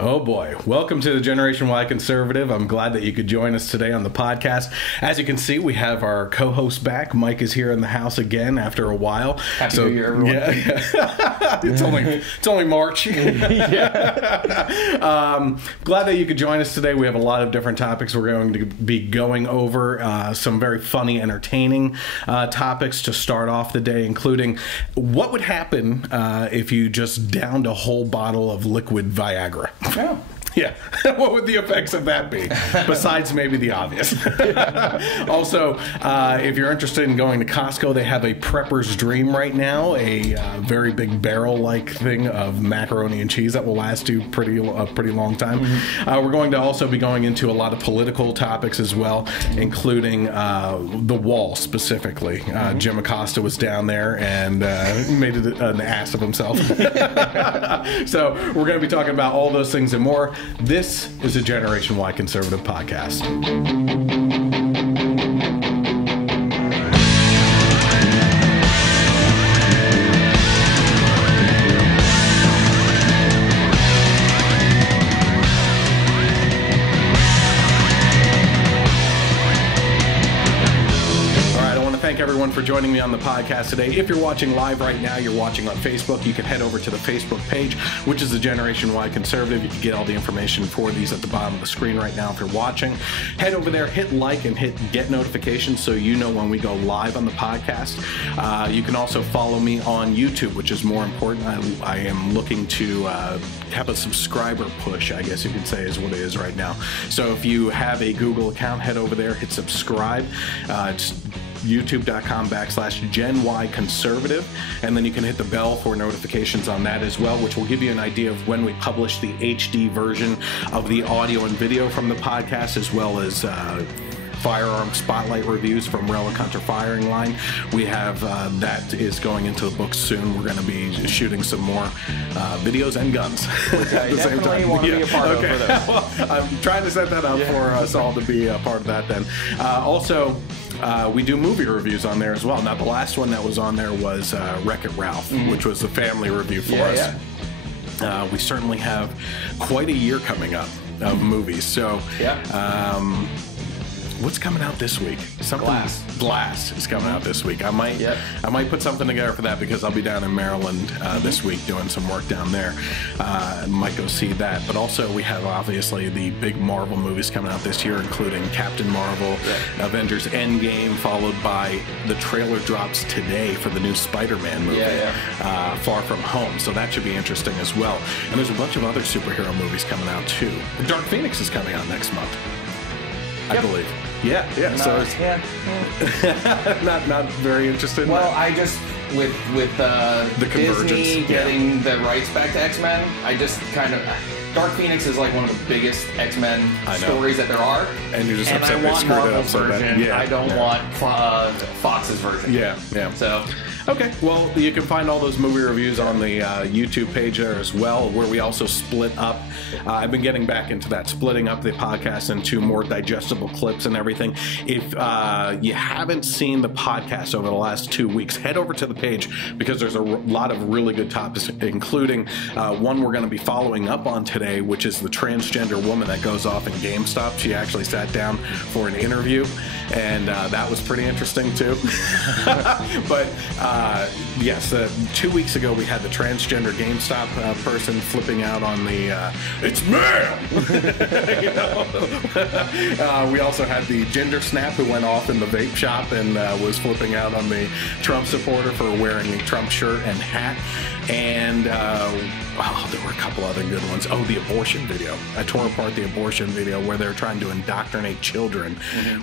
Oh boy, welcome to the Generation Y Conservative. I'm glad that you could join us today on the podcast. As you can see, we have our co-host back. Mike is here in the house again after a while. Happy New Year, everyone. Yeah. it's only March. Glad that you could join us today. We have a lot of different topics we're going to be going over. Some very funny, entertaining topics to start off the day, including what would happen if you just downed a whole bottle of liquid Viagra. Yeah. Yeah. What would the effects of that be? Besides maybe the obvious. Also, if you're interested in going to Costco, they have a prepper's dream right now, a very big barrel-like thing of macaroni and cheese that will last you a pretty long time. Mm-hmm. We're going to also be going into a lot of political topics as well, including the wall specifically. Mm-hmm. Jim Acosta was down there and made an ass of himself. So we're going to be talking about all those things and more. This is a Generation Y Conservative podcast. Everyone for joining me on the podcast today. If you're watching live right now, you're watching on Facebook, you can head over to the Facebook page, which is the Generation Y Conservative. You can get all the information for these at the bottom of the screen right now if you're watching. Head over there, hit like and hit get notifications so you know when we go live on the podcast. You can also follow me on YouTube, which is more important. I am looking to have a subscriber push, I guess you could say is what it is right now. So if you have a Google account, head over there, hit subscribe. It's youtube.com/GenYConservative, and then you can hit the bell for notifications on that as well, which will give you an idea of when we publish the HD version of the audio and video from the podcast, as well as firearm spotlight reviews from Relic Hunter Firing Line. We have that is going into the books soon. We're going to be shooting some more videos and guns at the same time. Want to be a part of for those. Well, I'm trying to set that up for us all to be a part of that then. Also, we do movie reviews on there as well. Now, the last one that was on there was Wreck-It Ralph, which was the family review for us. Yeah. We certainly have quite a year coming up of movies. So, what's coming out this week? Glass is coming out this week. I might put something together for that because I'll be down in Maryland this week doing some work down there. Might go see that. But also we have obviously the big Marvel movies coming out this year, including Captain Marvel, Avengers Endgame, followed by the trailer drops today for the new Spider-Man movie, Far From Home. So that should be interesting as well. And there's a bunch of other superhero movies coming out too. Dark Phoenix is coming out next month, I believe. Yeah. So not very interested. Well, I just with the Disney getting the rights back to X-Men, I just kind of Dark Phoenix is like one of the biggest X-Men stories that there are, and you're just upset they screwed it up so bad. Yeah, I don't want Fox's version. Yeah. So. Okay, well, you can find all those movie reviews on the YouTube page there as well, where we also split up. I've been getting back into that, splitting up the podcast into more digestible clips and everything. If you haven't seen the podcast over the last 2 weeks, head over to the page because there's a lot of really good topics, including one we're going to be following up on today, which is the transgender woman that goes off in Gamestop. She actually sat down for an interview, and that was pretty interesting too. But yes, 2 weeks ago we had the transgender GameStop person flipping out on the "it's ma'am." We also had the gender snap who went off in the vape shop and was flipping out on the Trump supporter for wearing a Trump shirt and hat. And there were a couple other good ones. Oh, the abortion video. I tore apart the abortion video where they're trying to indoctrinate children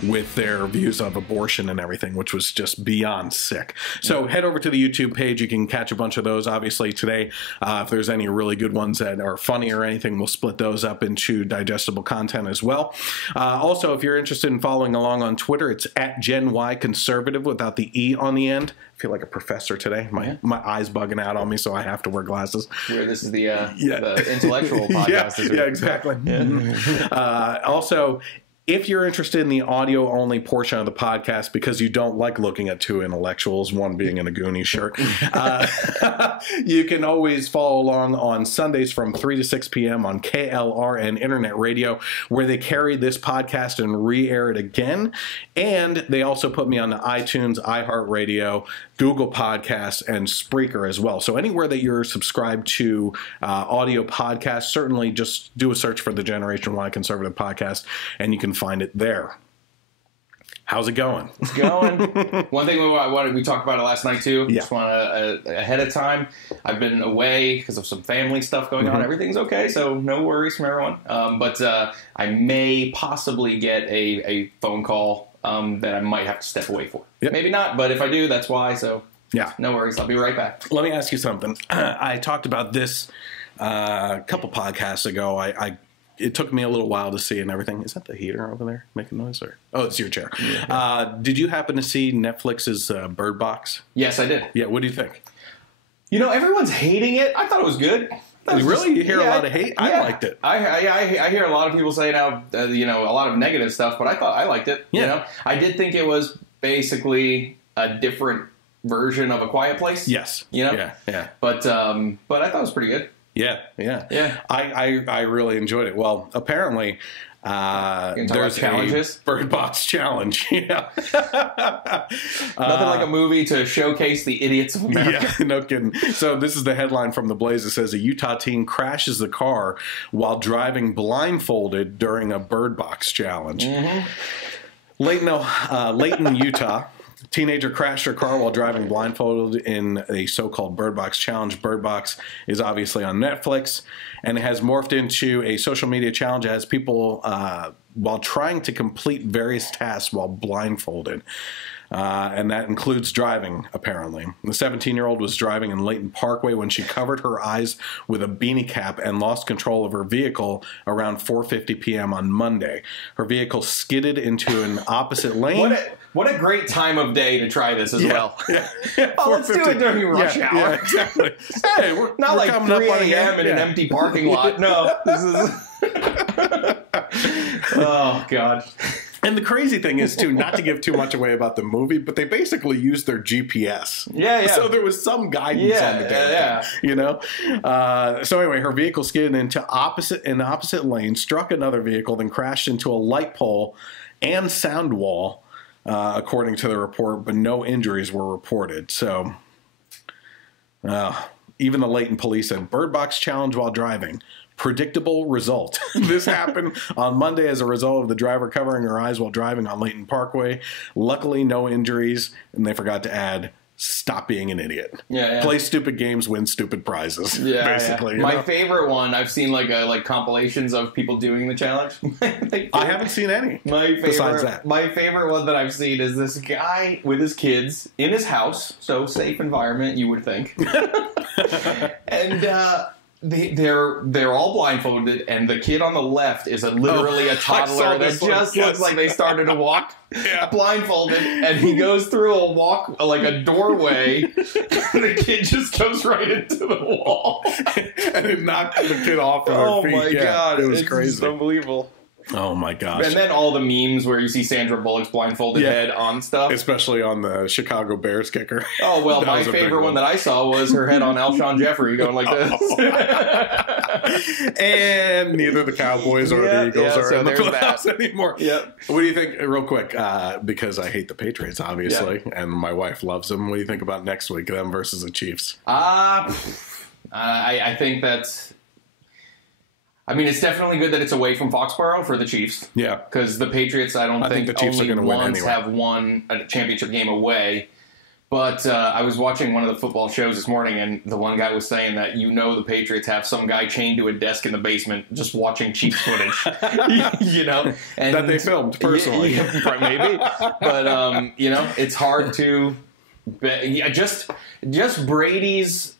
with their views of abortion and everything, which was just beyond sick. So head over to the YouTube page. You can catch a bunch of those. Obviously today, if there's any really good ones that are funny or anything, we'll split those up into digestible content as well. Also, if you're interested in following along on Twitter, it's at Gen Y Conservative without the E on the end. I feel like a professor today. My eyes bugging out on me, so I have to wear glasses. This is the intellectual podcast. Yeah, exactly. Also, If you're interested in the audio-only portion of the podcast because you don't like looking at two intellectuals, one being in a Goonies shirt, you can always follow along on Sundays from 3 to 6 p.m. on KLR and Internet Radio, where they carry this podcast and re-air it again. And they also put me on the iTunes, iHeartRadio, Google Podcasts, and Spreaker as well. So anywhere that you're subscribed to audio podcasts, certainly just do a search for the Generation Y Conservative Podcast, and you can find it there. How's it going? It's going. One thing we talked about it last night too. Yeah. Just want to ahead of time. I've been away because of some family stuff going on. Everything's okay, so no worries from everyone. But I may possibly get a phone call that I might have to step away for. Yep. Maybe not, but if I do, that's why. So yeah, no worries. I'll be right back. Let me ask you something. I talked about this a couple podcasts ago. It took me a little while to see and everything. Is that the heater over there making noise? Or it's your chair. Yeah. Did you happen to see Netflix's Bird Box? Yes, I did. Yeah, what do you think? You know, everyone's hating it. I thought it was good. Really? You hear a lot of hate? Yeah. I liked it. I hear a lot of people say now, a lot of negative stuff, but I liked it. Yeah. You know, I did think it was basically a different version of A Quiet Place. Yes. You know? Yeah. But I thought it was pretty good. Yeah. I really enjoyed it. Well, apparently, there's challenges. Bird Box challenge. Yeah. Nothing like a movie to showcase the idiots of America. Yeah, no kidding. So this is the headline from The Blaze. It says a Utah teen crashes the car while driving blindfolded during a Bird Box challenge. Layton, Utah. Teenager crashed her car while driving blindfolded in a so-called Bird Box challenge. Bird Box is obviously on Netflix, and it has morphed into a social media challenge that has people while trying to complete various tasks while blindfolded. And that includes driving, apparently. The 17-year-old was driving in Layton Parkway when she covered her eyes with a beanie cap and lost control of her vehicle around 4:50 p.m. on Monday. Her vehicle skidded into an opposite lane. What a great time of day to try this as well. Yeah. Oh, let's do it during rush hour. Yeah, exactly. Hey, we're like 3 a.m. in an empty parking lot. No, this is... Oh, God. And the crazy thing is, too, not to give too much away about the movie, but they basically used their GPS. Yeah. So there was some guidance on the damn thing, you know? So anyway, her vehicle skidded into the opposite lane, struck another vehicle, then crashed into a light pole and sound wall, according to the report, but no injuries were reported. So even the Layton police said, Bird Box challenge while driving. Predictable result. This happened on Monday as a result of the driver covering her eyes while driving on Layton Parkway. Luckily, no injuries, and they forgot to add, stop being an idiot. Yeah. Play stupid games, win stupid prizes. Yeah, basically. Yeah. My favorite one, I've seen like compilations of people doing the challenge. I haven't seen any. Besides that, my favorite one that I've seen is this guy with his kids in his house, so safe environment, you would think, and. They're all blindfolded, and the kid on the left is literally a toddler that just looks like they started to walk blindfolded, and he goes through a doorway, and the kid just goes right into the wall. And it knocked the kid off of her feet. Oh my God. It was crazy. It's unbelievable. Oh my gosh. And then all the memes where you see Sandra Bullock's blindfolded head on stuff. Especially on the Chicago Bears kicker. Oh, well, my favorite one that I saw was her head on Alshon Jeffrey going like this. And neither the Cowboys or the Eagles are in the playoffs anymore. Yep. What do you think, real quick, because I hate the Patriots, obviously, and my wife loves them, what do you think about next week, them versus the Chiefs? I think that's... I mean, it's definitely good that it's away from Foxborough for the Chiefs. Yeah. Because the Patriots, I think the Chiefs only once have won a championship game away. But I was watching one of the football shows this morning, and the one guy was saying that the Patriots have some guy chained to a desk in the basement just watching Chiefs footage. And that they filmed personally. Maybe. But, it's hard to... just Brady's...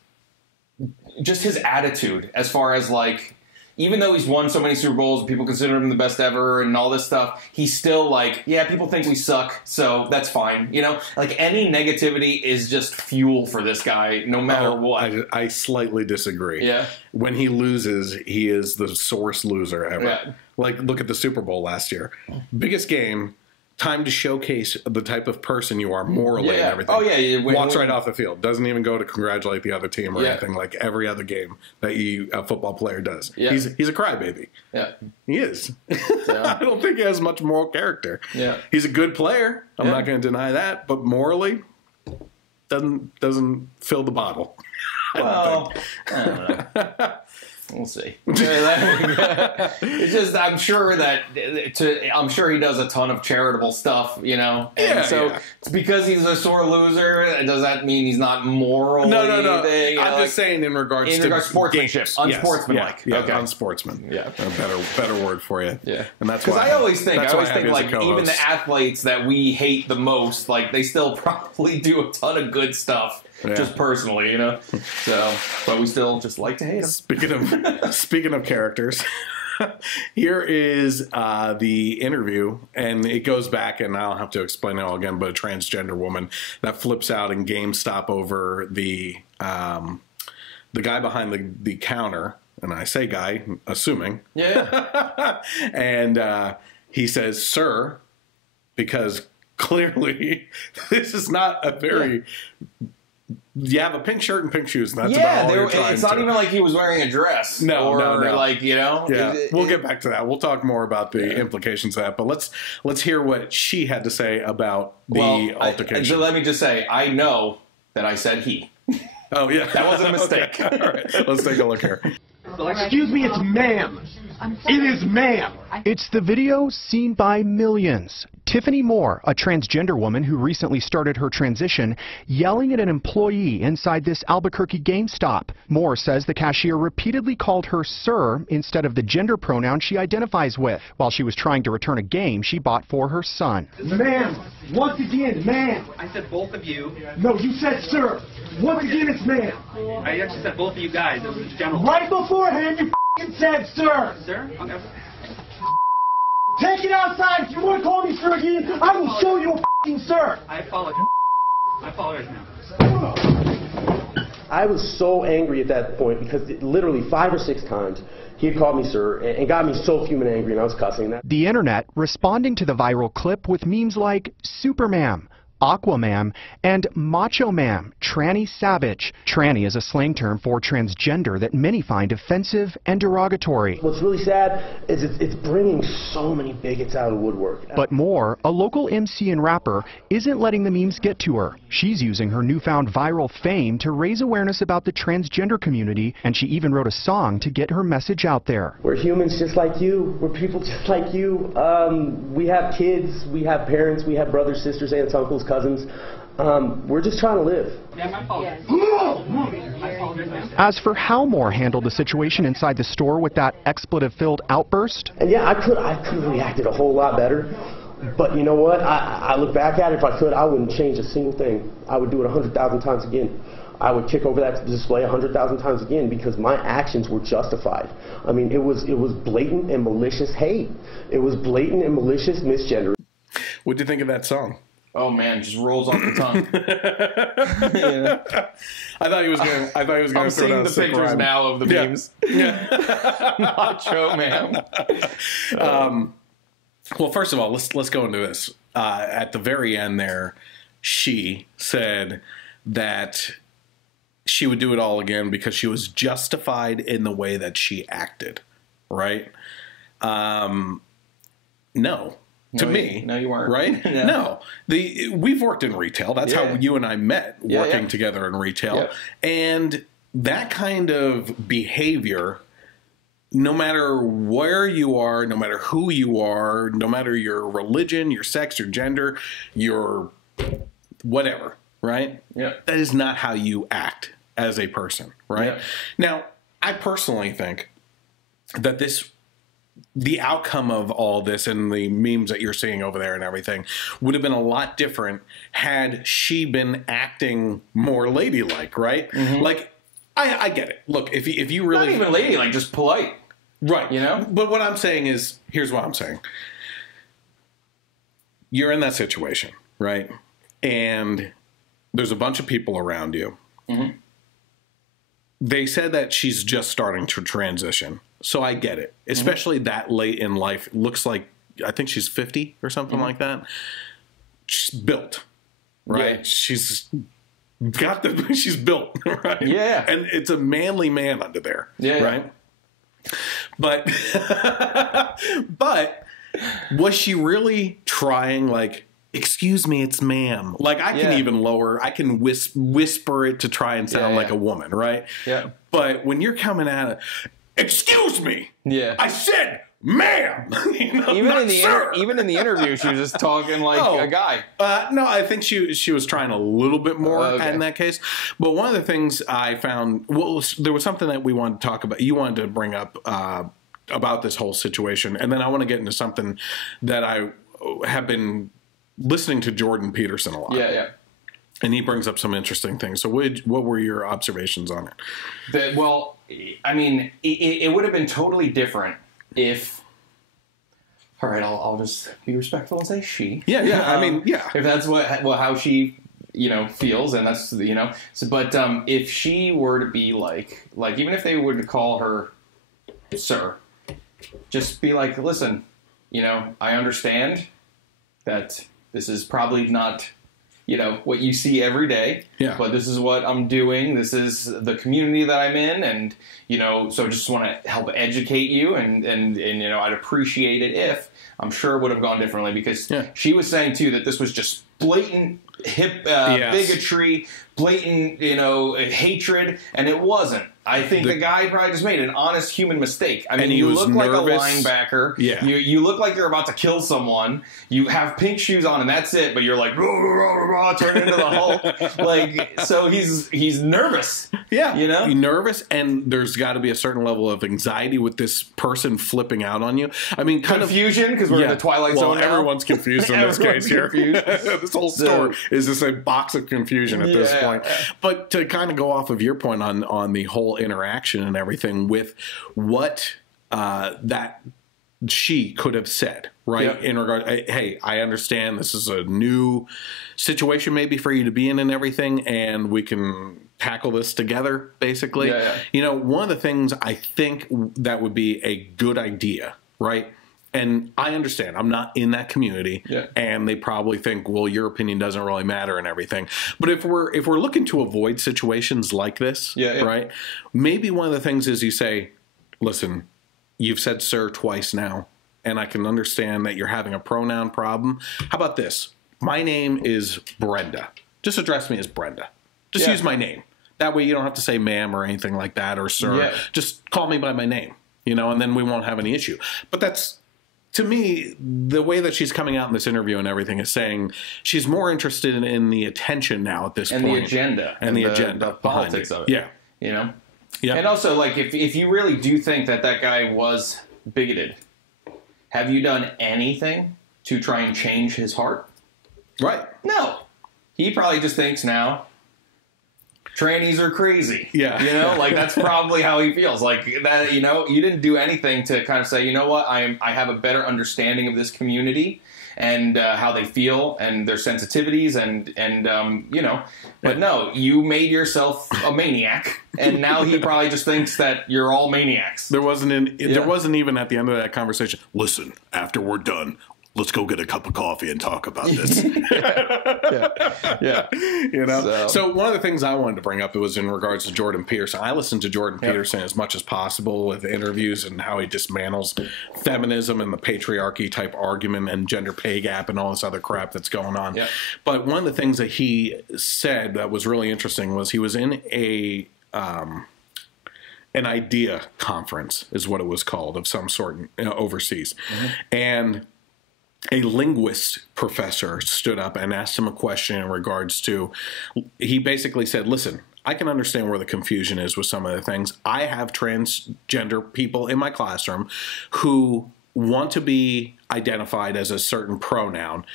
Just his attitude as far as, like... even though he's won so many Super Bowls, people consider him the best ever and all this stuff, he's still like, yeah, people think we suck, so that's fine. You know, like any negativity is just fuel for this guy, no matter what. I slightly disagree. Yeah. When he loses, he is the sorest loser ever. Yeah. Like, look at the Super Bowl last year. Biggest game. Time to showcase the type of person you are morally and everything. Oh, yeah. Walks right off the field. Doesn't even go to congratulate the other team or anything like every other game that a football player does. Yeah. He's a crybaby. Yeah. He is. I don't think he has much moral character. Yeah. He's a good player. I'm not going to deny that. But morally, doesn't fill the bottle. Well, I don't know. We'll see. It's just, I'm sure he does a ton of charitable stuff, you know? And it's because he's a sore loser, does that mean he's not moral? No. I'm just saying in regards to sportsmanship. Unsportsmanlike. Yeah, okay. Unsportsman. Yeah. A better word for you. Yeah. And that's why I always think like even the athletes that we hate the most, like they still probably do a ton of good stuff. Yeah. Just personally, you know. So, but we still just like to hate him. Speaking of characters, here is the interview, and it goes back, and I don't have to explain it all again. But a transgender woman that flips out in GameStop over the guy behind the counter, and I say guy, assuming, and he says, "Sir," because clearly this is not a very You have a pink shirt and pink shoes, and that's about all you're trying it's not even like he was wearing a dress. No. Like, you know. Yeah, we'll get back to that. We'll talk more about the implications of that, but let's hear what she had to say about the altercation. Let me just say, I know that I said he. Oh, yeah. That wasn't a mistake. Okay. All right, let's take a look here. Excuse me, it's ma'am. It is ma'am. It's the video seen by millions. Tiffany Moore, a transgender woman who recently started her transition, yelling at an employee inside this Albuquerque GameStop. Moore says the cashier repeatedly called her sir instead of the gender pronoun she identifies with, while she was trying to return a game she bought for her son. Ma'am, once again, ma'am. I said both of you. No, you said sir. Once again, it's ma'am. I actually said both of you guys. It was general. Right beforehand, you f***ing said sir. Sir? Okay. Take it outside. If you want to call me sir again, I will show you a f***ing sir. I apologize. I apologize now. I was so angry at that point because literally 5 or 6 times he had called me sir and got me so fuming angry, and I was cussing that. The internet responding to the viral clip with memes like Supermam, Aquamam, and Macho Mam, Tranny Savage. Tranny is a slang term for transgender that many find offensive and derogatory. What's really sad is it's bringing so many bigots out of the woodwork. But Moore, a local MC and rapper, isn't letting the memes get to her. She's using her newfound viral fame to raise awareness about the transgender community, and she even wrote a song to get her message out there. We're humans just like you. We're people just like you. We have kids, we have parents, we have brothers, sisters, aunts, uncles, cousins. We're just trying to live. Yeah, my fault. As for how Moore handled the situation inside the store with that expletive-filled outburst, and yeah, I could have reacted a whole lot better. But you know what? I look back at it, if I could, I wouldn't change a single thing. I would do it 100,000 times again. I would kick over that display 100,000 times again because my actions were justified. I mean, it was blatant and malicious hate. It was blatant and malicious misgender. What do you think of that song? Oh man, just rolls off the tongue. I thought he was going to throw down I'm seeing the pictures rhyme. now of the memes. Yeah. Macho Man. Well, first of all, let's go into this. At the very end there, she said that she would do it all again because she was justified in the way that she acted, right? No. To me. No, you weren't. Right? Yeah. No. We've worked in retail. That's how you and I met, working together in retail. Yeah. And that kind of behavior, no matter where you are, no matter who you are, no matter your religion, your sex, your gender, your whatever, right? Yeah. That is not how you act as a person, right? Yeah. Now, I personally think that the outcome of all this and the memes that you're seeing over there and everything would have been a lot different had she been acting more ladylike, right? Mm-hmm. Like, I get it. Look, if you really... Not even ladylike, just polite. Right. You know? But what I'm saying is, here's what I'm saying. You're in that situation, right? And there's a bunch of people around you. Mm-hmm. They said that she's just starting to transition. So I get it. Especially that late in life. It looks like, I think she's 50 or something like that. She's built, right? Yeah. She's built, right? Yeah. And it's a manly man under there, right? But, but was she really trying, like, excuse me, it's ma'am? Like, I can even lower, I can whisper it to try and sound like a woman, right? Yeah. But when you're coming at it, excuse me, I said ma'am. You know, even in the interview, she was just talking like a guy. No, I think she was trying a little bit more in that case. But one of the things I found, well, there was something that we wanted to talk about. You wanted to bring up about this whole situation, and then I want to get into something that I have been listening to Jordan Peterson a lot. Yeah. And he brings up some interesting things. So what were your observations on it? Well, I mean, it would have been totally different if... All right, I'll just be respectful and say she. Yeah. I mean, yeah. If that's how she, feels, and that's, So, but if she were to be like, even if they were to call her sir, just be like, listen, I understand that this is probably not... what you see every day, but this is what I'm doing. This is the community that I'm in. And, so I just want to help educate you. And I'd appreciate it if, I'm sure it would have gone differently, because she was saying too, that this was just blatant bigotry, blatant, hatred. And it wasn't. I think the guy probably just made an honest human mistake. I mean, you look like a linebacker. Yeah. You look like you're about to kill someone. You have pink shoes on, and that's it. But you're like, rah, rah, rah, rah, turn into the Hulk. Like, so he's nervous. Yeah. He's nervous, and there's got to be a certain level of anxiety with this person flipping out on you. I mean, confusion, because we're in the Twilight Zone now. Everyone's confused in this case here. This whole story is just a box of confusion at this point. But to kind of go off of your point on the whole interaction and everything with what that she could have said, right? In regard, hey, I understand this is a new situation maybe for you to be in and everything, and we can tackle this together, basically. One of the things I think that would be a good idea, right? And I understand, I'm not in that community, and they probably think, well, your opinion doesn't really matter and everything. But if we're looking to avoid situations like this, right? Maybe one of the things is you say, listen, you've said sir twice now, and I can understand that you're having a pronoun problem. How about this? My name is Brenda. Just address me as Brenda. Just use my name. That way you don't have to say ma'am or anything like that, or sir. Just call me by my name, and then we won't have any issue. But that's, to me, the way that she's coming out in this interview and everything is saying she's more interested in the attention now at this point. And the agenda. And the agenda. The politics of it. Yeah. And also, like, if you really do think that guy was bigoted, have you done anything to try and change his heart? Right. No. He probably just thinks now, trannies are crazy. Like, that's probably how he feels. Like, that, you didn't do anything to kind of say, you know what, I have a better understanding of this community and how they feel and their sensitivities and but no, you made yourself a maniac, and now he probably just thinks that you're all maniacs. There wasn't even at the end of that conversation, listen, after we're done, let's go get a cup of coffee and talk about this. So one of the things I wanted to bring up was in regards to Jordan Peterson. I listen to Jordan Peterson as much as possible with interviews and how he dismantles feminism and the patriarchy type argument and gender pay gap and all this other crap that's going on. But one of the things that he said that was really interesting was he was in an idea conference, is what it was called, of some sort, overseas. And a linguist professor stood up and asked him a question in regards to, he basically said, listen, I can understand where the confusion is with some of the things. I have transgender people in my classroom who want to be identified as a certain pronoun,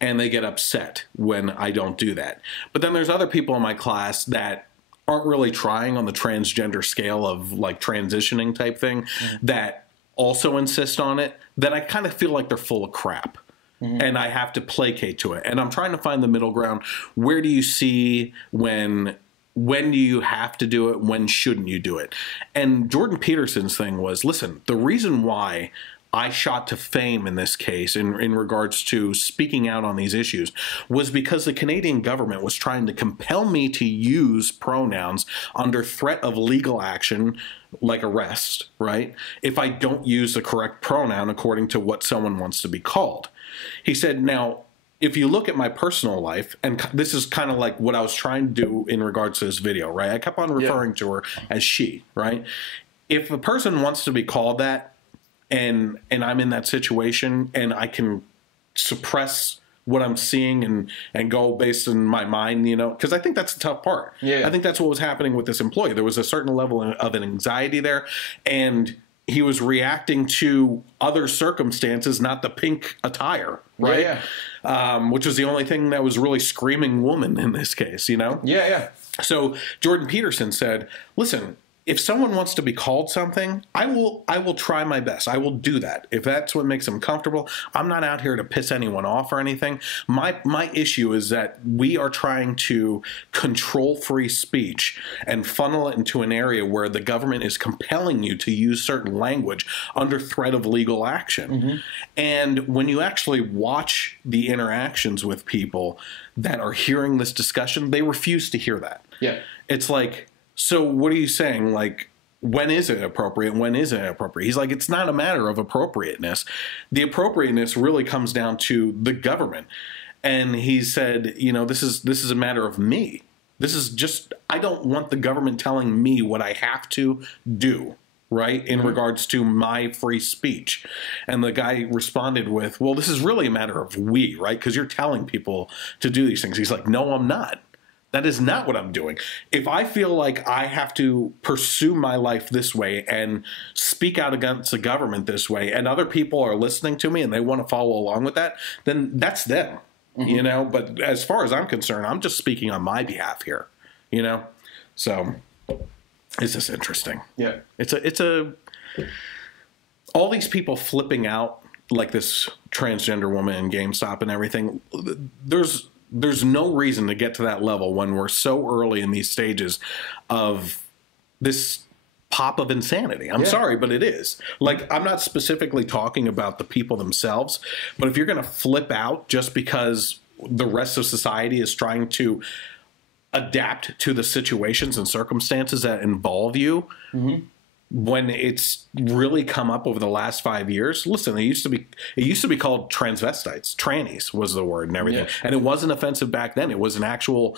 and they get upset when I don't do that. But then there's other people in my class that aren't really trying on the transgender scale of like transitioning type thing, that also insist on it, then I kind of feel like they're full of crap. And I have to placate to it. And I'm trying to find the middle ground. Where do you see when do you have to do it? When shouldn't you do it? And Jordan Peterson's thing was, listen, the reason why I shot to fame in this case in regards to speaking out on these issues was because the Canadian government was trying to compel me to use pronouns under threat of legal action like arrest, right? If I don't use the correct pronoun according to what someone wants to be called. He said, now, if you look at my personal life, and this is kind of like what I was trying to do in regards to this video, right? I kept on referring to her as she, right? If a person wants to be called that, and I'm in that situation, and I can suppress what I'm seeing and go based on my mind, you know, because I think that's the tough part. I think that's what was happening with this employee. There was a certain level of an anxiety there, and he was reacting to other circumstances, not the pink attire, right? Which was the only thing that was really screaming woman in this case, you know? So Jordan Peterson said, listen, if someone wants to be called something, I will try my best. I will do that. If that's what makes them comfortable, I'm not out here to piss anyone off or anything. My issue is that we are trying to control free speech and funnel it into an area where the government is compelling you to use certain language under threat of legal action. And when you actually watch the interactions with people that are hearing this discussion, they refuse to hear that. It's like, so what are you saying? Like, when is it appropriate? When isn't it appropriate? He's like, it's not a matter of appropriateness. The appropriateness really comes down to the government. And he said, you know, this is a matter of me. This is just, I don't want the government telling me what I have to do, right, in regards to my free speech. And the guy responded with, well, this is really a matter of we, right? Because you're telling people to do these things. He's like, no, I'm not. That is not what I'm doing. If I feel like I have to pursue my life this way and speak out against the government this way, and other people are listening to me and they want to follow along with that, then that's them, you know? But as far as I'm concerned, I'm just speaking on my behalf here, you know? So it's just interesting. It's all these people flipping out like this transgender woman in GameStop and everything. There's no reason to get to that level when we're so early in these stages of this pop of insanity. I'm sorry, but it is. Like, I'm not specifically talking about the people themselves, but if you're going to flip out just because the rest of society is trying to adapt to the situations and circumstances that involve you, when it's really come up over the last 5 years, listen, it used to be called transvestites, trannies was the word and everything. And it wasn't offensive back then. It was an actual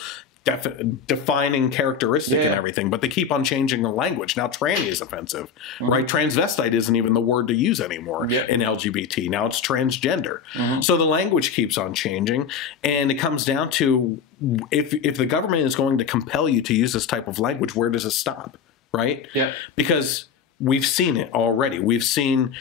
defining characteristic and everything, but they keep on changing the language. Now tranny is offensive, right? Transvestite isn't even the word to use anymore in LGBT. Now it's transgender. So the language keeps on changing, and it comes down to if the government is going to compel you to use this type of language, where does it stop? Right? Because we've seen it already. We've seen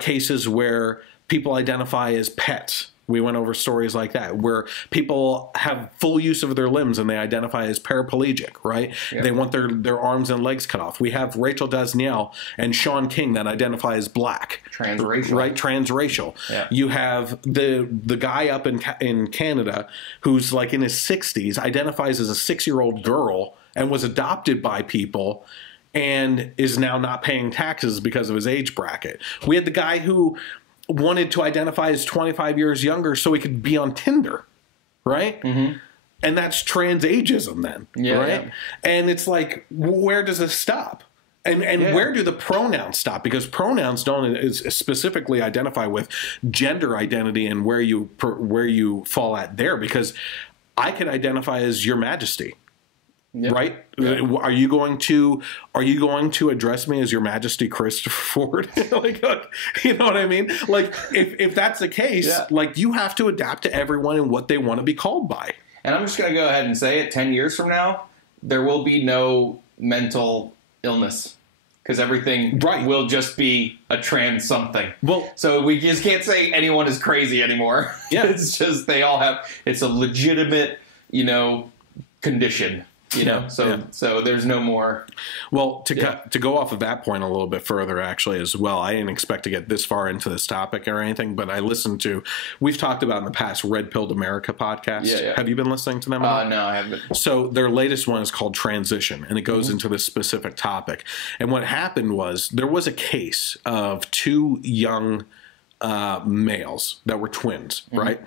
cases where people identify as pets. We went over stories like that, where people have full use of their limbs and they identify as paraplegic, right? They want their arms and legs cut off. We have Rachel Dasniel and Sean King that identify as black. Transracial. Right? Transracial. You have the guy up in Canada who's like in his 60s, identifies as a 6-year-old girl and was adopted by people and is now not paying taxes because of his age bracket. We had the guy who wanted to identify as 25 years younger so he could be on Tinder, right? And that's trans ageism then, right? And it's like, where does this stop? And where do the pronouns stop? Because pronouns don't specifically identify with gender identity and where you fall at there. Because I could identify as Your Majesty. Right? Are you going to address me as Your Majesty Christopher Ford? Like, you know what I mean? Like, if that's the case, like, you have to adapt to everyone and what they want to be called by. And I'm just going to go ahead and say it. 10 years from now, there will be no mental illness, because everything will just be a trans something. Well, so we just can't say anyone is crazy anymore. It's just they all have. It's a legitimate, you know, condition. You know, so there's no more. Well, to go off of that point a little bit further, actually, as well, I didn't expect to get this far into this topic or anything, but I listened to, we've talked about in the past, Red Pilled America podcast. Yeah. Have you been listening to them? No, I haven't. So their latest one is called Transition, and it goes into this specific topic. And what happened was there was a case of two young males that were twins, right?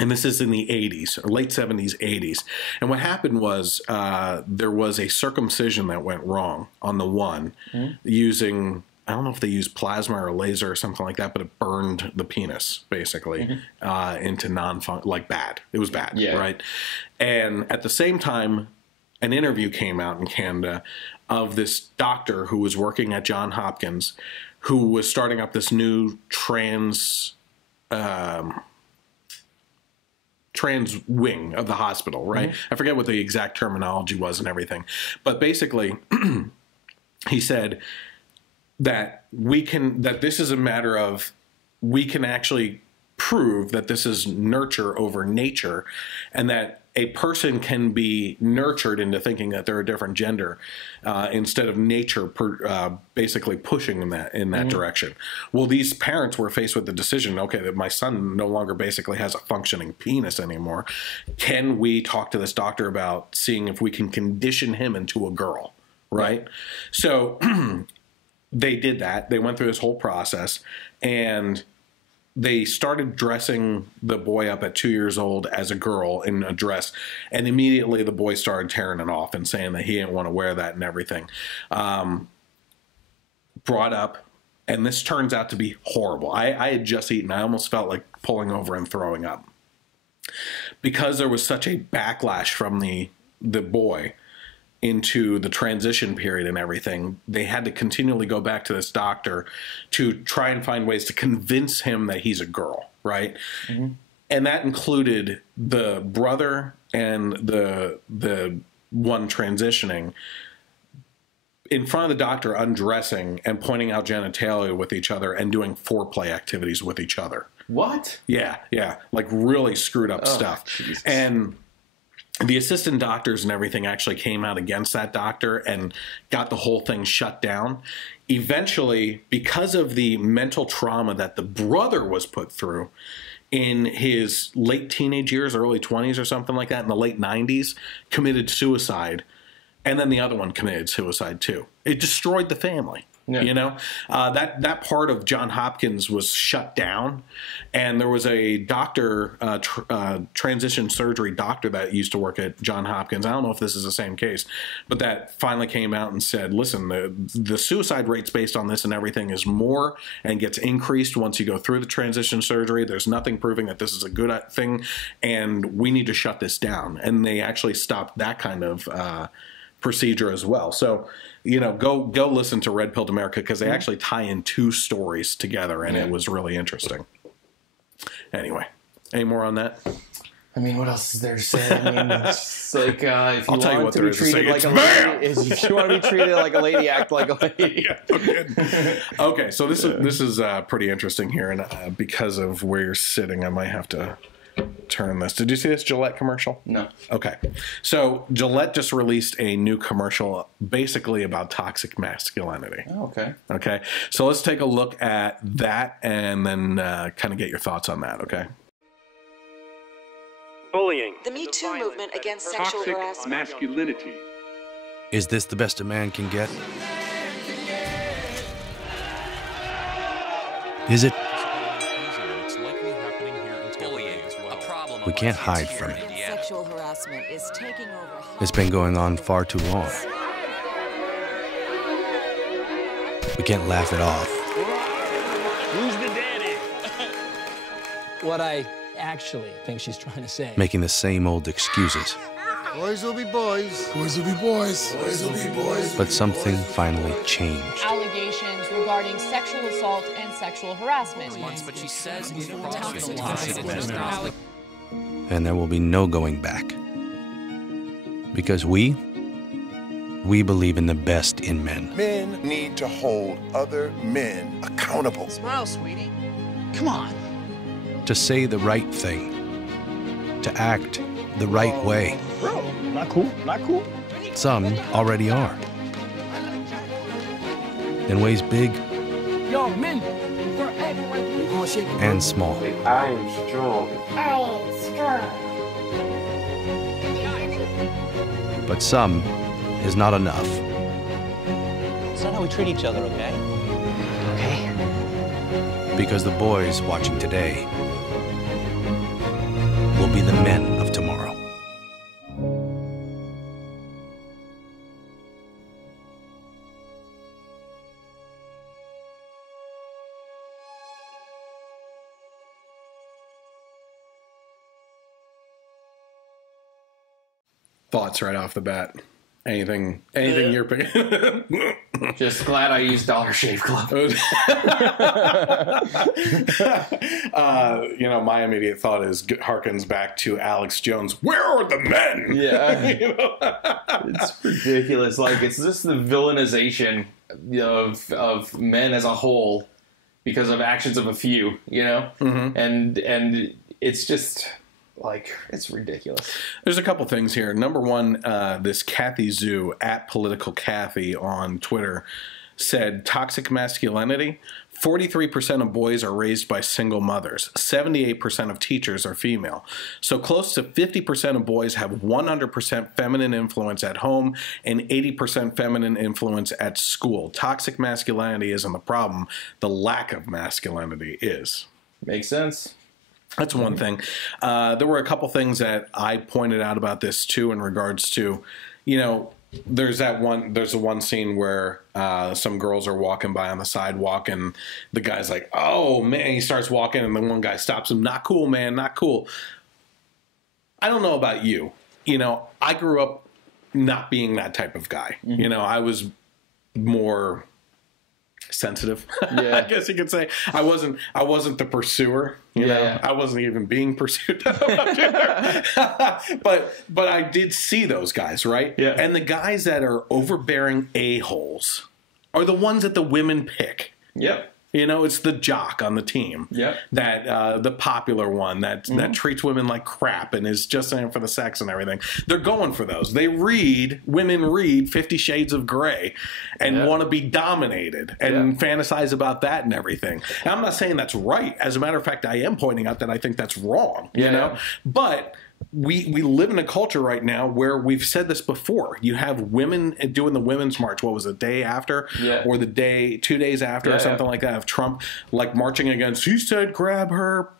And this is in the 80s, or late 70s, 80s. And what happened was there was a circumcision that went wrong on the one using, I don't know if they used plasma or laser or something like that, but it burned the penis, basically, into like bad. It was bad, right? And at the same time, an interview came out in Canada of this doctor who was working at Johns Hopkins who was starting up this new trans wing of the hospital, right? I forget what the exact terminology was and everything. But basically, he said that this is a matter of, we can actually prove that this is nurture over nature, and that a person can be nurtured into thinking that they're a different gender instead of nature basically pushing in that direction. Well, these parents were faced with the decision, okay, that my son no longer basically has a functioning penis anymore. Can we talk to this doctor about seeing if we can condition him into a girl, right? So they did that. They went through this whole process, and they started dressing the boy up at 2 years old as a girl in a dress, and immediately the boy started tearing it off and saying that he didn't want to wear that and everything. Brought up, and this turns out to be horrible. I had just eaten. I almost felt like pulling over and throwing up. Because there was such a backlash from the boy into the transition period and everything, they had to continually go back to this doctor to try and find ways to convince him that he's a girl, right? And that included the brother and the one transitioning in front of the doctor, undressing and pointing out genitalia with each other and doing foreplay activities with each other. What? Yeah, like really screwed up stuff. Jesus. And the assistant doctors and everything actually came out against that doctor and got the whole thing shut down. Eventually, because of the mental trauma that the brother was put through in his late teenage years, early 20s or something like that, in the late 90s, committed suicide. And then the other one committed suicide too. It destroyed the family. Yeah. You know, that part of Johns Hopkins was shut down, and there was a doctor, transition surgery doctor that used to work at Johns Hopkins. I don't know if this is the same case, but that finally came out and said, listen, the suicide rates based on this and everything is more and gets increased once you go through the transition surgery. There's nothing proving that this is a good thing, and we need to shut this down. And they actually stopped that kind of procedure as well. So, you know, go listen to Red Pilled America, because they actually tie in two stories together, and it was really interesting. Anyway, any more on that? I mean, what else is there to say? I mean, it's like if you I'll tell you want what to there be is to say. treated like a lady, if you want to be treated like a lady, act like a lady. Okay, so this is pretty interesting here, and because of where you're sitting, I might have to turn this. Did you see this Gillette commercial? No. Okay. So Gillette just released a new commercial basically about toxic masculinity. Oh, okay. Okay. So let's take a look at that and then kind of get your thoughts on that, okay? Bullying. The Me Too movement against sexual harassment. Masculinity. Is this the best a man can get? Is it? We can't hide from it. Sexual harassment is taking over. It's been going on far too long. We can't laugh it off. Who's the daddy? What I actually think she's trying to say. Making the same old excuses. Boys will be boys. Boys will be boys. Boys will be boys. But something finally changed. Allegations regarding sexual assault and sexual harassment. But she says it's And there will be no going back. Because we believe in the best in men. Men need to hold other men accountable. Smile, sweetie. Come on. To say the right thing. To act the right way. Bro, not cool, not cool. Some already are. In ways big Yo, men, and small. I am strong. I am strong. But some is not enough. It's not how we treat each other, okay? Okay. Because the boys watching today will be the men of tomorrow. Thoughts right off the bat? Anything you're picking? Just glad I used Dollar Shave Club. My immediate thought harkens back to Alex Jones. Where are the men? Yeah, it's ridiculous. Like, it's just the villainization of men as a whole because of actions of a few. And it's just. Like, it's ridiculous. There's a couple things here. Number one, this Kathy Zoo, at Political Kathy on Twitter, said toxic masculinity. 43% of boys are raised by single mothers. 78% of teachers are female. So close to 50% of boys have 100% feminine influence at home and 80% feminine influence at school. Toxic masculinity isn't the problem. The lack of masculinity is. Makes sense. That's one thing. There were a couple things that I pointed out about this too, in regards to, there's the one scene where some girls are walking by on the sidewalk and the guy's like, oh man, he starts walking and then one guy stops him. Not cool, man, not cool. I don't know about you. I grew up not being that type of guy. I was more sensitive. Yeah. I guess you could say I wasn't the pursuer. I wasn't even being pursued. But I did see those guys, right? Yeah. And the guys that are overbearing a-holes are the ones that the women pick. Yep. It's the jock on the team. Yep. That the popular one that treats women like crap and is just in for the sex and everything. They're going for those. Women read 50 Shades of Grey and want to be dominated and fantasize about that and everything. And I'm not saying that's right. As a matter of fact, I am pointing out that I think that's wrong. You know? But we live in a culture right now where we've said this before. You have women doing the Women's March. What was it, day after? Or the 2 days after or something like that, of Trump like marching against, he said grab her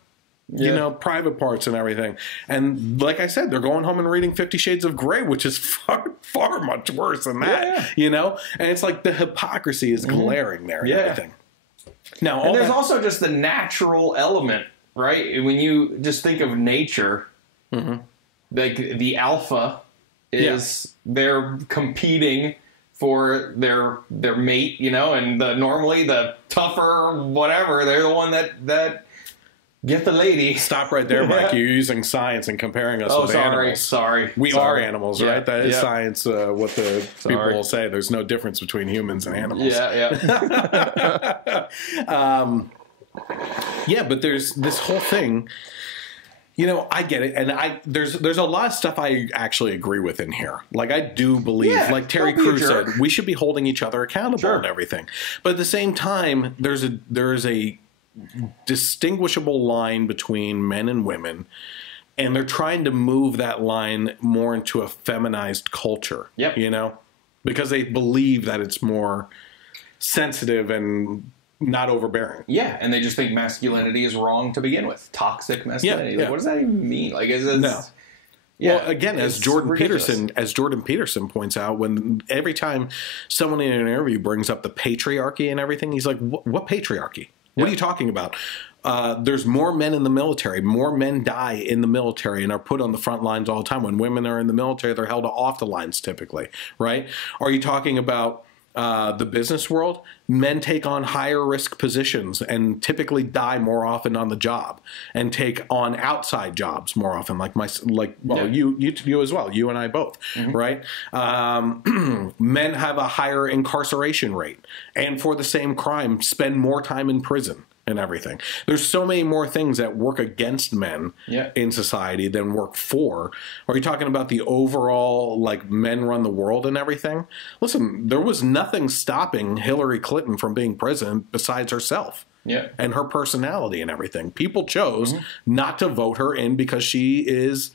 private parts and everything. And like I said, they're going home and reading 50 Shades of Grey, which is far much worse than that. And it's like the hypocrisy is glaring there and everything. Now, and there's also just the natural element, right? When you just think of nature, like the alpha is they're competing for their mate, and normally the tougher whatever, they're the one that get the lady. Stop right there, Mike. You're using science and comparing us with animals. Sorry. We are animals, right? That is science, what the people will say. There's no difference between humans and animals. But there's this whole thing. I get it, and there's a lot of stuff I actually agree with in here. Like, I do believe, like Terry Crews said, we should be holding each other accountable and everything. But at the same time, there is a distinguishable line between men and women, and they're trying to move that line more into a feminized culture. Because they believe that it's more sensitive and not overbearing. And they just think masculinity is wrong to begin with. Toxic masculinity. Like, what does that even mean? Like, no. Well, again, as Jordan Peterson points out, every time someone in an interview brings up the patriarchy and everything, he's like, "What patriarchy? What are you talking about? There's more men in the military. More men die in the military and are put on the front lines all the time. When women are in the military, they're held off the lines typically, right? Are you talking about the business world? Men take on higher risk positions and typically die more often on the job and take on outside jobs more often, you as well, you and I both, right? Men have a higher incarceration rate and for the same crime spend more time in prison and everything. There's so many more things that work against men in society than work for. Are you talking about the overall, like, men run the world and everything? Listen, there was nothing stopping Hillary Clinton from being president besides herself. And her personality and everything. People chose not to vote her in because she is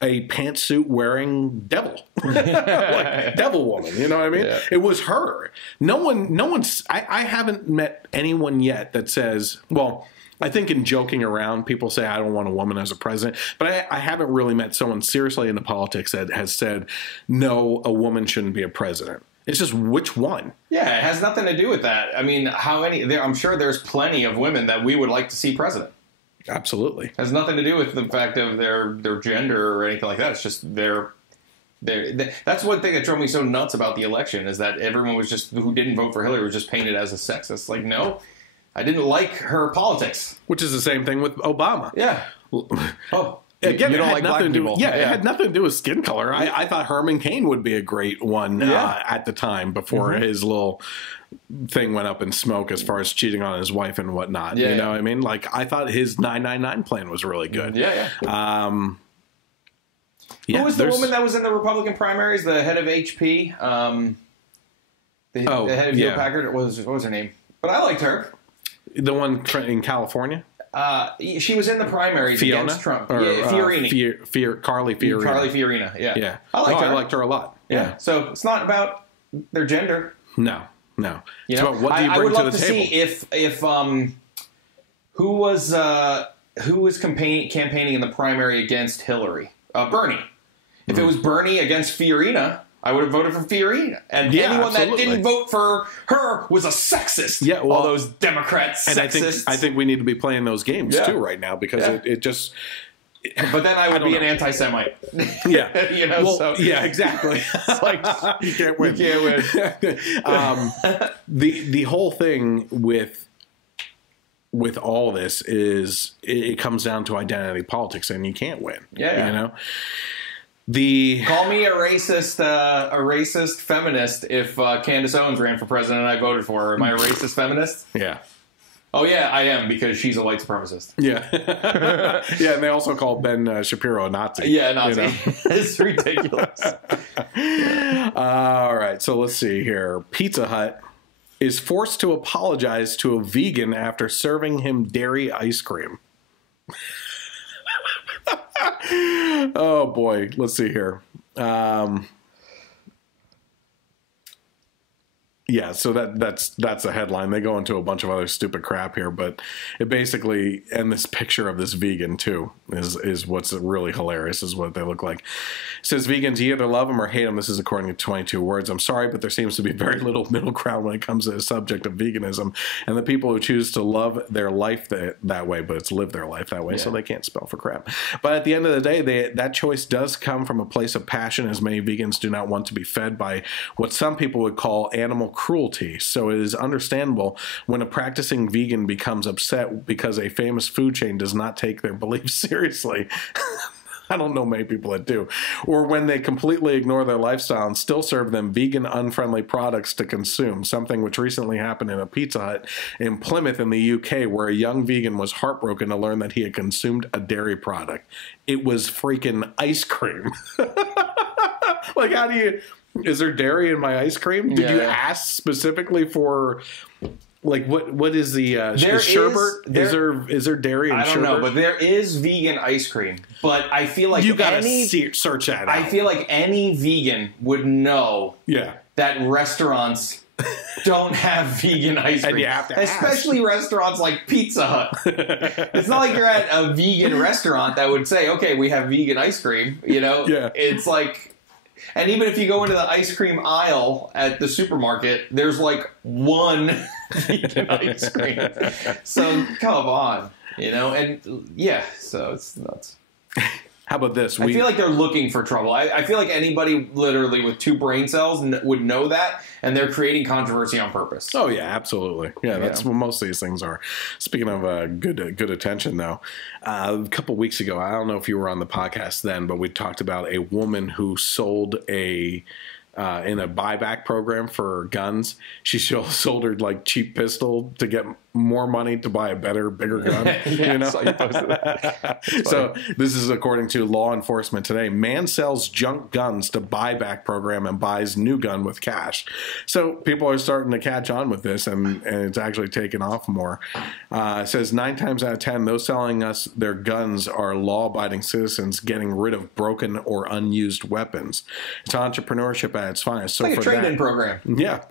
a pantsuit wearing devil, like devil woman. You know what I mean? It was her. No one's. I haven't met anyone yet that says, well, I think in joking around, people say I don't want a woman as a president, but I haven't really met someone seriously into politics that has said no, a woman shouldn't be a president. It's just which one. Yeah, it has nothing to do with that. I mean, how many? I'm sure there's plenty of women that we would like to see president. Absolutely. Has nothing to do with the fact of their gender or anything like that. It's just that's one thing that drove me so nuts about the election is that everyone was just, who didn't vote for Hillary was just painted as a sexist. Like, no, I didn't like her politics. Which is the same thing with Obama. Yeah. Oh. Again, you it don't had like nothing black to do. people. Yeah, it had nothing to do with skin color. I thought Herman Cain would be a great one at the time before his little thing went up in smoke as far as cheating on his wife and whatnot. You know what I mean? Like, I thought his 999 plan was really good. Who was the woman that was in the Republican primaries? The head of HP, the head of Hewlett Packard. What was her name? But I liked her. The one in California. She was in the primaries against Trump. Or, Fiorini. Carly Fiorina. Carly Fiorina. Yeah. I liked her a lot. Yeah. So it's not about their gender. No. You it's know, about what do you bring I would to love the to table. see if who was campaigning in the primary against Hillary? Bernie. If it was Bernie against Fiorina, I would have voted for Fiorina. And anyone that didn't vote for her was a sexist. Yeah, well, all those Democrats, sexists. And I think we need to be playing those games too right now because it just. But then I would be an anti-Semite. Yeah. You know, well, so. Yeah, exactly. It's like, you can't win. You can't win. The whole thing with all this is it comes down to identity politics, and you can't win. Yeah. You know? Call me a racist feminist if Candace Owens ran for president and I voted for her. Am I a racist feminist? Yeah. Oh, yeah, I am, because she's a white supremacist. Yeah. Yeah, and they also call Ben Shapiro a Nazi. Yeah, Nazi. You know? It's ridiculous. All right, so let's see here. Pizza Hut is forced to apologize to a vegan after serving him dairy ice cream. Oh, boy. Let's see here. Yeah, so that's a headline. They go into a bunch of other stupid crap here, but it basically, and this picture of this vegan too is what's really hilarious, is what they look like. It says vegans, you either love them or hate them. This is according to 22 words. I'm sorry, but there seems to be very little middle ground when it comes to the subject of veganism and the people who choose to love their life that way, but it's live their life that way, so they can't spell for crap. But at the end of the day, that choice does come from a place of passion, as many vegans do not want to be fed by what some people would call animal cruelty. So it is understandable when a practicing vegan becomes upset because a famous food chain does not take their beliefs seriously. I don't know many people that do. Or when they completely ignore their lifestyle and still serve them vegan unfriendly products to consume, something which recently happened in a Pizza Hut in Plymouth in the UK, where a young vegan was heartbroken to learn that he had consumed a dairy product. It was freaking ice cream. Like, how do you... Is there dairy in my ice cream? Did you ask specifically for, like, what is the sherbet? Is there dairy in sherbet? I don't know, but there is vegan ice cream. But I feel like you gotta search that out. I feel like any vegan would know that restaurants don't have vegan ice cream. And you have to especially restaurants like Pizza Hut. It's not like you're at a vegan restaurant that would say, okay, we have vegan ice cream. You know? Yeah. It's like... And even if you go into the ice cream aisle at the supermarket, there's like one vegan ice cream. So come on, you know? And yeah, so it's nuts. How about this? I feel like they're looking for trouble. I feel like anybody literally with 2 brain cells would know that, and they're creating controversy on purpose. Oh, yeah, absolutely. Yeah, that's what most of these things are. Speaking of good attention, though, a couple weeks ago, I don't know if you were on the podcast then, but we talked about a woman who sold in a buyback program for guns. She sold her like cheap pistol to get more money to buy a better, bigger gun. Yeah, you know? so you posted that. So this is according to Law Enforcement Today. Man sells junk guns to buyback program and buys new gun with cash. So people are starting to catch on with this, and it's actually taken off more. It says 9 times out of 10, those selling us their guns are law-abiding citizens getting rid of broken or unused weapons. It's entrepreneurship at its finest. So like a for trade-in that, program. Yeah.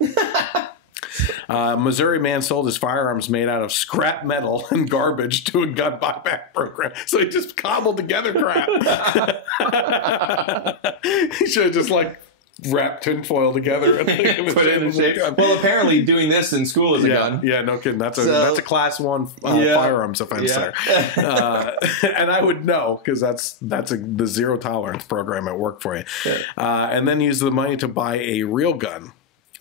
Missouri man sold his firearms made out of scrap metal and garbage to a gun buyback program. So he just cobbled together crap. He should have just like wrapped tinfoil together and put it in shape. Well, apparently doing this in school is a gun. Yeah, no kidding. That's a class 1 firearms offense there. And I would know because that's the zero tolerance program at work for you. Yeah. And then use the money to buy a real gun.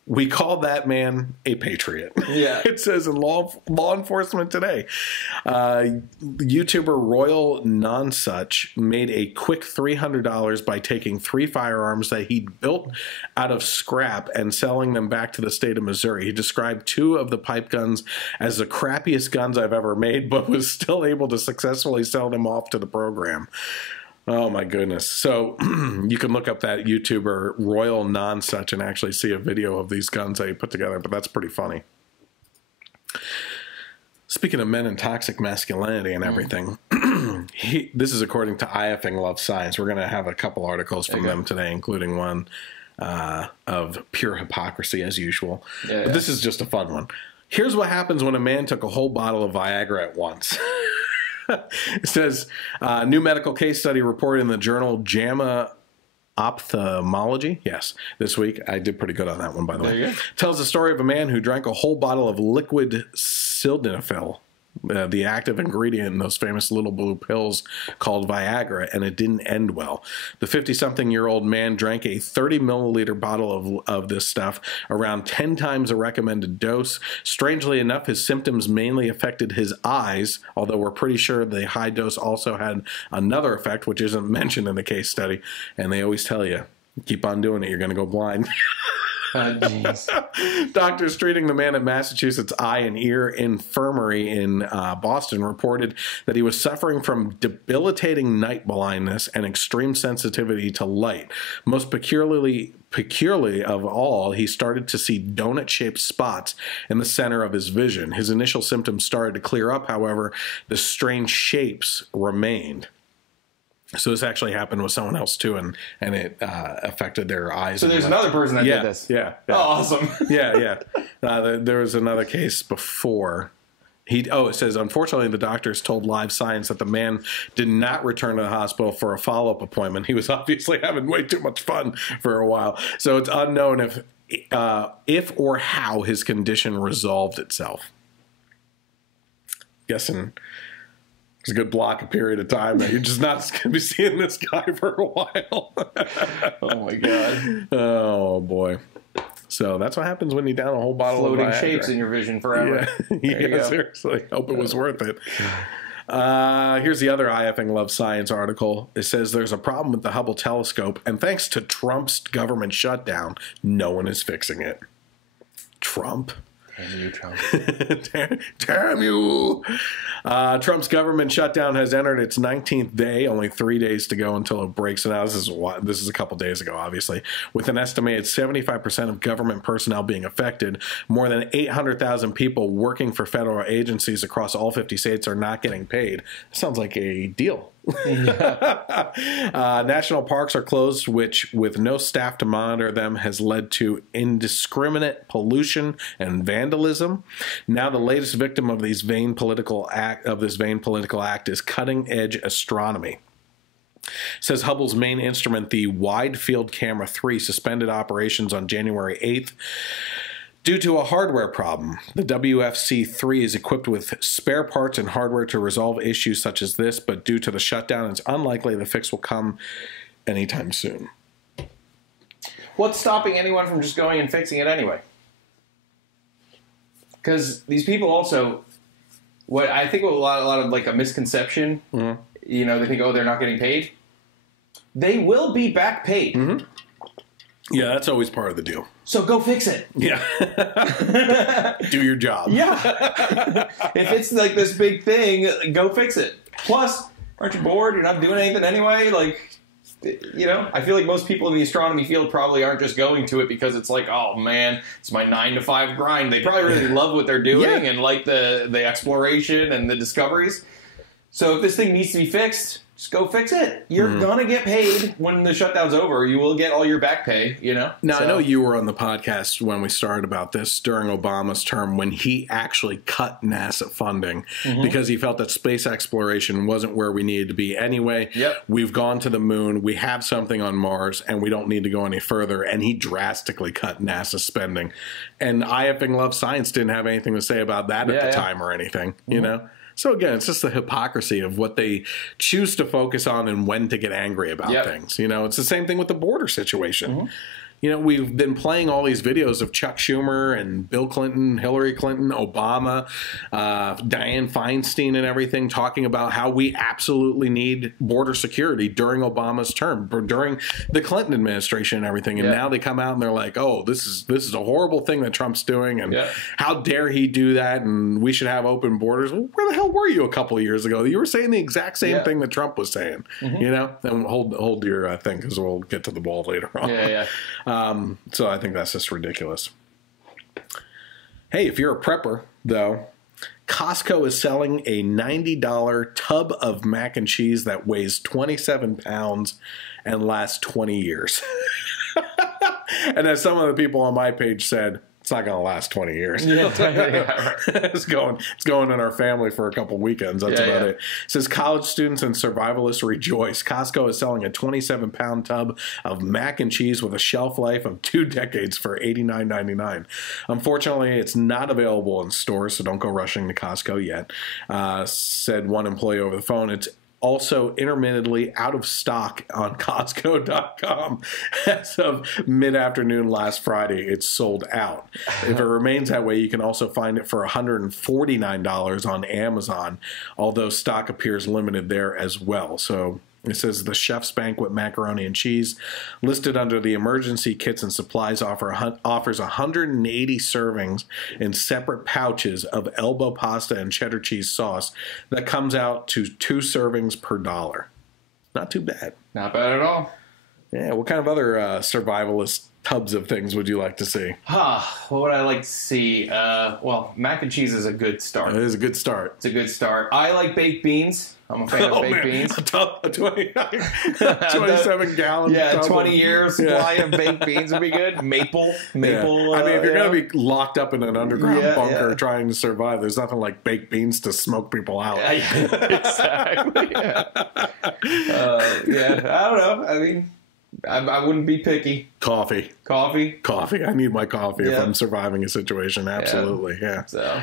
We call that man a patriot. Yeah. It says in Law Enforcement Today. YouTuber Royal Nonsuch made a quick $300 by taking 3 firearms that he'd built out of scrap and selling them back to the state of Missouri. He described 2 of the pipe guns as the crappiest guns I've ever made, but was still able to successfully sell them off to the program. Oh my goodness. So you can look up that YouTuber Royal Nonsuch and actually see a video of these guns that he put together, but that's pretty funny. Speaking of men and toxic masculinity and everything, this is according to IFing Love Science. We're going to have a couple articles from them today, including one of pure hypocrisy as usual. But this is just a fun one. Here's what happens when a man took a whole bottle of Viagra at once. It says, new medical case study reported in the journal JAMA Ophthalmology. Yes, this week. I did pretty good on that one, by the way. Tells the story of a man who drank a whole bottle of liquid sildenafil, the active ingredient in those famous little blue pills called Viagra, and it didn't end well. The 50-something-year-old man drank a 30-milliliter bottle of this stuff, around 10 times the recommended dose. Strangely enough, his symptoms mainly affected his eyes, although we're pretty sure the high dose also had another effect, which isn't mentioned in the case study. And they always tell you, keep on doing it, you're going to go blind. Doctors treating the man at Massachusetts Eye and Ear Infirmary in Boston reported that he was suffering from debilitating night blindness and extreme sensitivity to light. Most peculiarly of all, he started to see donut-shaped spots in the center of his vision. His initial symptoms started to clear up, however, the strange shapes remained. So this actually happened with someone else too, and it affected their eyes. So there's another person that did this. Yeah. Oh, awesome. Yeah. There was another case before. It says, unfortunately, the doctors told Live Science that the man did not return to the hospital for a follow-up appointment. He was obviously having way too much fun for a while. So it's unknown if or how his condition resolved itself. Guessing it's a good block a period of time that you're just not going to be seeing this guy for a while. Oh my god. Oh boy. So that's what happens when you down a whole bottle of Viagra. Shapes in your vision forever. Yeah, seriously. Hope it was worth it. Here's the other IFing Love Science article. It says there's a problem with the Hubble Telescope, and thanks to Trump's government shutdown, no one is fixing it. Trump. Damn you, Trump. Damn you. Trump's government shutdown has entered its 19th day, only 3 days to go until it breaks. Now, this is a couple days ago, obviously. With an estimated 75% of government personnel being affected, more than 800,000 people working for federal agencies across all 50 states are not getting paid. Sounds like a deal. National parks are closed, which, with no staff to monitor them, has led to indiscriminate pollution and vandalism. Now, the latest victim of this vain political act is cutting-edge astronomy. It says Hubble's main instrument, the Wide Field Camera 3, suspended operations on January 8th. Due to a hardware problem, the WFC-3 is equipped with spare parts and hardware to resolve issues such as this, but due to the shutdown, it's unlikely the fix will come anytime soon. What's stopping anyone from just going and fixing it anyway? Because these people also, what I think a lot of like a misconception, you know, they think, oh, they're not getting paid. They will be back paid. Yeah, that's always part of the deal. So go fix it. Yeah. Do your job. Yeah. If it's like this big thing, go fix it. Plus, aren't you bored? You're not doing anything anyway? Like, you know, I feel like most people in the astronomy field probably aren't just going to it because it's like, oh man, it's my 9 to 5 grind. They probably really love what they're doing and like the exploration and the discoveries. So if this thing needs to be fixed, just go fix it. You're going to get paid when the shutdown's over. You will get all your back pay, you know? Now, I know you were on the podcast when we started about this during Obama's term when he actually cut NASA funding because he felt that space exploration wasn't where we needed to be anyway. Yep. We've gone to the moon. We have something on Mars, and we don't need to go any further. And he drastically cut NASA spending. And I Effing Love Science didn't have anything to say about that at the time or anything, you know? So again, it's just the hypocrisy of what they choose to focus on and when to get angry about things. You know, it's the same thing with the border situation. You know, we've been playing all these videos of Chuck Schumer and Bill Clinton, Hillary Clinton, Obama, Dianne Feinstein and everything talking about how we absolutely need border security during Obama's term, or during the Clinton administration and everything. And now they come out and they're like, oh, this is a horrible thing that Trump's doing. And how dare he do that? And we should have open borders. Well, where the hell were you a couple of years ago? You were saying the exact same thing that Trump was saying, you know? And hold your thing because we'll get to the ball later on. So I think that's just ridiculous. Hey, if you're a prepper, though, Costco is selling a $90 tub of mac and cheese that weighs 27 pounds and lasts 20 years. And as some of the people on my page said, it's not going to last 20 years. It's going in our family for a couple weekends. That's about it. It says college students and survivalists rejoice. Costco is selling a 27-pound tub of mac and cheese with a shelf life of 2 decades for $89.99. Unfortunately, it's not available in stores, so don't go rushing to Costco yet. Said one employee over the phone. It's also intermittently out of stock on Costco.com. As of mid-afternoon last Friday, it's sold out. If it remains that way, you can also find it for $149 on Amazon, although stock appears limited there as well. So it says the Chef's Banquet macaroni and cheese, listed under the emergency kits and supplies, offers 180 servings in separate pouches of elbow pasta and cheddar cheese sauce that comes out to 2 servings per $1. Not too bad. Not bad at all. Yeah, what kind of other survivalist tubs of things would you like to see? What would I like to see? Well, mac and cheese is a good start. It is a good start. It's a good start. I like baked beans. I'm a fan of baked beans. A 27-gallon Yeah, 20 years supply of baked beans would be good. Maple. I mean, if you're going to be locked up in an underground bunker trying to survive, there's nothing like baked beans to smoke people out. Exactly. I don't know. I mean, I wouldn't be picky. Coffee. I need my coffee if I'm surviving a situation. Absolutely. Yeah. So.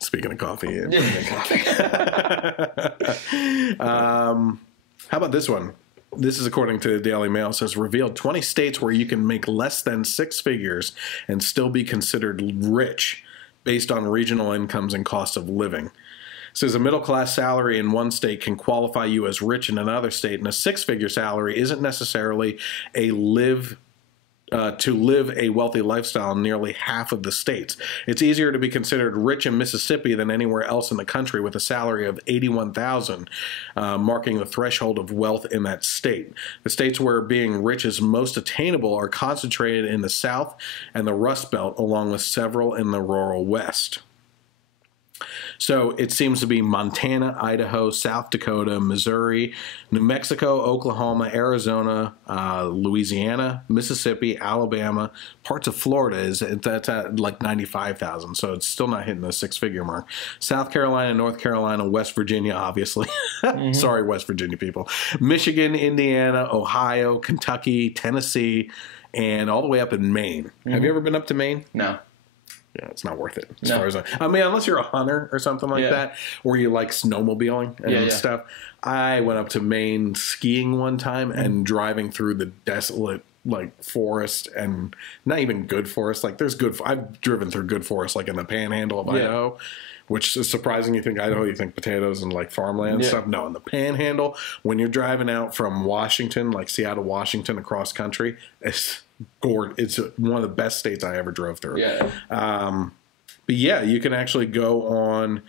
Speaking of coffee. How about this one? This is according to the Daily Mail. It says, revealed 20 states where you can make less than 6 figures and still be considered rich based on regional incomes and cost of living. It says a middle-class salary in one state can qualify you as rich in another state, and a 6-figure salary isn't necessarily to live a wealthy lifestyle in nearly half of the states. It's easier to be considered rich in Mississippi than anywhere else in the country, with a salary of $81,000, marking the threshold of wealth in that state. The states where being rich is most attainable are concentrated in the South and the Rust Belt, along with several in the rural West. So it seems to be Montana, Idaho, South Dakota, Missouri, New Mexico, Oklahoma, Arizona, Louisiana, Mississippi, Alabama, parts of Florida. That's at like 95,000, so it's still not hitting the 6-figure mark. South Carolina, North Carolina, West Virginia, obviously. Sorry, West Virginia people. Michigan, Indiana, Ohio, Kentucky, Tennessee, and all the way up in Maine. Have you ever been up to Maine? No. Yeah, it's not worth it. As far as I mean, unless you're a hunter or something like that, or you like snowmobiling and stuff. I went up to Maine skiing one time and driving through the desolate forest, and not even good forest. Like there's good. I've driven through good forest, like in the Panhandle of Idaho, which is surprising. You think Idaho, you think potatoes and like farmland and stuff. No, in the Panhandle, when you're driving out from Washington, like Seattle, Washington, across country, it's It's one of the best states I ever drove through. Yeah. But yeah, you can actually go on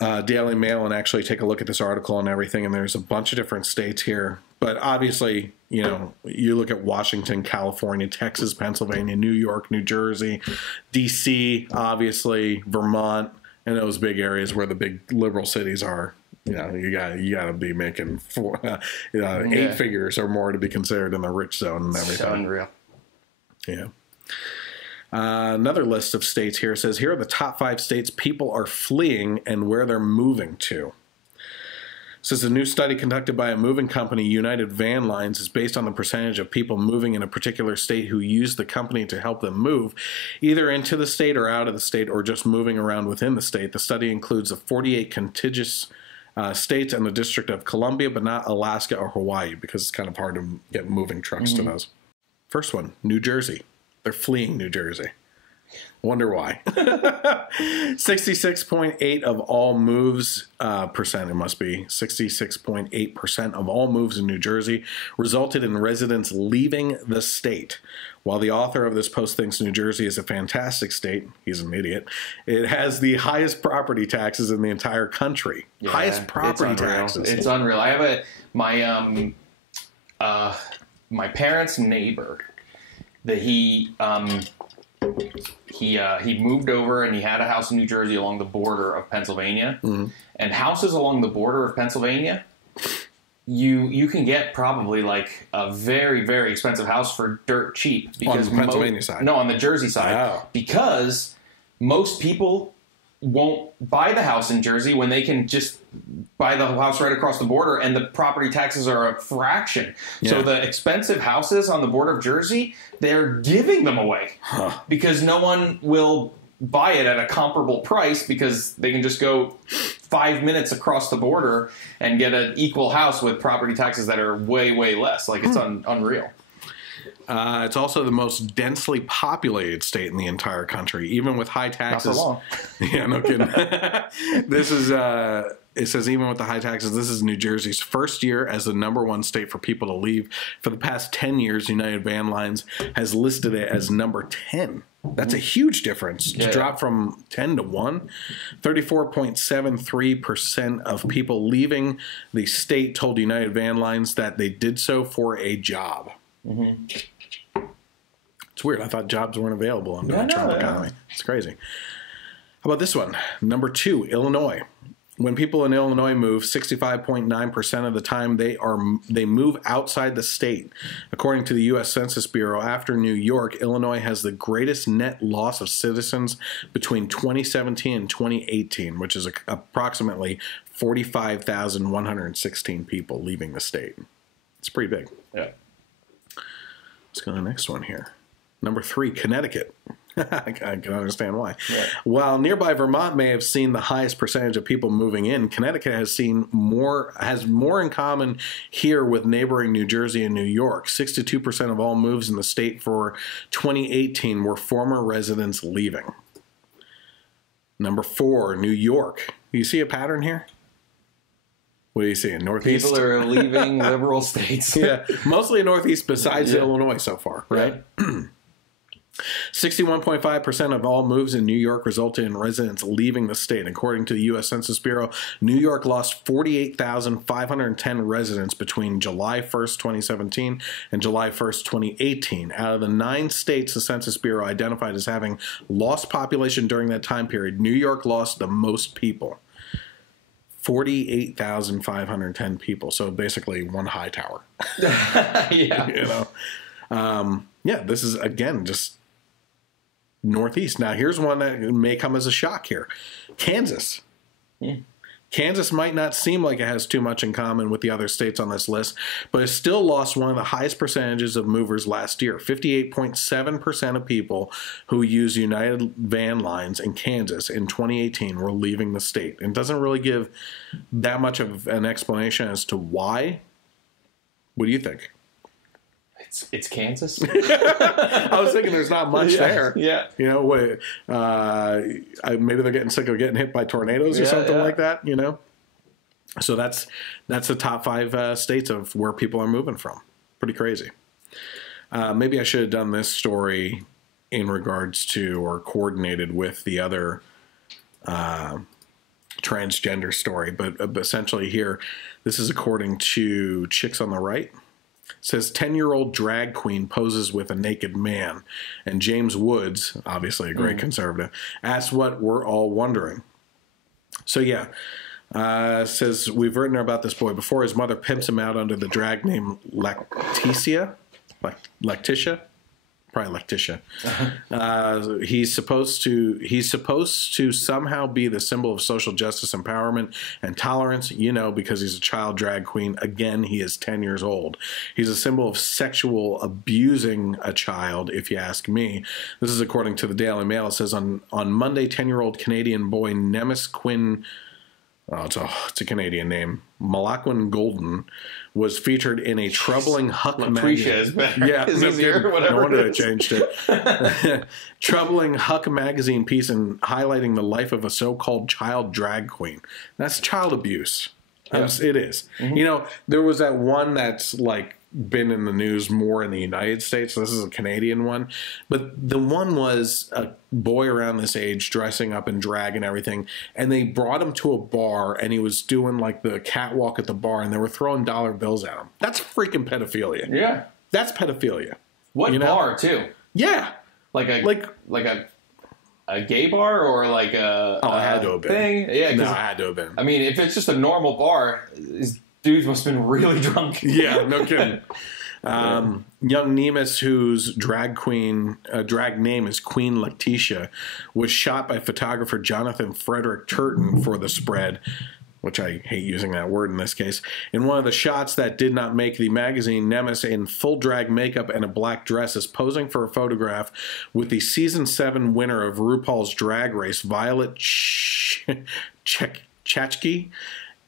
Daily Mail and actually take a look at this article and everything. And there's a bunch of different states here. But obviously, you know, you look at Washington, California, Texas, Pennsylvania, New York, New Jersey, D.C., obviously, Vermont, and those big areas where the big liberal cities are. You know, you got to be making 8 figures or more to be considered in the rich zone and everything. So unreal. Yeah. Another list of states here says, here are the top 5 states people are fleeing and where they're moving to. It says a new study conducted by a moving company, United Van Lines, is based on the percentage of people moving in a particular state who use the company to help them move, either into the state or out of the state or just moving around within the state. The study includes the 48 contiguous states and the District of Columbia, but not Alaska or Hawaii, because it's kind of hard to get moving trucks to those. First one, New Jersey. They're fleeing New Jersey. Wonder why. 66.8 of all moves, percent it must be, 66.8% of all moves in New Jersey resulted in residents leaving the state. While the author of this post thinks New Jersey is a fantastic state, he's an idiot, it has the highest property taxes in the entire country. Yeah, highest property taxes. It's unreal. I have my parents' neighbor that he moved over and he had a house in New Jersey along the border of Pennsylvania. And houses along the border of Pennsylvania, you can get probably like a very, very expensive house for dirt cheap. Because on the Pennsylvania side? No, on the Jersey side. Oh. Because most people won't buy the house in Jersey when they can just buy the house right across the border, and the property taxes are a fraction. Yeah. So the expensive houses on the border of Jersey, they're giving them away because no one will buy it at a comparable price because they can just go 5 minutes across the border and get an equal house with property taxes that are way, way less. Like it's unreal. It's also the most densely populated state in the entire country, even with high taxes. Not for long. Yeah, no kidding. This is, it says even with the high taxes, this is New Jersey's first year as the #1 state for people to leave. For the past 10 years, United Van Lines has listed it as number 10. That's a huge difference to drop from 10 to 1. 34.73% of people leaving the state told United Van Lines that they did so for a job. It's weird. I thought jobs weren't available under the Trump economy. It's crazy. How about this one? Number 2, Illinois. When people in Illinois move, 65.9% of the time they move outside the state. According to the U.S. Census Bureau, after New York, Illinois has the greatest net loss of citizens between 2017 and 2018, which is approximately 45,116 people leaving the state. It's pretty big. Yeah. Let's go to the next one here. Number 3, Connecticut. I can understand why. Yeah. While nearby Vermont may have seen the highest percentage of people moving in, Connecticut has more in common here with neighboring New Jersey and New York. 62% of all moves in the state for 2018 were former residents leaving. Number 4, New York. Do you see a pattern here? What do you see in Northeast? People are leaving liberal states. Yeah, mostly Northeast besides Illinois so far, right? Yeah. 61.5% of all moves in New York resulted in residents leaving the state. According to the U.S. Census Bureau, New York lost 48,510 residents between July 1st, 2017 and July 1st, 2018. Out of the 9 states the Census Bureau identified as having lost population during that time period, New York lost the most people. 48,510 people. So basically one high tower. Yeah. You know? Yeah, this is, again, just Northeast. Now, here's one that may come as a shock here. Kansas. Kansas might not seem like it has too much in common with the other states on this list, but it still lost one of the highest percentages of movers last year. 58.7% of people who use United Van Lines in Kansas in 2018 were leaving the state. It doesn't really give that much of an explanation as to why. What do you think? It's Kansas. I was thinking there's not much there. Yeah. You know, maybe they're getting sick of getting hit by tornadoes or something like that, you know? So that's the top 5 states of where people are moving from. Pretty crazy. maybe I should have done this story in regards to or coordinated with the other transgender story. But essentially here, this is according to Chicks on the Right. It says 10-year-old drag queen poses with a naked man. And James Woods, obviously a great conservative, asks what we're all wondering. So yeah, says we've written about this boy before. His mother pimps him out under the drag name Lactitia. Probably Lactitia. He's supposed to somehow be the symbol of social justice, empowerment, and tolerance, you know, because he's a child drag queen. Again, he is 10 years old. He's a symbol of sexual abusing a child, if you ask me. This is according to the Daily Mail. It says on Monday, 10-year-old Canadian boy Nemes Quinn, it's a Canadian name, Malaquin Golden, was featured in a troubling Huck magazine. Yeah, no wonder they changed it. Troubling Huck magazine piece and highlighting the life of a so-called child drag queen. That's child abuse. Yeah. It is. You know, there was that one that's like been in the news more in the United States. This is a Canadian one. But the one was a boy around this age dressing up in drag and everything. And they brought him to a bar and he was doing like the catwalk at the bar and they were throwing dollar bills at him. That's freaking pedophilia. Yeah. That's pedophilia. What bar too? Yeah. Like a gay bar or like a it had to have been. Thing? Yeah. No, it had to have been. I mean, if it's just a normal bar, dudes must have been really drunk. Yeah, no kidding. Young Nemes, whose drag name is Queen Lactitia, was shot by photographer Jonathan Frederick Turton for the spread, which I hate using that word in this case. In one of the shots that did not make the magazine, Nemes, in full drag makeup and a black dress, is posing for a photograph with the season 7 winner of RuPaul's Drag Race, Violet Chachki.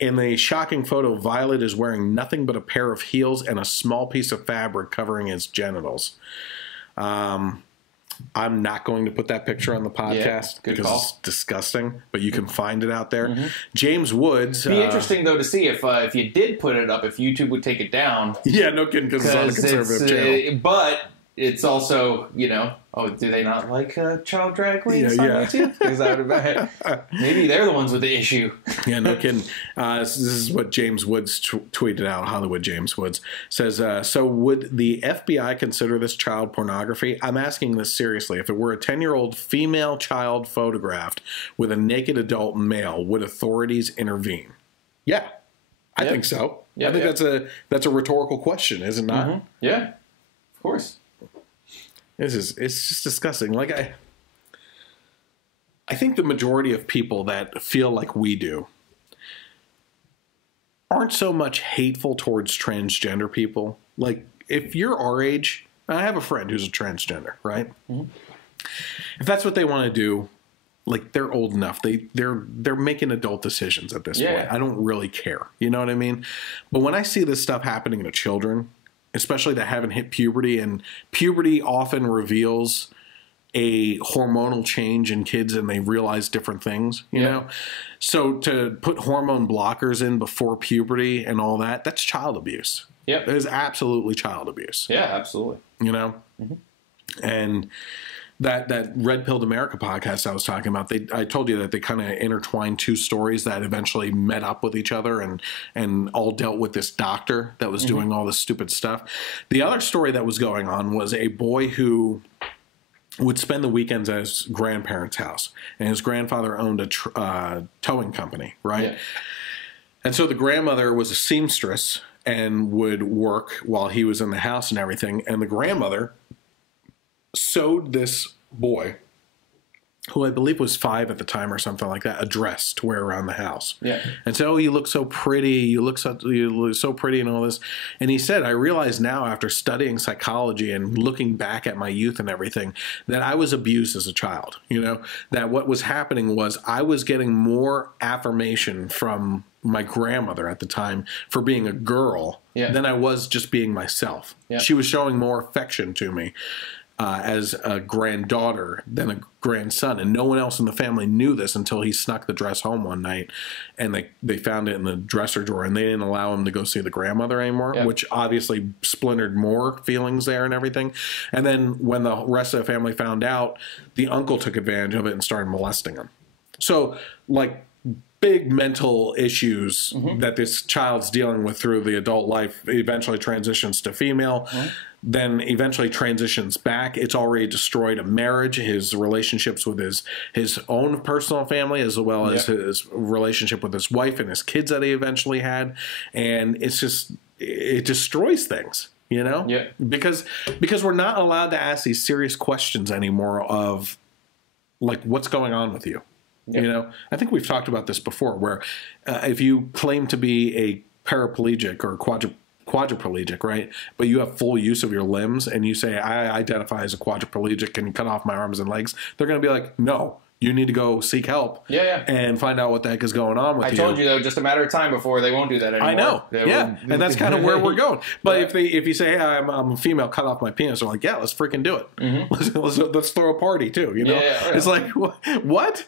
In the shocking photo, Violet is wearing nothing but a pair of heels and a small piece of fabric covering his genitals. I'm not going to put that picture on the podcast because it's disgusting, but you can find it out there. James Woods. It'd be interesting, though, to see if you did put it up, if YouTube would take it down. Yeah, no kidding, because it's on a conservative channel. But it's also, you know, do they not like child drag queens on YouTube? Because I would bet maybe they're the ones with the issue. Yeah, no kidding. This is what James Woods tweeted out. Hollywood James Woods says, so would the FBI consider this child pornography? I'm asking this seriously. If it were a 10-year-old female child photographed with a naked adult male, would authorities intervene? Yeah, I think so. I think that's a rhetorical question, is it not? Yeah, of course. It's just disgusting. Like I think the majority of people that feel like we do aren't so much hateful towards transgender people. Like if you're our age, I have a friend who's a transgender, right? If that's what they want to do, like they're old enough. They're making adult decisions at this point. I don't really care. You know what I mean? But when I see this stuff happening to children, especially that haven't hit puberty, and puberty often reveals a hormonal change in kids and they realize different things, you know? So to put hormone blockers in before puberty and all that, that's child abuse. It is absolutely child abuse. Yeah, absolutely. You know? And that Red Pilled America podcast I was talking about, I told you that they kind of intertwined two stories that eventually met up with each other and all dealt with this doctor that was doing all this stupid stuff. The other story that was going on was a boy who would spend the weekends at his grandparents' house, and his grandfather owned a towing company, right? And so the grandmother was a seamstress and would work while he was in the house and everything, and the grandmother sewed this boy, who I believe was 5 at the time or something like that, a dress to wear around the house. And said, "Oh, you look so pretty. You look so pretty," and all this. And he said, "I realize now, after studying psychology and looking back at my youth and everything, that I was abused as a child. You know, that what was happening was I was getting more affirmation from my grandmother at the time for being a girl than I was just being myself. She was showing more affection to me." as a granddaughter than a grandson, and no one else in the family knew this until he snuck the dress home one night, and they found it in the dresser drawer, and they didn't allow him to go see the grandmother anymore, which obviously splintered more feelings there and everything. And then when the rest of the family found out, the uncle took advantage of it and started molesting him. So, like, big mental issues that this child's dealing with through the adult life eventually transitions to female, then eventually transitions back. It's already destroyed a marriage, his relationships with his own personal family, as well as his relationship with his wife and his kids that he eventually had. And it's just, it destroys things, you know? Yeah. Because we're not allowed to ask these serious questions anymore of, like, what's going on with you? You know, I think we've talked about this before, where if you claim to be a paraplegic or quadriplegic, right, but you have full use of your limbs, and you say, I identify as a quadriplegic and cut off my arms and legs, they're going to be like, no, you need to go seek help and find out what the heck is going on with you. I told you, though, just a matter of time before they won't do that anymore. I know. And that's kind of where we're going. But if you say, hey, I'm a female, cut off my penis, they're like, yeah, let's freaking do it. Let's throw a party, too, you know? It's like, what?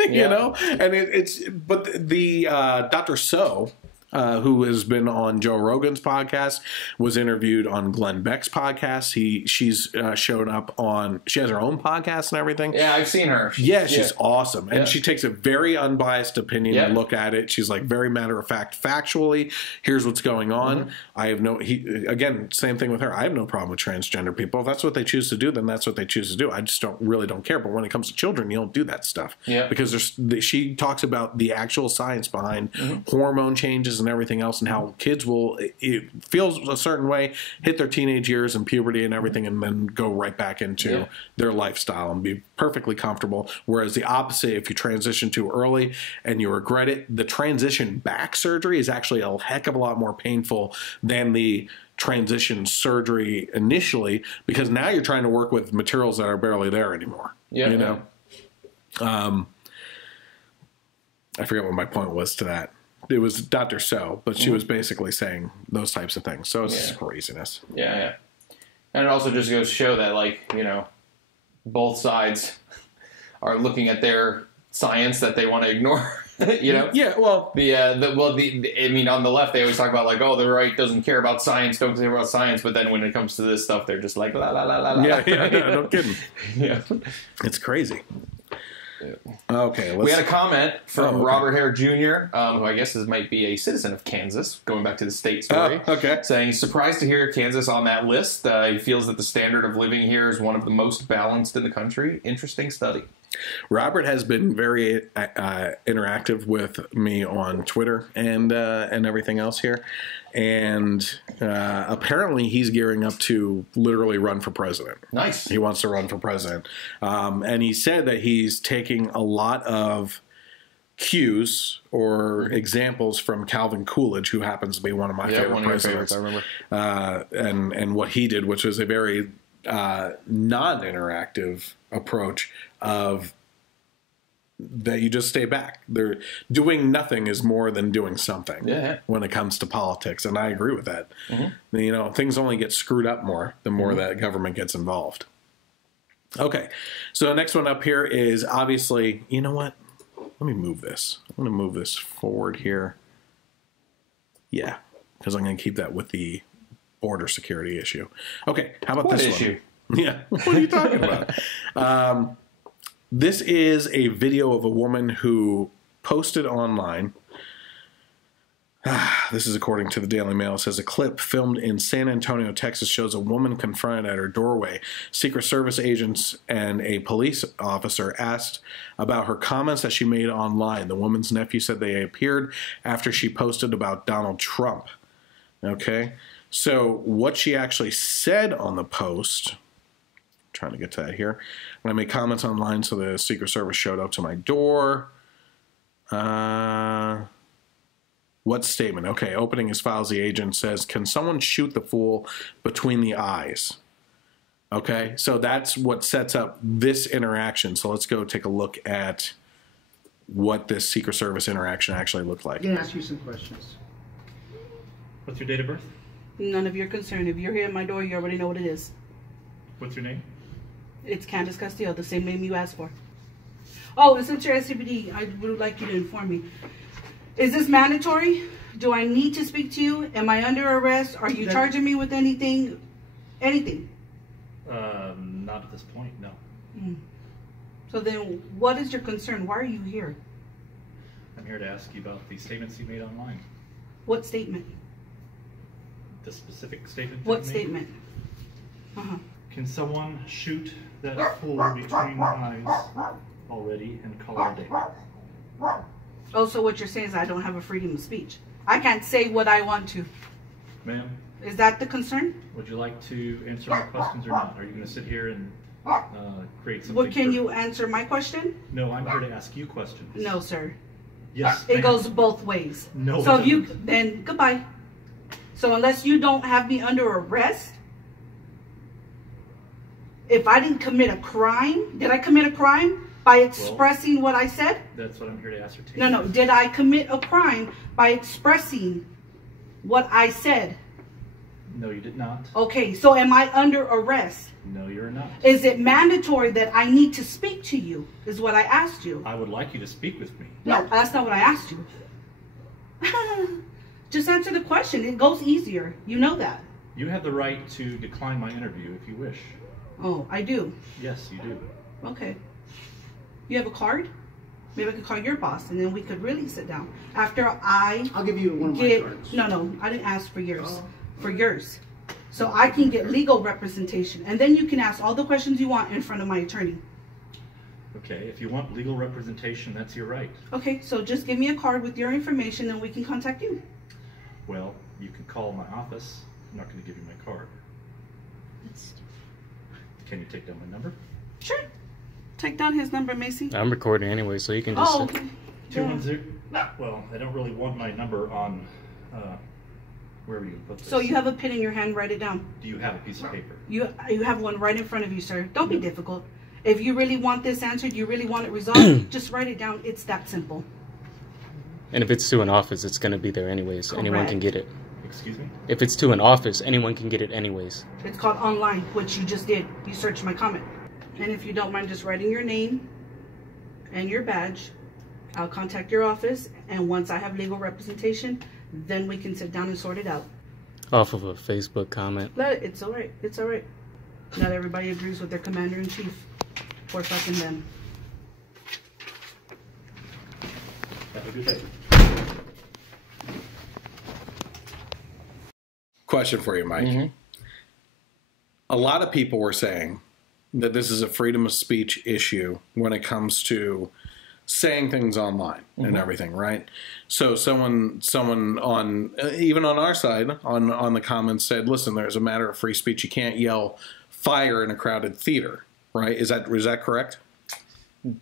You know? And but the Dr. So, who has been on Joe Rogan's podcast, was interviewed on Glenn Beck's podcast. She's shown up on, she has her own podcast and everything. Yeah, I've seen her. She's awesome. And she takes a very unbiased opinion and look at it. She's like very matter of fact, factually, here's what's going on. I have again, same thing with her. I have no problem with transgender people. If that's what they choose to do, then that's what they choose to do. I just really don't care. But when it comes to children, you don't do that stuff. Because she talks about the actual science behind hormone changes and everything else, and how kids will, it feels a certain way, hit their teenage years and puberty and everything, and then go right back into their lifestyle and be perfectly comfortable. Whereas the opposite, if you transition too early and you regret it, the transition back surgery is actually a heck of a lot more painful than the transition surgery initially, because now you're trying to work with materials that are barely there anymore. You know? I forget what my point was to that. It was Dr. So, but she was basically saying those types of things. So it's just craziness. And it also just goes to show that, like, you know, both sides are looking at their science that they want to ignore. You know? I mean, on the left, they always talk about, like, oh, the right doesn't care about science, don't care about science. But then when it comes to this stuff, they're just like, la, la, la, la, la. No kidding. It's crazy. Okay, we had a comment from Robert Hare Jr., who I guess might be a citizen of Kansas, going back to the state story, saying, surprised to hear Kansas on that list. He feels that the standard of living here is one of the most balanced in the country. Interesting study. Robert has been very interactive with me on Twitter and everything else here. And apparently he's gearing up to literally run for president. Nice. He wants to run for president. And he said that he's taking a lot of cues or examples from Calvin Coolidge, who happens to be one of my favorite presidents. I remember. And what he did, which was a very non-interactive approach of that you just stay back. They're doing nothing is more than doing something when it comes to politics, and I agree with that. You know, things only get screwed up more the more that government gets involved. Okay, so the next one up here is obviously, you know what? Let me move this. I'm going to move this forward here. Yeah, because I'm going to keep that with the border security issue. Okay, how about this issue? Yeah, what are you talking about? This is a video of a woman who posted online. This is according to the Daily Mail. It says a clip filmed in San Antonio, Texas shows a woman confronted at her doorway. Secret Service agents and a police officer asked about her comments that she made online. The woman's nephew said they appeared after she posted about Donald Trump. Okay, so what she actually said on the post, trying to get to that here. When I made comments online, so the Secret Service showed up to my door. What statement? Okay, opening his files, the agent says, can someone shoot the fool between the eyes? Okay, so that's what sets up this interaction. So let's go take a look at what this Secret Service interaction actually looked like. I'm going to ask you some questions. What's your date of birth? None of your concern. If you're here at my door, you already know what it is. What's your name? It's Candace Castillo, the same name you asked for. Oh, and since you're SCPD, I would like you to inform me. Is this mandatory? Do I need to speak to you? Am I under arrest? Are you charging me with anything? Anything? Not at this point, no. So then, what is your concern? Why are you here? I'm here to ask you about the statements you made online. What statement? The specific statement. What statement? Can someone shoot that fool between the eyes already and call it a day? Oh, so what you're saying is I don't have a freedom of speech. I can't say what I want to. Ma'am? Is that the concern? Would you like to answer my questions or not? Are you going to sit here and create something? What, can you answer my question? No, I'm here to ask you questions. No, sir. Yes. It goes both ways. No. So if you, then goodbye. So unless you don't have me under arrest, if I didn't commit a crime, did I commit a crime by expressing what I said? That's what I'm here to ascertain. No, no. Did I commit a crime by expressing what I said? No, you did not. Okay, so am I under arrest? No, you're not. Is it mandatory that I need to speak to you, is what I asked you? I would like you to speak with me. No, that's not what I asked you. Just answer the question. It goes easier. You know that. You have the right to decline my interview if you wish. Oh, I do? Yes, you do. Okay. You have a card? Maybe I could call your boss, and then we could really sit down. After I'll give you one of my cards. No, I didn't ask for yours. Oh. For yours. So I can get legal representation. And then you can ask all the questions you want in front of my attorney. Okay, if you want legal representation, that's your right. Okay, so just give me a card with your information, and we can contact you. Well, you can call my office. I'm not going to give you my card. Can you take down my number? Sure. Take down his number, Macy. I'm recording anyway, so you can just... Oh, okay. 210. Well, I don't really want my number on... wherever you put this. So you have a pen in your hand, write it down. Do you have a piece of paper? You have one right in front of you, sir. Don't be difficult. If you really want this answered, you really want it resolved, just write it down. It's that simple. And if it's to an office, it's going to be there anyways. Correct. Anyone can get it. Excuse me? If it's to an office, anyone can get it anyways. It's called online, which you just did. You searched my comment. And if you don't mind just writing your name and your badge, I'll contact your office, and once I have legal representation, then we can sit down and sort it out. Off of a Facebook comment. It's all right. It's all right. Not everybody agrees with their commander-in-chief. Poor fucking them. Have a good day. Question for you, Mike. A lot of people were saying that this is a freedom of speech issue when it comes to saying things online and everything, right? So someone on, even on our side, on the comments said, listen, there's a matter of free speech. You can't yell fire in a crowded theater, right? Is that correct?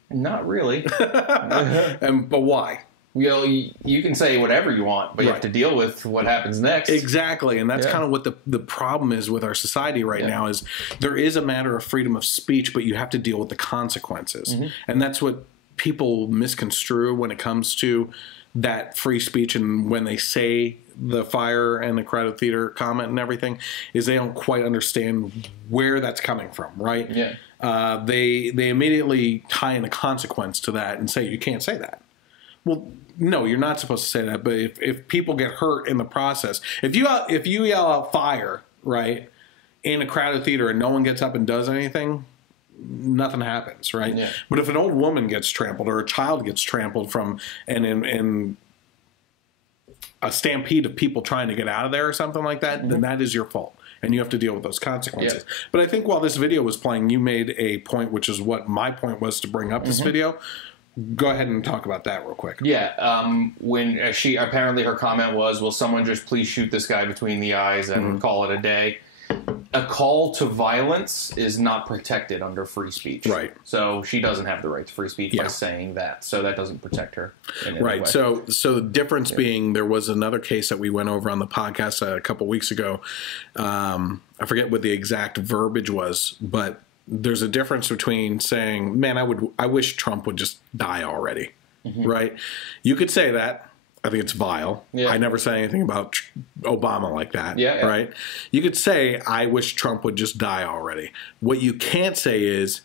Not really. But why? You know, you can say whatever you want, but you have to deal with what happens next. Exactly, and that's kind of what the problem is with our society right now, is there is a matter of freedom of speech, but you have to deal with the consequences. And that's what people misconstrue when it comes to that free speech, and when they say the fire and the crowded theater comment and everything, is they don't quite understand where that's coming from, right? Yeah. They immediately tie in a consequence to that and say you can't say that. Well, no, you're not supposed to say that. But if people get hurt in the process, if you yell out fire, right, in a crowded theater and no one gets up and does anything, nothing happens, right? Yeah. But if an old woman gets trampled or a child gets trampled from in a stampede of people trying to get out of there or something like that, then that is your fault. And you have to deal with those consequences. Yeah. But I think while this video was playing, you made a point, which is what my point was to bring up this video. Go ahead and talk about that real quick. Yeah, when she, apparently her comment was, will someone just please shoot this guy between the eyes and call it a day? A call to violence is not protected under free speech. Right. So she doesn't have the right to free speech by saying that. So that doesn't protect her in any way. So the difference being, there was another case that we went over on the podcast a couple weeks ago. I forget what the exact verbiage was, but there's a difference between saying, man, I wish Trump would just die already, right? You could say that, I think it's vile. Yeah. I never said anything about Obama like that. Yeah. Right? You could say, I wish Trump would just die already. What you can't say is,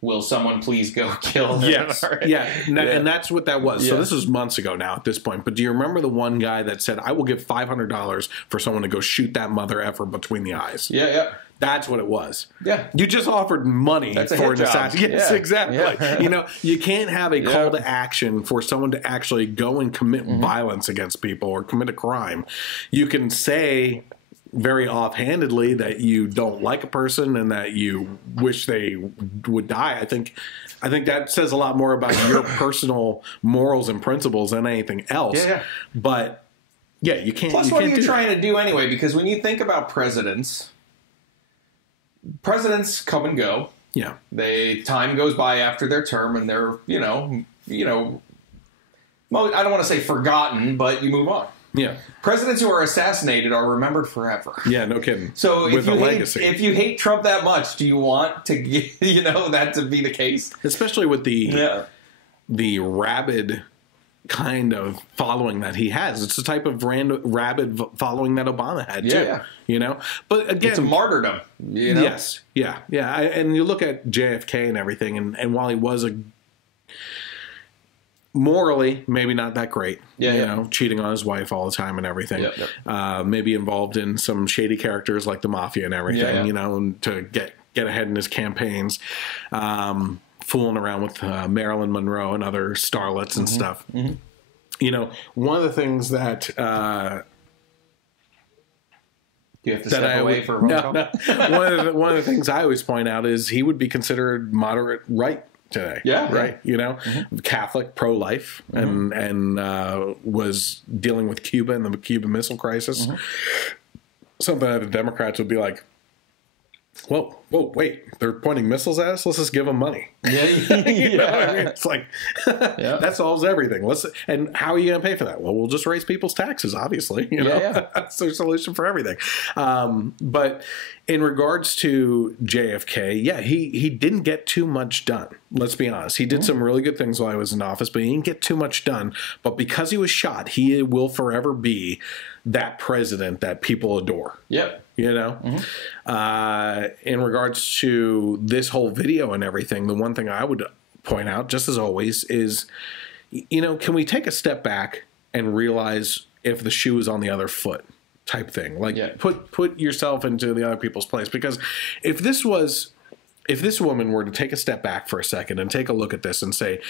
will someone please go kill him? Yes. Right? Yeah. And that's what that was. Yeah. So this was months ago now at this point. But do you remember the one guy that said, I will give $500 for someone to go shoot that mother effer between the eyes? Yeah. That's what it was. Yeah. You just offered money That's a for hit an job. assassin. Yes, Yeah. exactly. Yeah. You know, you can't have a call to action for someone to actually go and commit violence against people or commit a crime. You can say very offhandedly that you don't like a person and that you wish they would die. I think that says a lot more about your personal morals and principles than anything else. Yeah. But yeah, you can't. Plus, you what can't are you do trying that. to do anyway? Because when you think about presidents come and go. Yeah. Time goes by after their term, and they're well, I don't want to say forgotten, but you move on. Yeah. Presidents who are assassinated are remembered forever. Yeah, no kidding. So With a legacy. if you hate Trump that much, do you want to that to be the case? Especially with the rabid kind of following that he has. It's the type of rabid following that Obama had too. Yeah. You know? But again, it's a martyrdom. You know? Yes. Yeah. Yeah. And you look at JFK and everything, and while he was morally maybe not that great, you know, cheating on his wife all the time and everything, maybe involved in some shady characters like the mafia and everything, you know, and to get ahead in his campaigns, fooling around with Marilyn Monroe and other starlets and stuff. You know, one of the things that you have to step away for a moment. One of the things I always point out is he would be considered moderate right today. Yeah. Right. You know, Catholic, pro-life, and was dealing with Cuba and the Cuban Missile Crisis. Something that the Democrats would be like, whoa, wait, they're pointing missiles at us? Let's just give them money. Yeah. You know what I mean? It's like, that solves everything. And how are you going to pay for that? Well, we'll just raise people's taxes, obviously. You know? That's their solution for everything. But in regards to JFK, he didn't get too much done. Let's be honest. He did some really good things while he was in office, but he didn't get too much done. But because he was shot, he will forever be that president that people adore. Yep. You know? In regards to this whole video and everything, the one thing I would point out, just as always, is, you know, can we take a step back and realize if the shoe is on the other foot type thing? Like, put yourself into the other people's place. Because if this woman were to take a step back for a second and take a look at this and say,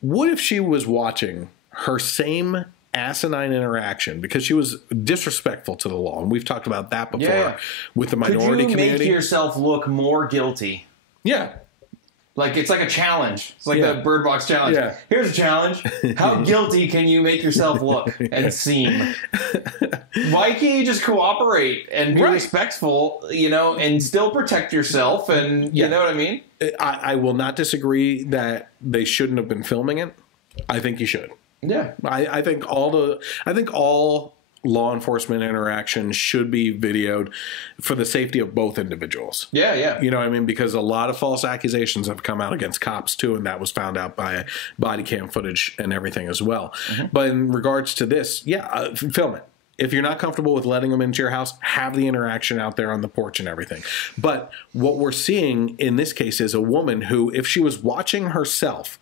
what if she was watching her same asinine interaction because she was disrespectful to the law, and we've talked about that before with the minority community. Could you make yourself look more guilty? Yeah. Like, it's like a challenge. It's like the Bird Box challenge. Yeah. Here's a challenge. How guilty can you make yourself look and seem? Why can't you just cooperate and be respectful, you know, and still protect yourself? And you know what I mean? I will not disagree that they shouldn't have been filming it. I think you should. Yeah. I think all law enforcement interactions should be videoed for the safety of both individuals. Yeah. You know what I mean? Because a lot of false accusations have come out against cops too, and that was found out by body cam footage and everything as well. But in regards to this, film it. If you're not comfortable with letting them into your house, have the interaction out there on the porch and everything. But what we're seeing in this case is a woman who, if she was watching herself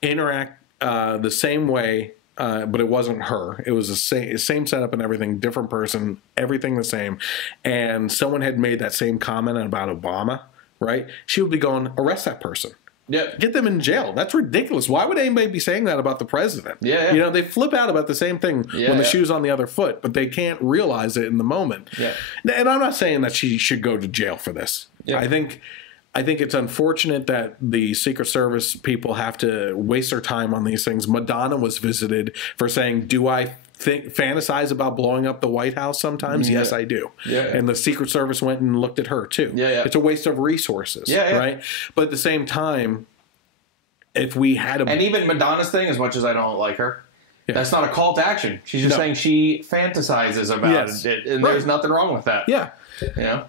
interact the same way, but it wasn't her. It was the same setup and everything, different person, everything the same. And someone had made that same comment about Obama, right? She would be going, arrest that person. Yeah. Get them in jail. That's ridiculous. Why would anybody be saying that about the president? Yeah. You know, they flip out about the same thing when the shoe's on the other foot, but they can't realize it in the moment. Yeah. And I'm not saying that she should go to jail for this. Yeah. I think it's unfortunate that the Secret Service people have to waste their time on these things. Madonna was visited for saying, do I fantasize about blowing up the White House sometimes? Yes, I do. Yeah. And the Secret Service went and looked at her too. Yeah. It's a waste of resources, right? But at the same time, if we had And even Madonna's thing, as much as I don't like her, that's not a call to action. She's just saying she fantasizes about it, and there's nothing wrong with that. Yeah. You know?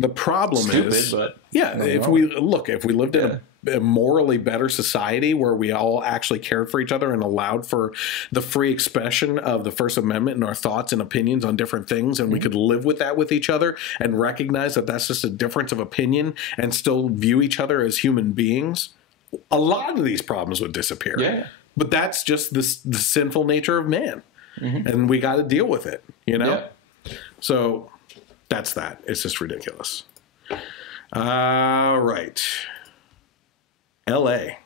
The problem is, if we lived in a morally better society where we all actually cared for each other and allowed for the free expression of the First Amendment and our thoughts and opinions on different things, and we could live with that with each other and recognize that that's just a difference of opinion and still view each other as human beings, a lot of these problems would disappear. Yeah. But that's just the sinful nature of man, and we got to deal with it, you know? Yeah. So that's that. It's just ridiculous. All right. L.A.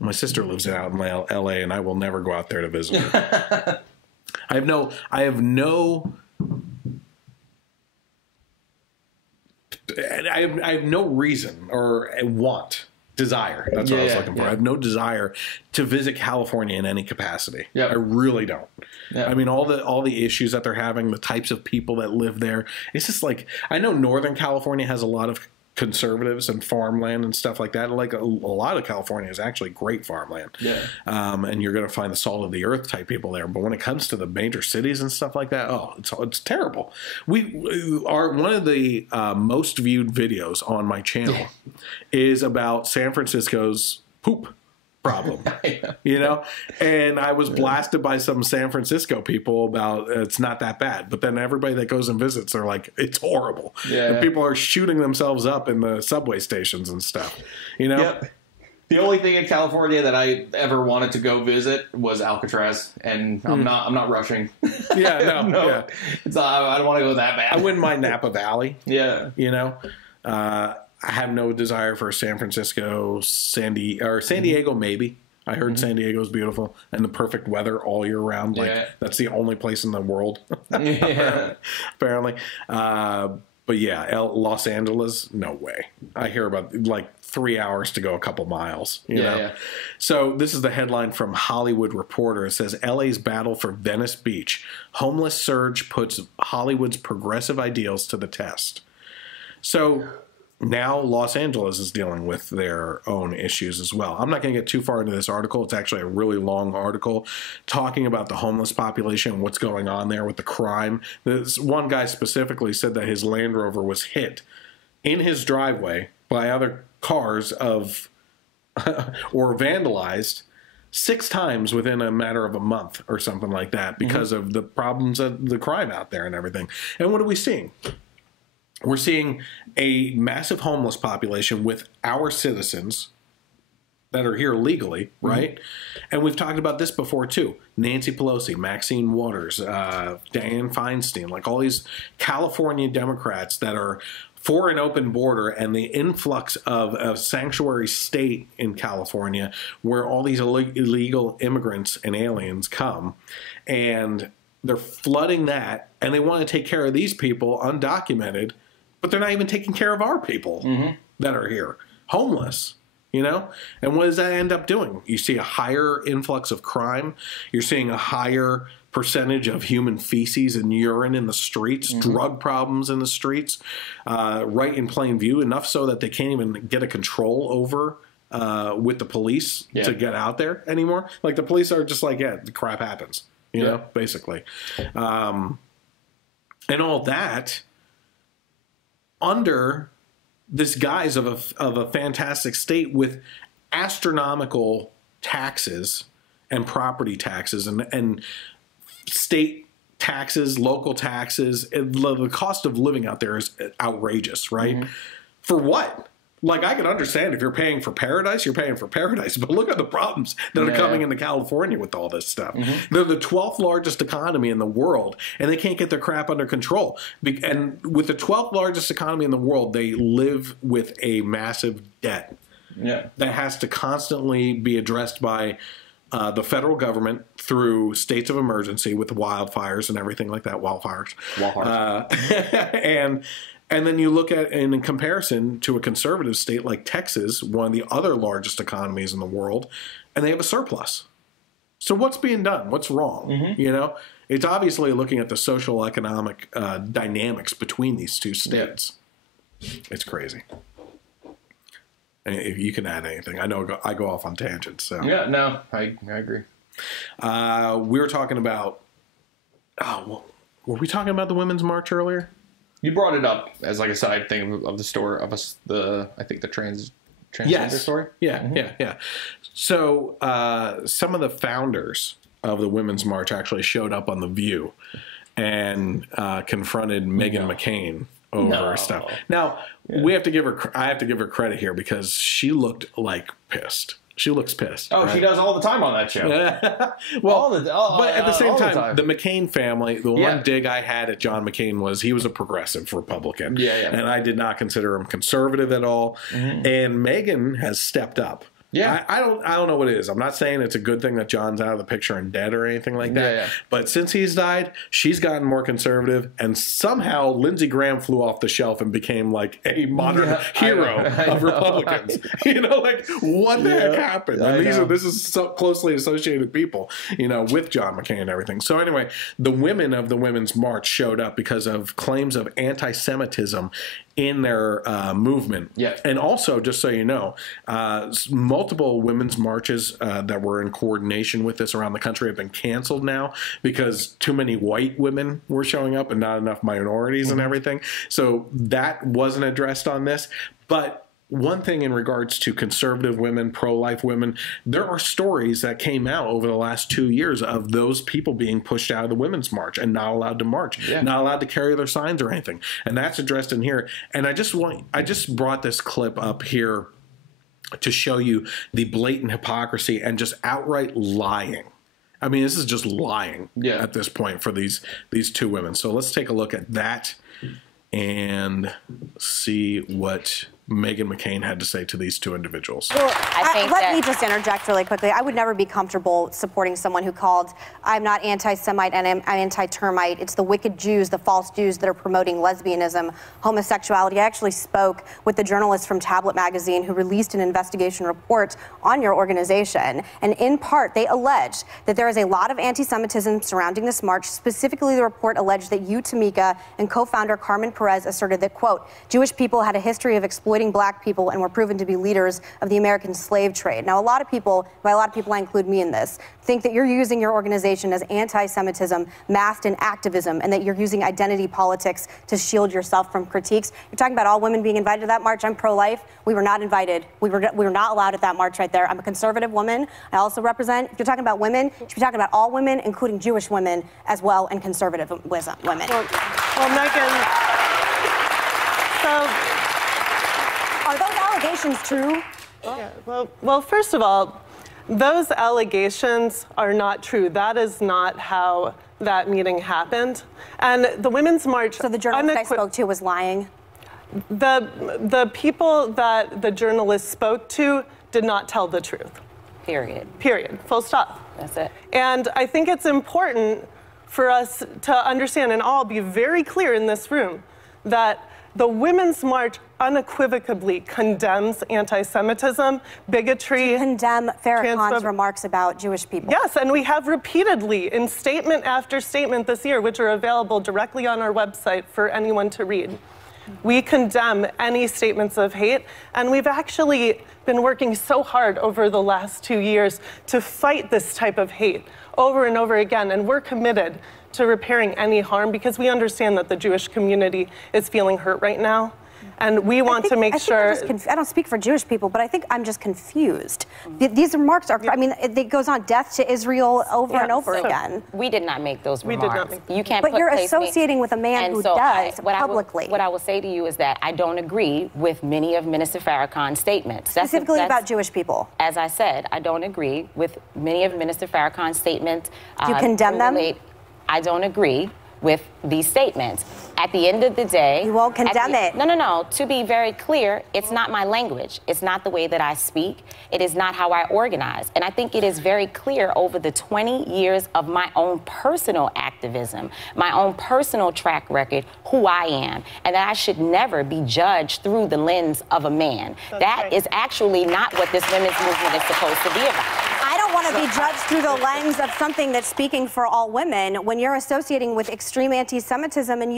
My sister lives out in L.A., and I will never go out there to visit her. I have no reason or desire. That's what I was looking for. I have no desire to visit California in any capacity. Yeah, I really don't. Yeah. I mean, all the issues that they're having, the types of people that live there. It's just like, I know Northern California has a lot of conservatives and farmland and stuff like that. Like a lot of California is actually great farmland. Yeah. And you're going to find the salt of the earth type people there. But when it comes to the major cities and stuff like that, it's terrible. We are one of the most viewed videos on my channel is about San Francisco's poop problem, you know, and I was blasted by some San Francisco people about it's not that bad, but then everybody that goes and visits are like, it's horrible. And people are shooting themselves up in the subway stations and stuff, you know. Yep. The only thing in California that I ever wanted to go visit was Alcatraz, and I'm not rushing. Yeah, no. It's I don't want to go that bad. I wouldn't mind Napa Valley. Yeah, you know. I have no desire for San Francisco, San Diego, maybe. I heard San Diego's beautiful and the perfect weather all year round. Like that's the only place in the world, apparently. But yeah, Los Angeles, no way. I hear about like 3 hours to go a couple miles. You know? Yeah. So this is the headline from Hollywood Reporter. It says, LA's battle for Venice Beach. Homeless surge puts Hollywood's progressive ideals to the test. So now Los Angeles is dealing with their own issues as well. I'm not going to get too far into this article. It's actually a really long article talking about the homeless population and what's going on there with the crime. This one guy specifically said that his Land Rover was hit in his driveway by other cars or vandalized 6 times within a matter of a month or something like that because of the problems of the crime out there and everything. And what are we seeing? We're seeing a massive homeless population with our citizens that are here legally, right? And we've talked about this before, too. Nancy Pelosi, Maxine Waters, Dianne Feinstein, like all these California Democrats that are for an open border and the influx of a sanctuary state in California where all these illegal immigrants and aliens come. And they're flooding that, and they want to take care of these people undocumented, but they're not even taking care of our people that are here, homeless, you know? And what does that end up doing? You see a higher influx of crime. You're seeing a higher percentage of human feces and urine in the streets, drug problems in the streets, right in plain view, enough so that they can't even get a control over with the police to get out there anymore. Like the police are just like, the crap happens, you know, basically. And all that under this guise of a fantastic state with astronomical taxes and property taxes and state taxes, local taxes. The cost of living out there is outrageous, right? For what? Like, I can understand if you're paying for paradise, you're paying for paradise. But look at the problems that are coming into California with all this stuff. They're the 12th largest economy in the world, and they can't get their crap under control. And with the 12th largest economy in the world, they live with a massive debt that has to constantly be addressed by the federal government through states of emergency with the wildfires and everything like that. Wildfires. And then you look at, in comparison to a conservative state like Texas, one of the other largest economies in the world, and they have a surplus. So what's being done? What's wrong? You know, it's obviously looking at the social economic dynamics between these two states. It's crazy. And if you can add anything, I know I go off on tangents. So I agree. We were talking about. Were we talking about the Women's March earlier? You brought it up as like a side thing of the story of I think the transgender story. Yeah. So some of the founders of the Women's March actually showed up on The View and confronted Meghan McCain over stuff. Now I have to give her credit here because she looked like pissed. She looks pissed. Oh, right? She does all the time on that show. Well, but at the same time, the McCain family, the one dig I had at John McCain was he was a progressive Republican. And I did not consider him conservative at all. And Meghan has stepped up. I don't know what it is. I'm not saying it's a good thing that John's out of the picture and dead or anything like that. But since he's died, she's gotten more conservative, and somehow Lindsey Graham flew off the shelf and became like a modern hero of Republicans. You know, like what the heck happened? And this is so closely associated people, you know, with John McCain and everything. So anyway, the women of the Women's March showed up because of claims of anti-Semitism in their movement. And also, just so you know, multiple women's marches that were in coordination with this around the country have been canceled now because too many white women were showing up and not enough minorities and everything. So that wasn't addressed on this. But one thing in regards to conservative women, pro-life women, there are stories that came out over the last 2 years of those people being pushed out of the Women's March and not allowed to march, not allowed to carry their signs or anything. And that's addressed in here. And I just brought this clip up here to show you the blatant hypocrisy and just outright lying. I mean, this is just lying at this point for these two women. So let's take a look at that and see what Meghan McCain had to say to these two individuals. Well, let me just interject really quickly. I would never be comfortable supporting someone who called, I'm not anti-Semite and I'm anti-termite. It's the wicked Jews, the false Jews that are promoting lesbianism, homosexuality. I actually spoke with the journalist from Tablet magazine who released an investigation report on your organization. And in part, they alleged that there is a lot of anti-Semitism surrounding this march. Specifically, the report alleged that you, Tamika, and co-founder Carmen Perez asserted that, quote, Jewish people had a history of exploiting black people and were proven to be leaders of the American slave trade. Now, a lot of people, by a lot of people I include me in this, think that you're using your organization as anti-Semitism masked in activism and that you're using identity politics to shield yourself from critiques. You're talking about all women being invited to that march. I'm pro-life. We were not invited. We were not allowed at that march right there. I'm a conservative woman. I also represent, if you're talking about women, you should be talking about all women, including Jewish women as well, and conservative women. Well, Meghan, so... Are those allegations true? Yeah, well, first of all, those allegations are not true. That is not how that meeting happened. And the Women's March... So the journalist I spoke to was lying? The people that the journalist spoke to did not tell the truth. Period. Period. Full stop. That's it. And I think it's important for us to understand and all be very clear in this room that the Women's March unequivocally condemns anti-Semitism, bigotry. Do you condemn Farrakhan's remarks about Jewish people? Yes, and we have repeatedly in statement after statement this year, which are available directly on our website for anyone to read. We condemn any statements of hate, and we've actually been working so hard over the last 2 years to fight this type of hate over and over again, and we're committed to repairing any harm because we understand that the Jewish community is feeling hurt right now. And we want to make sure... I don't speak for Jewish people, but I think I'm just confused. These remarks are, I mean, it goes on death to Israel over and over again. We did not make those remarks. We did not make them. You can't But you're associating with a man who does publicly. What I will say to you is that I don't agree with many of Minister Farrakhan's statements. Specifically about Jewish people. As I said, I don't agree with many of Minister Farrakhan's statements. Do you condemn them? I don't agree with these statements. At the end of the day... You won't condemn it. No. To be very clear, it's not my language. It's not the way that I speak. It is not how I organize. And I think it is very clear over the 20 years of my own personal activism, my own personal track record, who I am, and that I should never be judged through the lens of a man. That is actually not what this women's movement is supposed to be about. I don't want to be judged through the lens of something that's speaking for all women when you're associating with extreme anti-Semitism and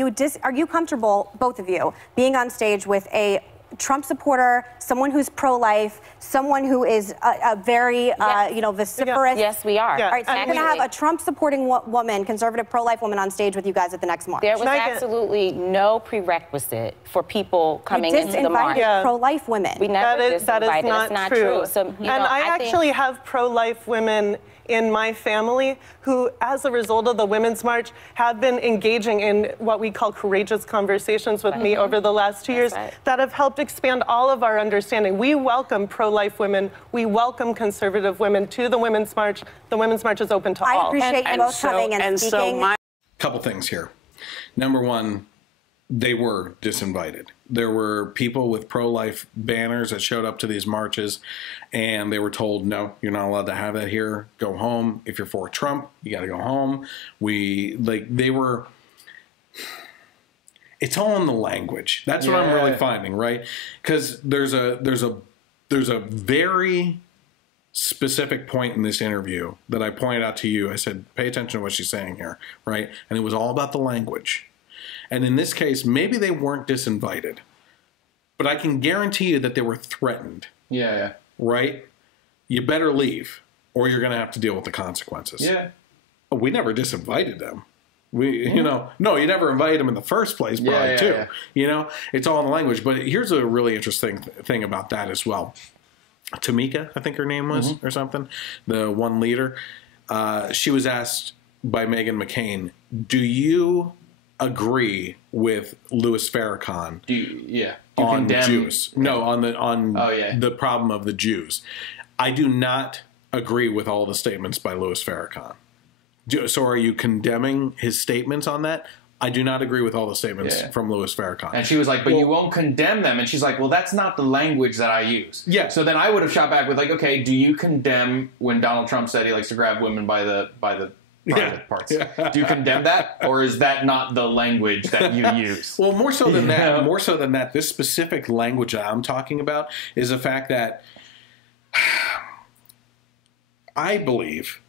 are you comfortable, both of you, being on stage with a Trump supporter, someone who's pro-life, someone who is a very, vociferous. Yes, we are. All right, so we're going to have a Trump-supporting woman, conservative pro-life woman on stage with you guys at the next march. There was absolutely no prerequisite for people coming into the march. Pro-life women. We never that is That's not true. So, and I actually have pro-life women in my family who, as a result of the Women's March, have been engaging in what we call courageous conversations with me over the last 2 years that have helped expand all of our understanding. We welcome pro-life women. We welcome conservative women to the Women's March. The Women's March is open to all. I appreciate you both coming and speaking. Couple things here. Number one, they were disinvited. There were people with pro-life banners that showed up to these marches, and they were told, no, you're not allowed to have that here. Go home. If you're for Trump, you got to go home. It's all in the language. That's what I'm really finding, right? Because there's a very specific point in this interview that I pointed out to you. I said, pay attention to what she's saying here, right? And it was all about the language. And in this case, maybe they weren't disinvited, but I can guarantee you that they were threatened. Yeah. Right? You better leave, or you're going to have to deal with the consequences. Yeah. We never disinvited them. No, you never invited them in the first place, probably, too. Yeah. You know, it's all in the language. But here's a really interesting thing about that as well. Tamika, I think her name was, or something, the one leader. She was asked by Meghan McCain, do you agree with Louis Farrakhan on Jews? No, on the problem of the Jews. I do not agree with all the statements by Louis Farrakhan. So are you condemning his statements on that? I do not agree with all the statements from Louis Farrakhan. And she was like, but you won't condemn them. And she's like, well, that's not the language that I use. Yeah. So then I would have shot back with like, okay, do you condemn when Donald Trump said he likes to grab women by the private parts? Do you condemn that, or is that not the language that you use? Well, more so than that. More so than that. This specific language that I'm talking about is the fact that I believe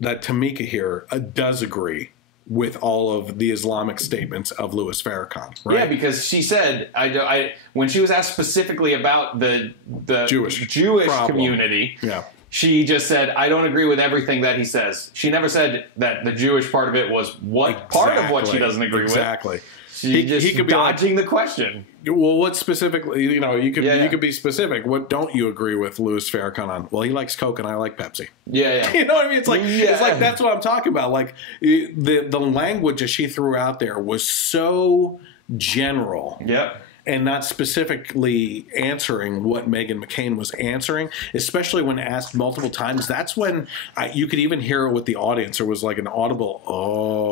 that Tamika here does agree with all of the Islamic statements of Louis Farrakhan, right? Yeah, because she said, when she was asked specifically about the Jewish community, she just said, I don't agree with everything that he says. She never said that the Jewish part of it was part of what she doesn't agree with. Exactly. He could be dodging the question. Well, what specifically, you could be specific. What don't you agree with Louis Farrakhan on? Well, he likes Coke and I like Pepsi. Yeah. You know what I mean? It's like that's what I'm talking about. Like the language that she threw out there was so general. Yep. And not specifically answering what Meghan McCain was answering, especially when asked multiple times. That's when you could even hear it with the audience. There was like an audible,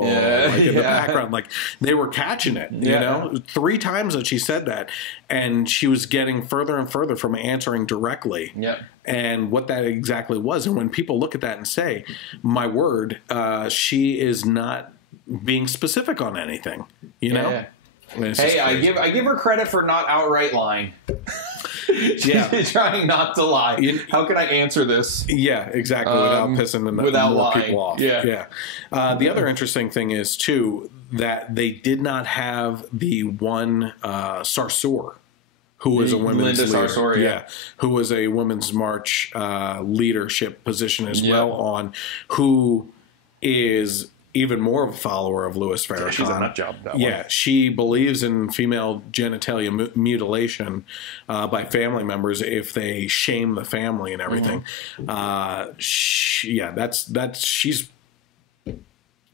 in the background. Like they were catching it, you know? 3 times that she said that. And she was getting further and further from answering directly. Yep. And what that exactly was. And when people look at that and say, my word, she is not being specific on anything, you know? Yeah. Hey, I give her credit for not outright lying. She's trying not to lie. How can I answer this? Yeah, exactly. Without pissing more people off. Yeah. The other interesting thing is too that they did not have the one Sarsour, who was a women's leader. Sarsour, who was a women's march leadership position as well on, who is even more of a follower of Louis Farrakhan. Yeah, she's a nut job, that one. She believes in female genitalia mutilation by family members if they shame the family and everything.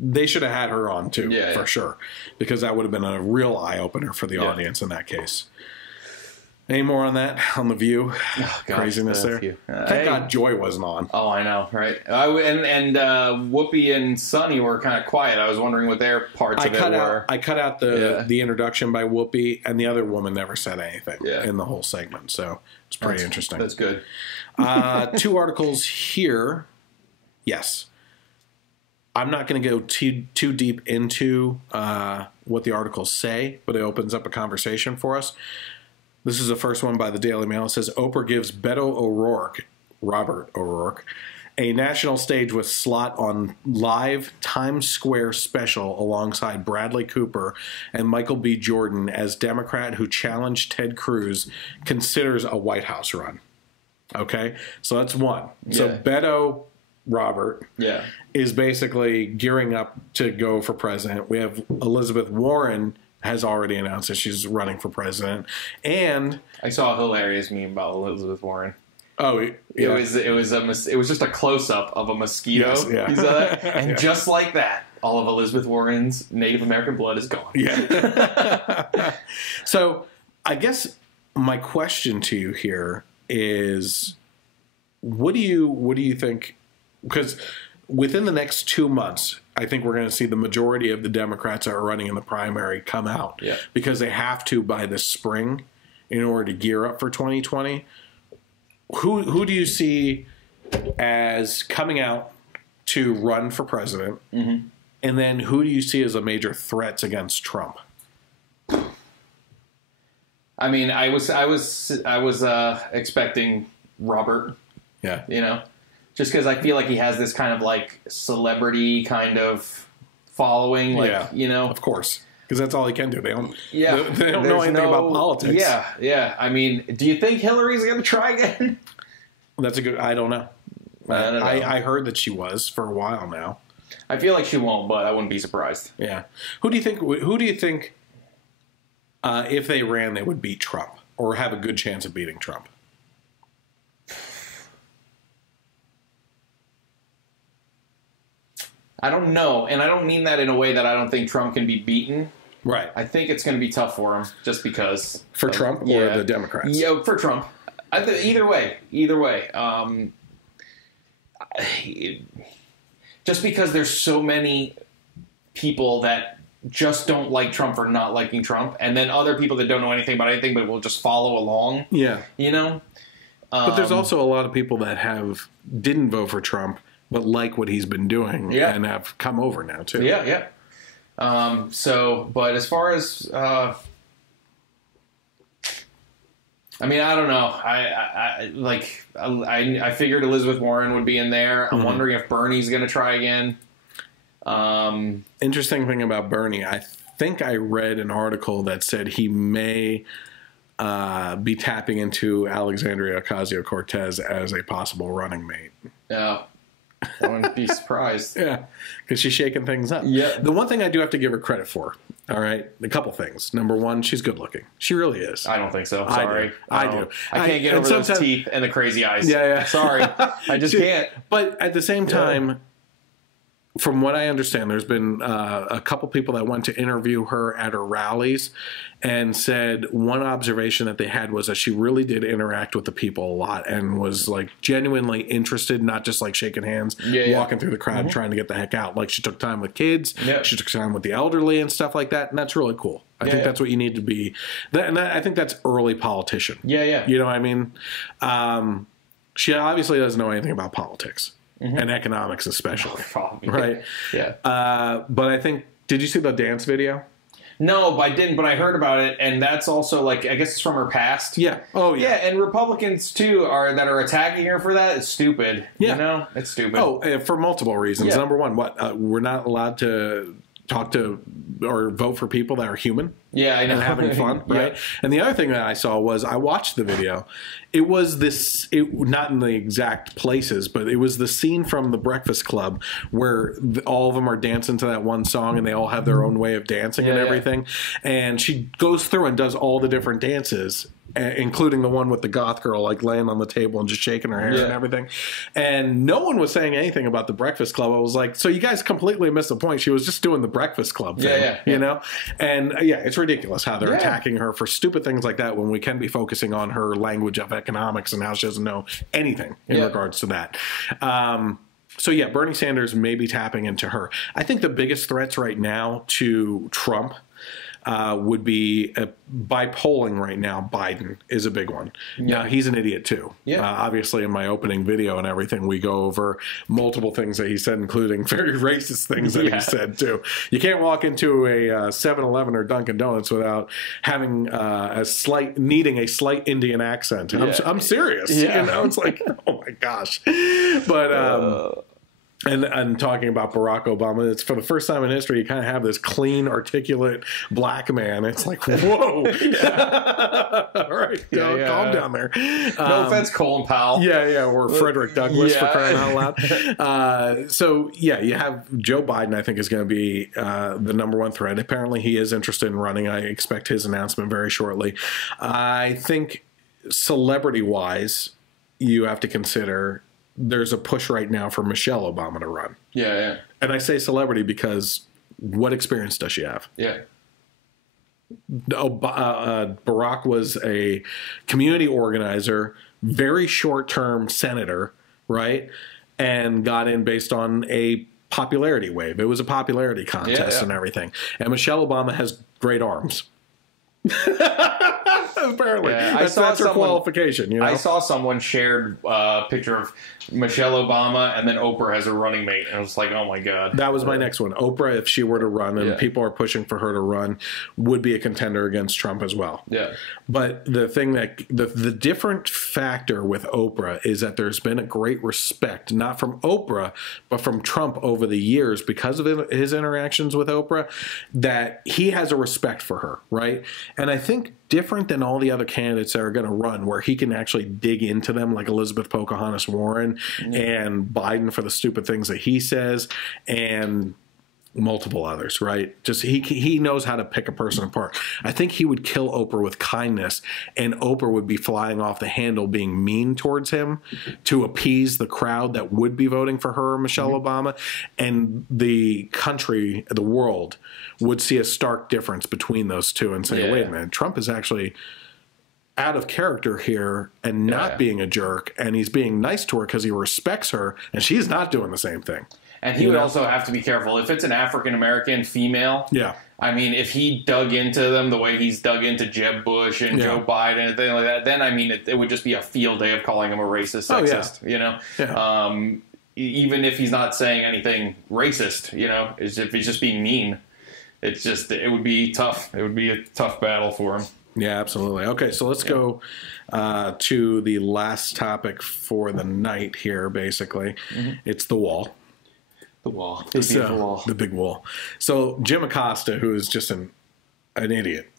They should have had her on too, for sure, because that would have been a real eye opener for the audience in that case. Any more on that, on The View? Oh, gosh, craziness there? Thank God Joy wasn't on. Oh, I know, right? And Whoopi and Sonny were kind of quiet. I was wondering what their parts of it were. I cut out the introduction by Whoopi, and the other woman never said anything in the whole segment. So it's pretty interesting. That's good. 2 articles here. Yes. I'm not going to go too deep into what the articles say, but it opens up a conversation for us. This is the first one by the Daily Mail. It says, Oprah gives Beto O'Rourke, Robert O'Rourke, A national stage with slot on live Times Square special alongside Bradley Cooper and Michael B. Jordan as Democrat who challenged Ted Cruz considers a White House run. Okay, so that's one. So Beto Robert is basically gearing up to go for president. We have Elizabeth Warren has already announced that she's running for president, and I saw a hilarious meme about Elizabeth Warren. Oh, it was just a close up of a mosquito. Yes, yeah. You saw that? And just like that, all of Elizabeth Warren's Native American blood is gone. Yeah. So I guess my question to you here is, what do you think? Because within the next 2 months, I think we're going to see the majority of the Democrats that are running in the primary come out because they have to by the spring in order to gear up for 2020. Who do you see as coming out to run for president? Mm-hmm. And then who do you see as a major threats against Trump? I mean, I was expecting Robert. Yeah. You know, just because I feel like he has this kind of like celebrity kind of following. Like, you know, of course, because that's all he can do. They don't. Yeah. They don't know anything about politics. Yeah. Yeah. I mean, do you think Hillary's going to try again? That's a good. I don't know. I don't know. I heard that she was for a while now. I feel like she won't, but I wouldn't be surprised. Yeah. Who do you think? If they ran, they would beat Trump or have a good chance of beating Trump? I don't know, and I don't mean that in a way that I don't think Trump can be beaten. Right. I think it's going to be tough for him, just because. For Trump or the Democrats? Yeah, for Trump. Either way. Just because there's so many people that just don't like Trump for not liking Trump, and then other people that don't know anything about anything but will just follow along. Yeah. You know? But there's also a lot of people that didn't vote for Trump but like what he's been doing and have come over now too. Yeah, yeah. But as far as I mean, I don't know. I figured Elizabeth Warren would be in there. I'm wondering if Bernie's going to try again. Interesting thing about Bernie, I think I read an article that said he may be tapping into Alexandria Ocasio-Cortez as a possible running mate. Yeah. I wouldn't be surprised. Yeah, because she's shaking things up. Yeah. The one thing I do have to give her credit for, all right, a couple things. Number one, she's good looking. She really is. I don't think so. Sorry. I do. I can't get over those teeth and the crazy eyes. Yeah. Sorry. I just can't. But at the same time, from what I understand, there's been a couple people that went to interview her at her rallies and said one observation that they had was that she really did interact with the people a lot and was like genuinely interested, not just like shaking hands, walking through the crowd, trying to get the heck out. Like she took time with kids, she took time with the elderly and stuff like that. And that's really cool. I think that's what you need to be. I think that's early politician. Yeah. You know what I mean? She obviously doesn't know anything about politics. And economics especially, right? Yeah. But I think, did you see the dance video? No, but I didn't. But I heard about it, and that's also like, I guess it's from her past. Yeah. Oh yeah. Yeah, and Republicans too that are attacking her for that. It's stupid. Yeah. You know, it's stupid. Oh, for multiple reasons. Yeah. Number one, we're not allowed to talk to or vote for people that are human. Yeah, I know. And having fun, right? Yeah. And the other thing that I saw was I watched the video. It was not in the exact places, but it was the scene from The Breakfast Club where all of them are dancing to that one song and they all have their own way of dancing and everything. And she goes through and does all the different dances, including the one with the goth girl like laying on the table and just shaking her hair and everything. And no one was saying anything about The Breakfast Club. I was like, so you guys completely missed the point. She was just doing The Breakfast Club thing, you know? And it's ridiculous how they're attacking her for stupid things like that when we can be focusing on her language of economics and how she doesn't know anything in regards to that. So yeah, Bernie Sanders may be tapping into her. I think the biggest threats right now to Trump would be by polling right now. Biden is a big one. Now he's an idiot too. Obviously, in my opening video and everything, we go over multiple things that he said, including very racist things that he said too. You can't walk into a 7-Eleven or Dunkin' Donuts without having needing a slight Indian accent. I'm serious. You know, it's like, oh my gosh. But and talking about Barack Obama, it's for the first time in history, you kind of have this clean, articulate black man. It's like, whoa. All right, calm down there. No offense, Colin Powell. Or Frederick Douglass for crying out loud. So, you have Joe Biden, I think, is going to be the number one threat. Apparently, he is interested in running. I expect his announcement very shortly. I think celebrity-wise, you have to consider there's a push right now for Michelle Obama to run. And I say celebrity because what experience does she have? Barack was a community organizer, very short-term senator, right? And got in based on a popularity wave. It was a popularity contest and everything. And Michelle Obama has great arms. Apparently, that's her qualification. You know? I saw someone shared a picture of Michelle Obama and then Oprah as a running mate, and I was like, oh my god. That was my next one. Oprah, if she were to run, and people are pushing for her to run, would be a contender against Trump as well. But the thing that the different factor with Oprah is that there's been a great respect, not from Oprah, but from Trump over the years because of his interactions with Oprah, that he has a respect for her, right? And I think different than all the other candidates that are going to run, where he can actually dig into them, like Elizabeth Pocahontas Warren and Biden for the stupid things that he says, and multiple others, right? Just he knows how to pick a person apart. I think he would kill Oprah with kindness, and Oprah would be flying off the handle being mean towards him to appease the crowd that would be voting for her or Michelle Obama, and the country, the world, would see a stark difference between those two and say, wait a minute, Trump is actually out of character here and not being a jerk, and he's being nice to her because he respects her, and she's not doing the same thing. And he would also have to be careful. If it's an African-American female, I mean, if he dug into them the way he's dug into Jeb Bush and Joe Biden and things like that, then, I mean, it would just be a field day of calling him a racist, sexist, you know? Even if he's not saying anything racist, you know, if he's just being mean, it would be tough. It would be a tough battle for him. Yeah, absolutely. Okay, so let's go to the last topic for the night here, basically. It's the wall. The wall. The beautiful wall. The big wall. So Jim Acosta, who is just an idiot.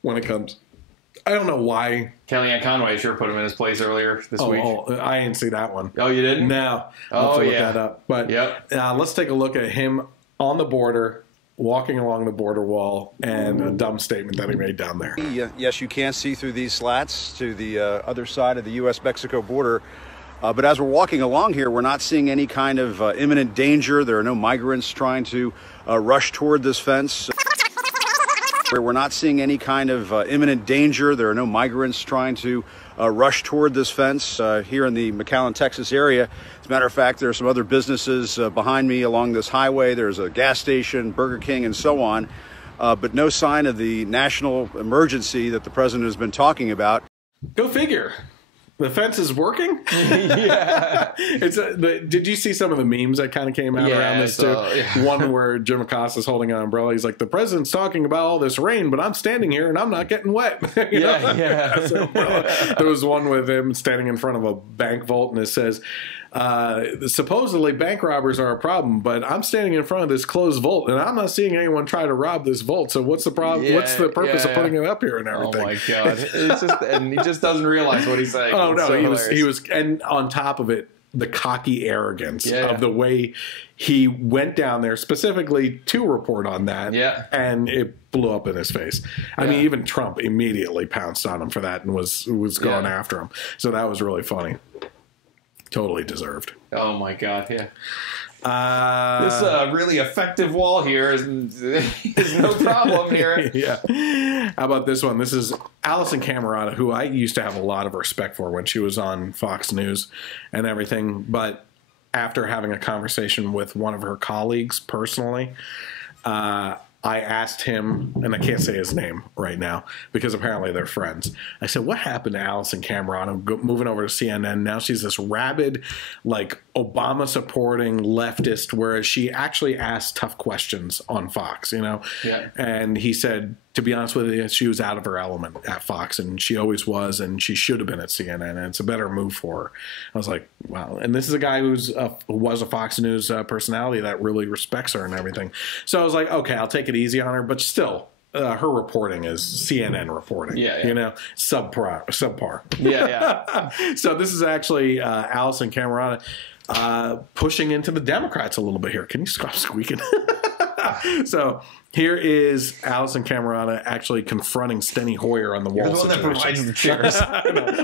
When it comes... I don't know why. Kellyanne Conway sure put him in his place earlier this week. I didn't see that one. Oh, you didn't? No. I'll have to look that up. But let's take a look at him on the border, walking along the border wall, and a dumb statement that he made down there. Yes, you can see through these slats to the other side of the U.S.-Mexico border. But as we're walking along here, we're not seeing any kind of imminent danger. There are no migrants trying to rush toward this fence. We're not seeing any kind of imminent danger. There are no migrants trying to rush toward this fence here in the McAllen, Texas area. As a matter of fact, there are some other businesses behind me along this highway. There's a gas station, Burger King, and so on. But no sign of the national emergency that the president has been talking about. Go figure. The fence is working? Did you see some of the memes that kind of came out around this too? One where Jim Acosta's holding an umbrella. He's like, the president's talking about all this rain, but I'm standing here and I'm not getting wet. So, there was one with him standing in front of a bank vault, and it says, supposedly bank robbers are a problem, but I'm standing in front of this closed vault and I'm not seeing anyone try to rob this vault. So what's the problem? What's the purpose of putting it up here and everything? Oh my god! It's just, and he just doesn't realize what he's saying. Oh no, so he was, and on top of it, the cocky arrogance of the way he went down there specifically to report on that. And it blew up in his face. I mean, even Trump immediately pounced on him for that and was going after him. So that was really funny. Totally deserved. Oh my god, this really effective wall here is no problem here. How about this one? This is Allison Camerata, who I used to have a lot of respect for when she was on Fox News and everything. But after having a conversation with one of her colleagues personally, I asked him, and I can't say his name right now because apparently they're friends. I said, what happened to Alison Camerata moving over to CNN? Now she's this rabid, like, Obama-supporting leftist, whereas she actually asked tough questions on Fox, you know? Yeah. And he said, to be honest with you, she was out of her element at Fox, and she always was, and she should have been at CNN, and it's a better move for her. I was like, wow. And this is a guy who was a Fox News personality that really respects her and everything. So I was like, okay, I'll take it easy on her, but still, her reporting is CNN reporting. Yeah. You know, subpar. Yeah. So this is actually Alison Camerata pushing into the Democrats a little bit here. Can you stop squeaking? So here is Alison Camerata actually confronting Steny Hoyer on the wall. You're the one that provides the chairs.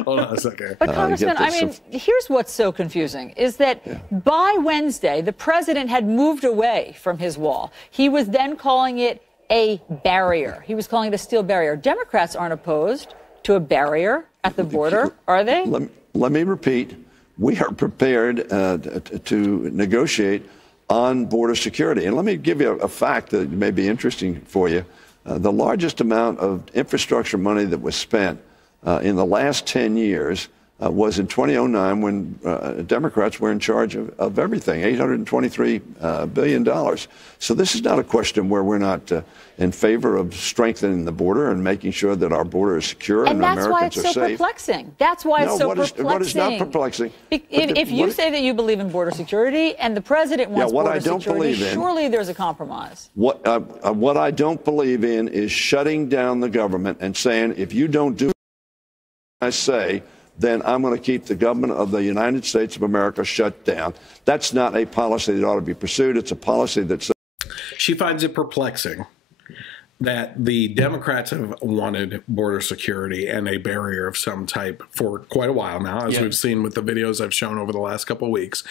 Hold on a second. But Congressman, I mean, here's what's so confusing is that by Wednesday, the president had moved away from his wall. He was then calling it a barrier. He was calling it a steel barrier. Democrats aren't opposed to a barrier at the border, are they? Let me repeat. We are prepared to negotiate on border security. And let me give you a fact that may be interesting for you. The largest amount of infrastructure money that was spent in the last 10 years was in 2009 when Democrats were in charge of everything, $823 billion. So this is not a question where we're not in favor of strengthening the border and making sure that our border is secure and Americans are safe. And that's why it's so perplexing. That's why it's so perplexing. What is not perplexing? If you say that you believe in border security and the president wants border security, surely there's a compromise. What I don't believe in is shutting down the government and saying, if you don't do what I say, then I'm going to keep the government of the United States of America shut down. That's not a policy that ought to be pursued. It's a policy that's... She finds it perplexing that the Democrats have wanted border security and a barrier of some type for quite a while now, as we've seen with the videos I've shown over the last couple of weeks.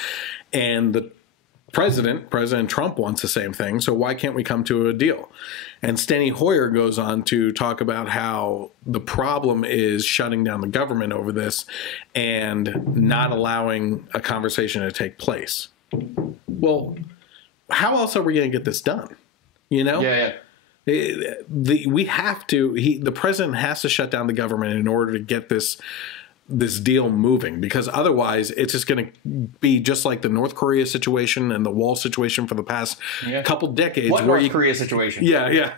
And the President Trump wants the same thing, so why can't we come to a deal? And Steny Hoyer goes on to talk about how the problem is shutting down the government over this and not allowing a conversation to take place. Well, how else are we going to get this done? You know? Yeah. We have to, the president has to shut down the government in order to get this deal moving, because otherwise it's just going to be just like the North Korea situation and the wall situation for the past couple decades. What North Korea situation? Yeah.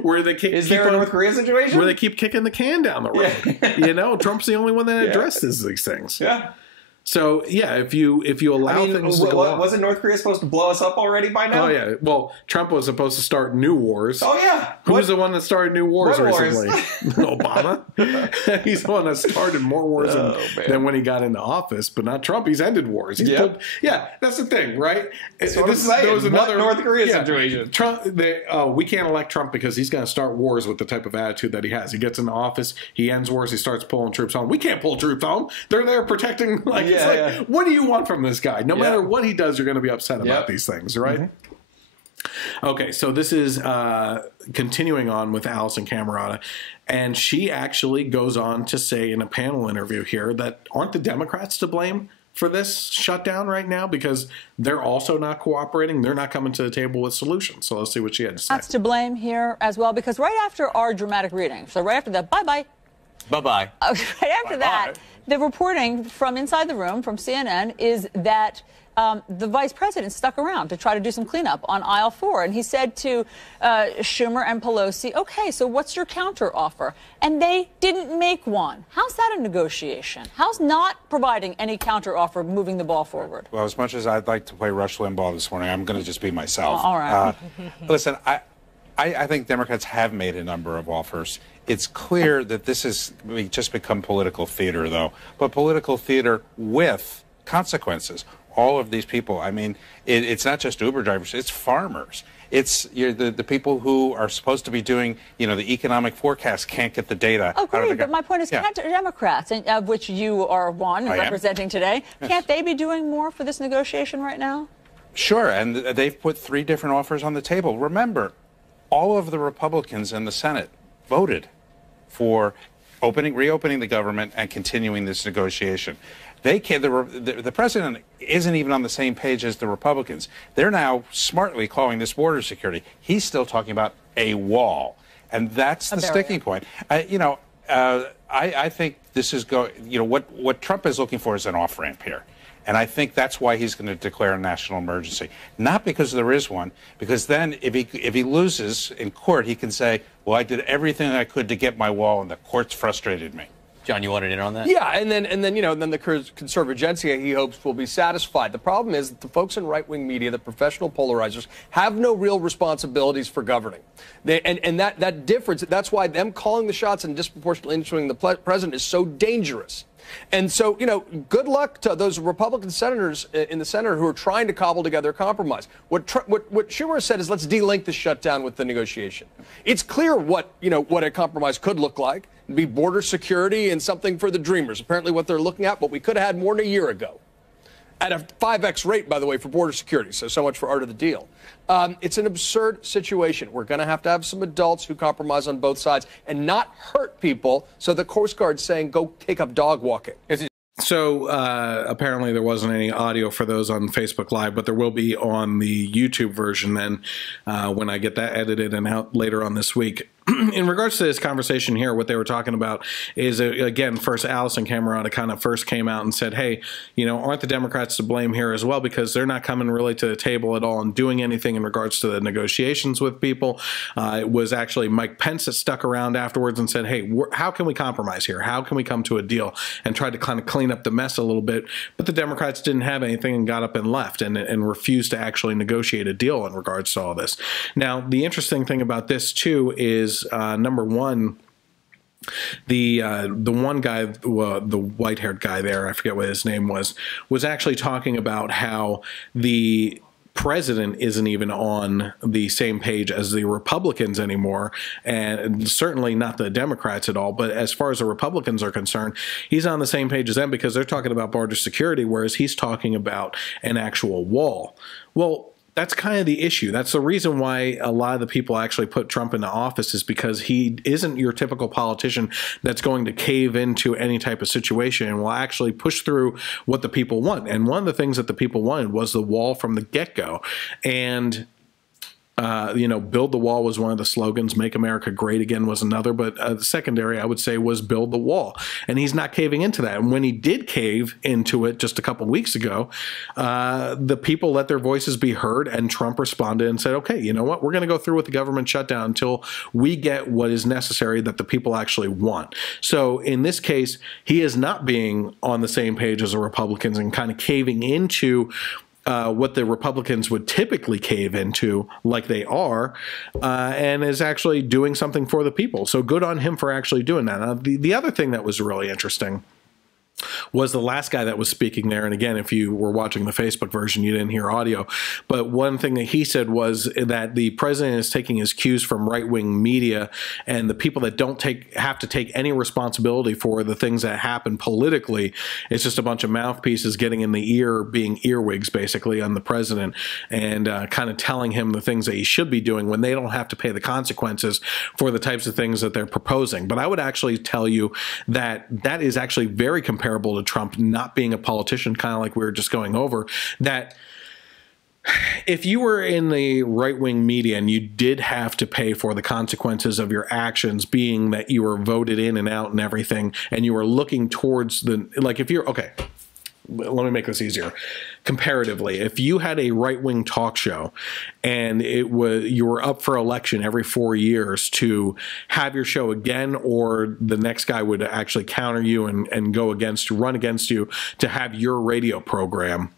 Where they Is there a North Korea situation? Where they keep kicking the can down the road. You know, Trump's the only one that addresses these things. Yeah. So yeah, if you allow things to go on. Wasn't North Korea supposed to blow us up already by now? Oh yeah. Well, Trump was supposed to start new wars. Oh yeah. Who was the one that started new wars recently? Wars? Obama. He's the one that started more wars than when he got into office, but not Trump. He's ended wars. That's the thing, right? There was another North Korea situation. Trump. We can't elect Trump because he's going to start wars with the type of attitude that he has. He gets into office, he ends wars, he starts pulling troops home. We can't pull troops home. They're there protecting. What do you want from this guy? No matter what he does, you're going to be upset about these things, right? Mm-hmm. Okay, so this is continuing on with Alison Camerata, and she actually goes on to say in a panel interview here that aren't the Democrats to blame for this shutdown right now, because they're also not cooperating. They're not coming to the table with solutions. So let's see what she had to say. That's to blame here as well, because right after our dramatic reading, so right after that, bye-bye. Bye-bye. Right after that, the reporting from inside the room, from CNN, is that the vice president stuck around to try to do some cleanup on aisle 4. And he said to Schumer and Pelosi, okay, so what's your counter offer? And they didn't make one. How's that a negotiation? How's not providing any counter offer moving the ball forward? Well, as much as I'd like to play Rush Limbaugh this morning, I'm going to just be myself. All right. Listen, I think Democrats have made a number of offers. It's clear that this has just become political theater, though, but political theater with consequences. All of these people, I mean, it's not just Uber drivers, it's farmers. It's the people who are supposed to be doing, the economic forecast can't get the data. Oh, great, but my point is, can't Democrats, of which you are one representing today, can't they be doing more for this negotiation right now? Sure, and they've put 3 different offers on the table. Remember, all of the Republicans in the Senate voted for reopening the government and continuing this negotiation. They can't. The president isn't even on the same page as the Republicans. They're now smartly calling this border security. He's still talking about a wall, and that's the sticking point. I think this is going. What Trump is looking for is an off ramp here. And I think that's why he's going to declare a national emergency. Not because there is one, because then if he loses in court, he can say, well, I did everything I could to get my wall, and the courts frustrated me. John, you wanted in on that? Yeah, and then the conservagentia, he hopes, will be satisfied. The problem is that the folks in right-wing media, the professional polarizers, have no real responsibilities for governing. That difference, that's why them calling the shots and disproportionately influencing the president is so dangerous. And so, good luck to those Republican senators in the Senate who are trying to cobble together a compromise. What Schumer said is, let's delink the shutdown with the negotiation. It's clear what a compromise could look like. It'd be border security and something for the dreamers, apparently what they're looking at, but we could have had more than a year ago. At a 5x rate, by the way, for border security. So much for art of the deal. It's an absurd situation. We're going to have some adults who compromise on both sides and not hurt people. So the Coast Guard's saying, go take up dog walking. So apparently there wasn't any audio for those on Facebook Live, but there will be on the YouTube version then when I get that edited and out later on this week. In regards to this conversation here, what they were talking about is, again, first Allison Camerata kind of first came out and said, hey, aren't the Democrats to blame here as well, because they're not coming really to the table at all and doing anything in regards to the negotiations with people. It was actually Mike Pence that stuck around afterwards and said, hey, how can we compromise here? How can we come to a deal? And tried to kind of clean up the mess a little bit. But the Democrats didn't have anything and got up and left and refused to actually negotiate a deal in regards to all this. Now, the interesting thing about this, too, is number one, the one guy, the white-haired guy there, I forget what his name was actually talking about how the president isn't even on the same page as the Republicans anymore, and certainly not the Democrats at all. But as far as the Republicans are concerned, he's on the same page as them because they're talking about border security, whereas he's talking about an actual wall. Well, that's kind of the issue. That's the reason why a lot of the people actually put Trump into office, is because he isn't your typical politician that's going to cave into any type of situation and will actually push through what the people want. And one of the things that the people wanted was the wall from the get-go. And build the wall was one of the slogans. Make America Great Again was another. But the secondary, I would say, was build the wall. And he's not caving into that. And when he did cave into it just a couple weeks ago, the people let their voices be heard. And Trump responded and said, okay, you know what? We're going to go through with the government shutdown until we get what is necessary that the people actually want. So in this case, he is not being on the same page as the Republicans and kind of caving into what the Republicans would typically cave into, like they are, and is actually doing something for the people. So good on him for actually doing that. Now, the other thing that was really interesting was the last guy that was speaking there. And again, if you were watching the Facebook version, you didn't hear audio. But one thing that he said was that the president is taking his cues from right-wing media, and the people that don't have to take any responsibility for the things that happen politically. It's just a bunch of mouthpieces getting in the ear, being earwigs basically on the president, and kind of telling him the things that he should be doing when they don't have to pay the consequences for the types of things that they're proposing. But I would actually tell you that that is actually very comparable to Trump not being a politician, kind of like we were just going over, that if you were in the right-wing media and you did have to pay for the consequences of your actions, being that you were voted in and out and everything, and you were looking towards the, like if you're, okay, let me make this easier. Comparatively, if you had a right-wing talk show and you were up for election every 4 years to have your show again, or the next guy would actually counter you and run against you to have your radio program,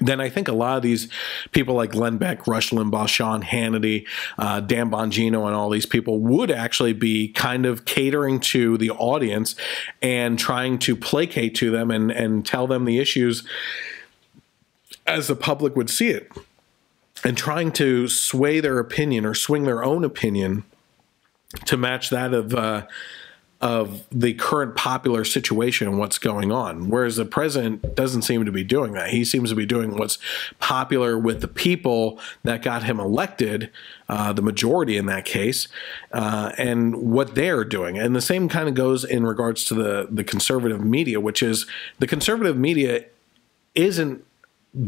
then I think a lot of these people like Glenn Beck, Rush Limbaugh, Sean Hannity, Dan Bongino, and all these people would actually be kind of catering to the audience and trying to placate to them and tell them the issues as the public would see it, and trying to sway their opinion or swing their own opinion to match that the current popular situation and what's going on, whereas the president doesn't seem to be doing that. He seems to be doing what's popular with the people that got him elected, the majority in that case, and what they're doing. And the same kind of goes in regards to the conservative media, which is the conservative media isn't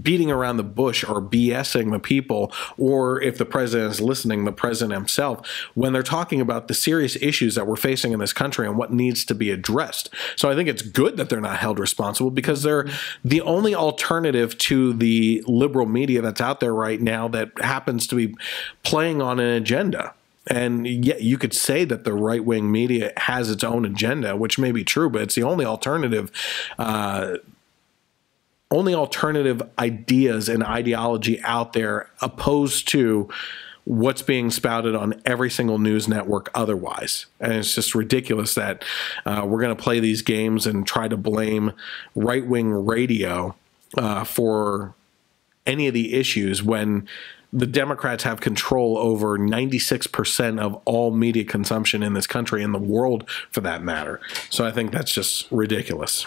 beating around the bush or BSing the people, or if the president is listening, the president himself, when they're talking about the serious issues that we're facing in this country and what needs to be addressed. So I think it's good that they're not held responsible, because they're the only alternative to the liberal media that's out there right now that happens to be playing on an agenda. And yet you could say that the right-wing media has its own agenda, which may be true, but it's the only alternative ideas and ideology out there, opposed to what's being spouted on every single news network otherwise. And it's just ridiculous that we're going to play these games and try to blame right-wing radio for any of the issues when the Democrats have control over 96% of all media consumption in this country, in the world for that matter. So I think that's just ridiculous.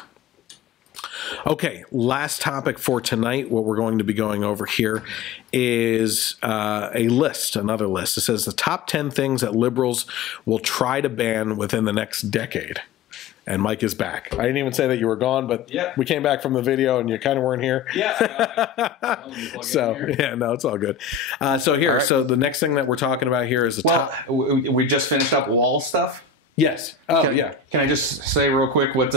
Okay, last topic for tonight. What we're going to be going over here is another list. It says the top 10 things that liberals will try to ban within the next decade. And Mike is back. I didn't even say that you were gone, but we came back from the video and you kind of weren't here. Yeah. So, yeah, no, it's all good. So here, so the next thing that we're talking about here is the top. We just finished up wall stuff. Yes. Oh, yeah. Can I just say real quick what?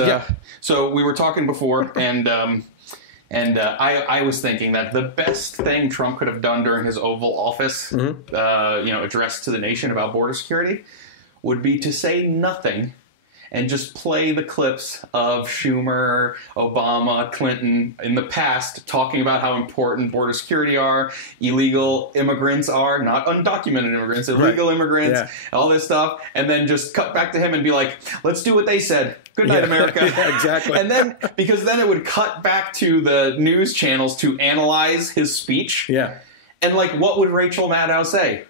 So we were talking before, and I was thinking that the best thing Trump could have done during his Oval Office, address to the nation about border security, would be to say nothing and just play the clips of Schumer, Obama, Clinton in the past talking about how important border security are, illegal immigrants are, not undocumented immigrants, illegal immigrants, all this stuff, and then just cut back to him and be like, let's do what they said. Good night, America. Yeah, exactly. And then, because then it would cut back to the news channels to analyze his speech. Yeah. And like, what would Rachel Maddow say?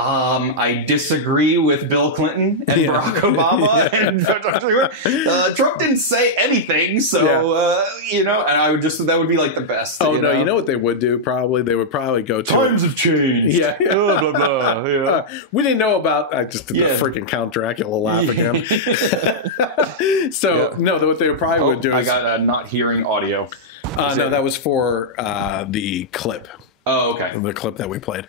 I disagree with Bill Clinton and Barack Obama, and Trump didn't say anything, so and I would just that would be like the best. Oh no, you know what they would do? Probably they would probably go to times have changed. Yeah, blah, blah, blah. Yeah. We didn't know about. I just did the freaking Count Dracula laugh again. So no, what they probably would do is I got not hearing audio. No, that was for the clip. Oh, okay. The clip that we played.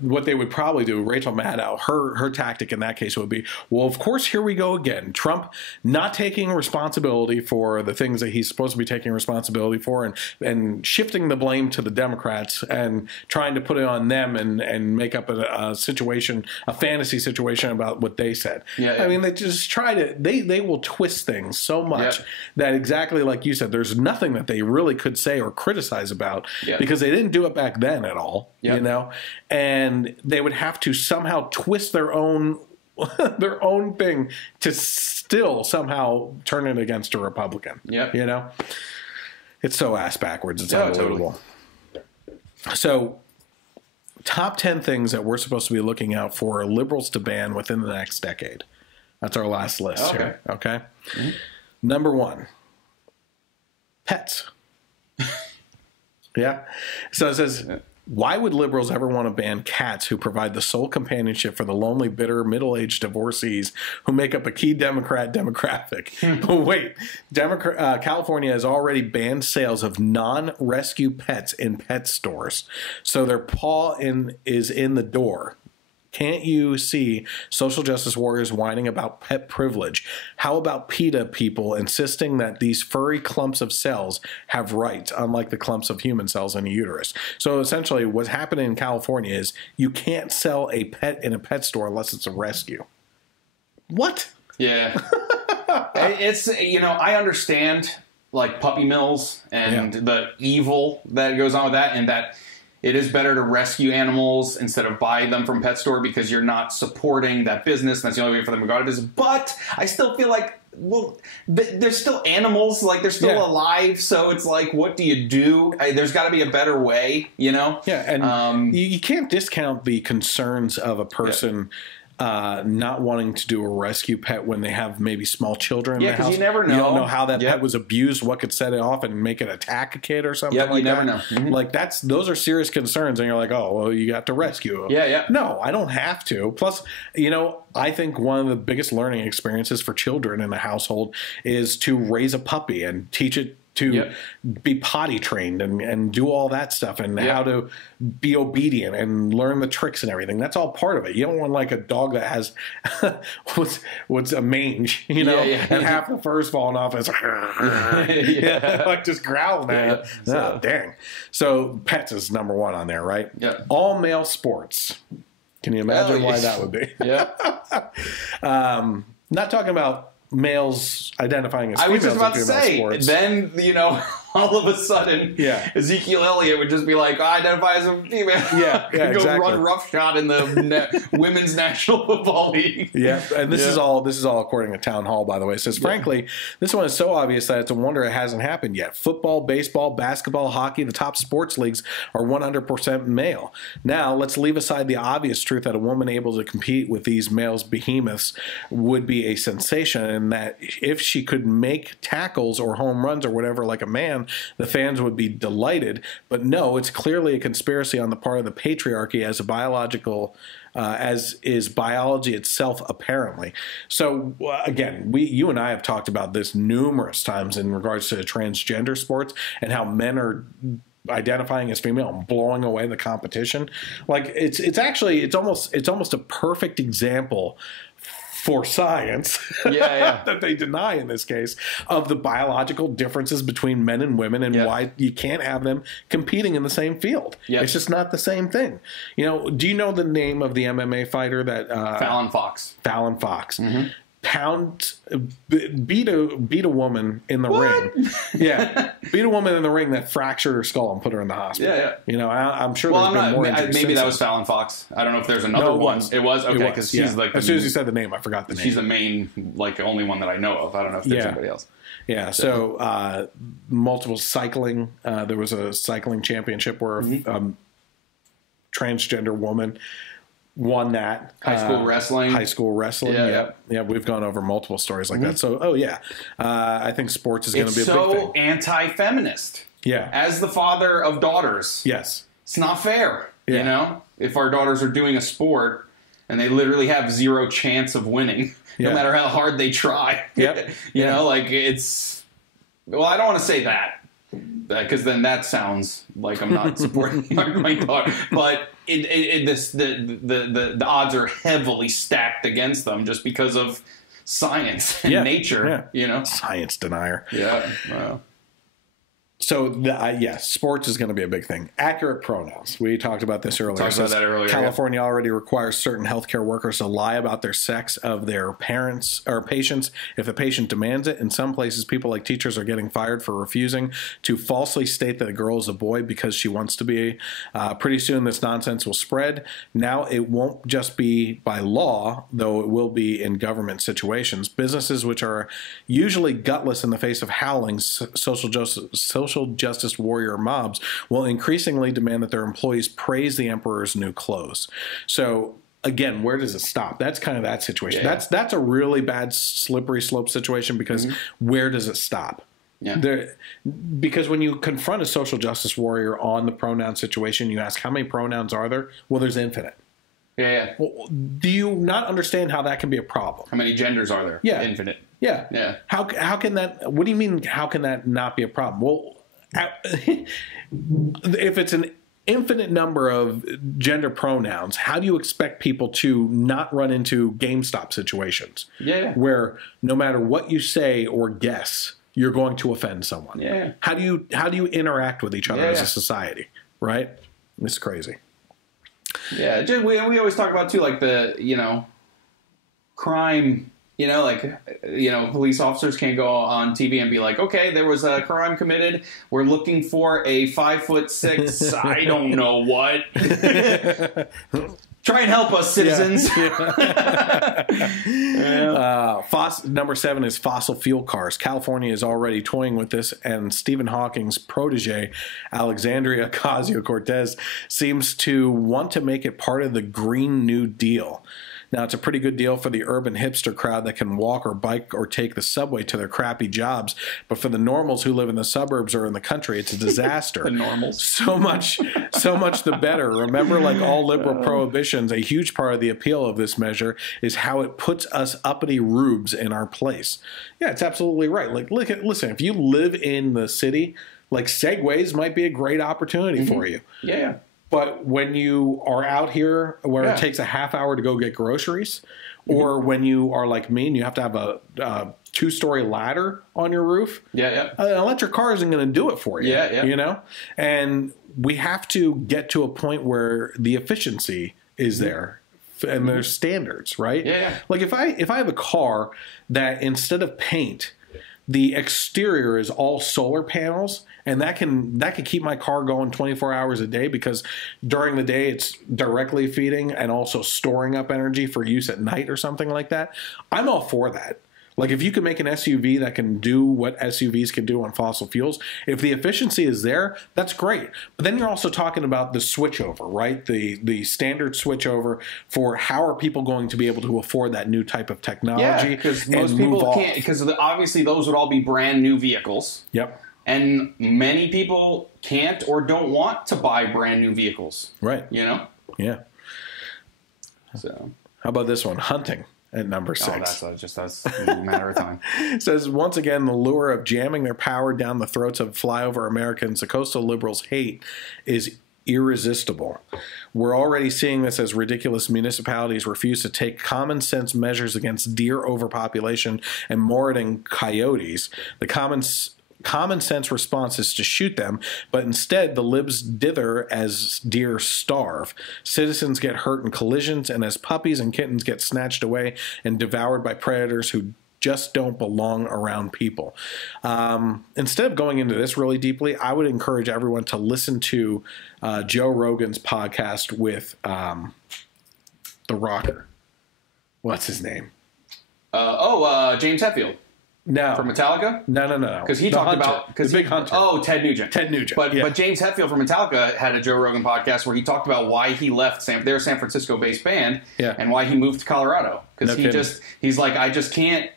What they would probably do, Rachel Maddow, her tactic in that case would be, well, of course, here we go again. Trump not taking responsibility for the things that he's supposed to be taking responsibility for, and shifting the blame to the Democrats and trying to put it on them and make up a situation, a fantasy situation about what they said. I mean, they just try to, they will twist things so much that exactly like you said, there's nothing that they really could say or criticize about because they didn't do it back then at all, and they would have to somehow twist their own thing to still somehow turn it against a Republican. It's so ass backwards. It's unbelievable. Totally. So, top 10 things that we're supposed to be looking out for liberals to ban within the next decade. That's our last list here. Okay. Mm-hmm. Number 1, pets. So it says, why would liberals ever want to ban cats who provide the sole companionship for the lonely, bitter, middle-aged divorcees who make up a key Democrat demographic? But wait, California has already banned sales of non-rescue pets in pet stores. So their paw is in the door. Can't you see social justice warriors whining about pet privilege? How about PETA people insisting that these furry clumps of cells have rights, unlike the clumps of human cells in a uterus? So essentially what's happening in California is you can't sell a pet in a pet store unless it's a rescue. What? Yeah. It's, I understand like puppy mills and the evil that goes on with that, and that it is better to rescue animals instead of buy them from pet store because you're not supporting that business. And that's the only way for them to go out of business. But I still feel like, well, they're still animals. Like, they're still alive. So it's like, what do you do? There's got to be a better way, Yeah, and you can't discount the concerns of a person not wanting to do a rescue pet when they have maybe small children in the house. You never know. You don't know how that pet was abused, what could set it off and make it attack a kid or something like that. You never know. Like those are serious concerns, and you're like, oh, well, you got to rescue them. Yeah. No, I don't have to. Plus, I think one of the biggest learning experiences for children in a household is to raise a puppy and teach it to be potty trained and do all that stuff and how to be obedient and learn the tricks and everything. That's all part of it. You don't want like a dog that has what's a mange, and half the fur's falling off is like just growling at you. So. Oh, dang. So pets is number one on there, right? Yeah. All male sports. Can you imagine why that would be? Not talking about males identifying as females. I was just about to say, sports. then, all of a sudden, Ezekiel Elliott would just be like, I identify as a female. Yeah, go exactly. run roughshod in the Women's National Football League. Yeah, and this is all according to Town Hall, by the way. It says, frankly, this one is so obvious that it's a wonder it hasn't happened yet. Football, baseball, basketball, hockey, the top sports leagues are 100% male. Now, let's leave aside the obvious truth that a woman able to compete with these males behemoths would be a sensation, and that if she could make tackles or home runs or whatever like a man, the fans would be delighted. But no, it's clearly a conspiracy on the part of the patriarchy as a biological, as is biology itself, apparently. So again, you and I have talked about this numerous times in regards to transgender sports and how men are identifying as female and blowing away the competition. Like it's almost a perfect example for science that they deny in this case of the biological differences between men and women and why you can't have them competing in the same field. It's just not the same thing. Do you know the name of the MMA fighter that Fallon Fox? Fallon Fox. Beat a woman in the ring. Beat a woman in the ring that fractured her skull and put her in the hospital. I'm sure there's been more injuries. Maybe that was Fallon Fox. I don't know if there's another one. It was? Okay, because she's like... As soon as you said the name, I forgot the name. She's the main, only one that I know of. I don't know if there's anybody else. Yeah, so multiple cycling. There was a cycling championship where a transgender woman won that. High school wrestling. Yeah, we've gone over multiple stories like that. So, I think sports is going to be a big thing. It's so anti-feminist. Yeah. As the father of daughters. Yes. It's not fair, If our daughters are doing a sport and they literally have zero chance of winning, no matter how hard they try. It's... Well, I don't want to say that, because then that sounds like I'm not supporting my daughter. But the odds are heavily stacked against them just because of science and nature. Science denier. Yeah. Wow. So, sports is going to be a big thing. Accurate pronouns. We talked about this earlier. Talked about that earlier. California already requires certain healthcare workers to lie about their sex of their parents or patients if the patient demands it. In some places, people like teachers are getting fired for refusing to falsely state that a girl is a boy because she wants to be. Pretty soon, this nonsense will spread. Now, it won't just be by law, though it will be in government situations. Businesses, which are usually gutless in the face of howling social justice warrior mobs, will increasingly demand that their employees praise the emperor's new clothes. So again, where does it stop? That's kind of that situation. That's a really bad slippery slope situation, because where does it stop? Because when you confront a social justice warrior on the pronoun situation, you ask, how many pronouns are there? Well, there's infinite. Well, do you not understand how that can be a problem? How many genders are there? Infinite. Yeah. How can that? What do you mean? How can that not be a problem? Well, if it's an infinite number of gender pronouns, how do you expect people to not run into Gamestop situations? Where no matter what you say or guess, you're going to offend someone. How do you interact with each other as a society? Right? It's crazy. Yeah, we always talk about too, like the crime. Police officers can't go on TV and be like, okay, there was a crime committed. We're looking for a 5'6", I don't know what. Try and help us, citizens. Number 7 is fossil fuel cars. California is already toying with this, and Stephen Hawking's protege, Alexandria Ocasio-Cortez, seems to want to make it part of the Green New Deal. Now, it's a pretty good deal for the urban hipster crowd that can walk or bike or take the subway to their crappy jobs. But for the normals who live in the suburbs or in the country, it's a disaster. The normals. So much the better. Remember, like all liberal prohibitions, a huge part of the appeal of this measure is how it puts us uppity rubes in our place. Yeah, it's absolutely right. Like, listen, if you live in the city, like Segways might be a great opportunity for you. Yeah. But when you are out here where it takes a half hour to go get groceries, or when you are like me and you have to have a 2-story ladder on your roof, an electric car isn't going to do it for you. You know? And we have to get to a point where the efficiency is there. And there's standards, right? Like if I have a car that instead of paint, the exterior is all solar panels, and that can keep my car going 24 hours a day, because during the day it's directly feeding and also storing up energy for use at night or something like that. I'm all for that. Like if you can make an SUV that can do what SUVs can do on fossil fuels, if the efficiency is there, that's great. But then you're also talking about the switchover, right? The standard switchover for how are people going to be able to afford that new type of technology? Yeah, because most people can't, because obviously those would all be brand new vehicles. Yep. And many people can't or don't want to buy brand new vehicles. Right. You know? Yeah. So how about this one? Hunting. At number 6. Oh, that's a matter of time. It says, once again, the lure of jamming their power down the throats of flyover Americans the coastal liberals hate is irresistible. We're already seeing this as ridiculous municipalities refuse to take common sense measures against deer overpopulation and marauding coyotes. The common sense response is to shoot them, but instead the libs dither as deer starve. Citizens get hurt in collisions, and as puppies and kittens get snatched away and devoured by predators who just don't belong around people. Instead of going into this really deeply, I would encourage everyone to listen to Joe Rogan's podcast with the rocker. What's his name? James Hetfield. No. From Metallica? No. Because he talked about... the big hunter. Oh, Ted Nugent. But James Hetfield from Metallica had a Joe Rogan podcast where he talked about why he left they're a San Francisco-based band, and why he moved to Colorado. Because he's like, I just can't,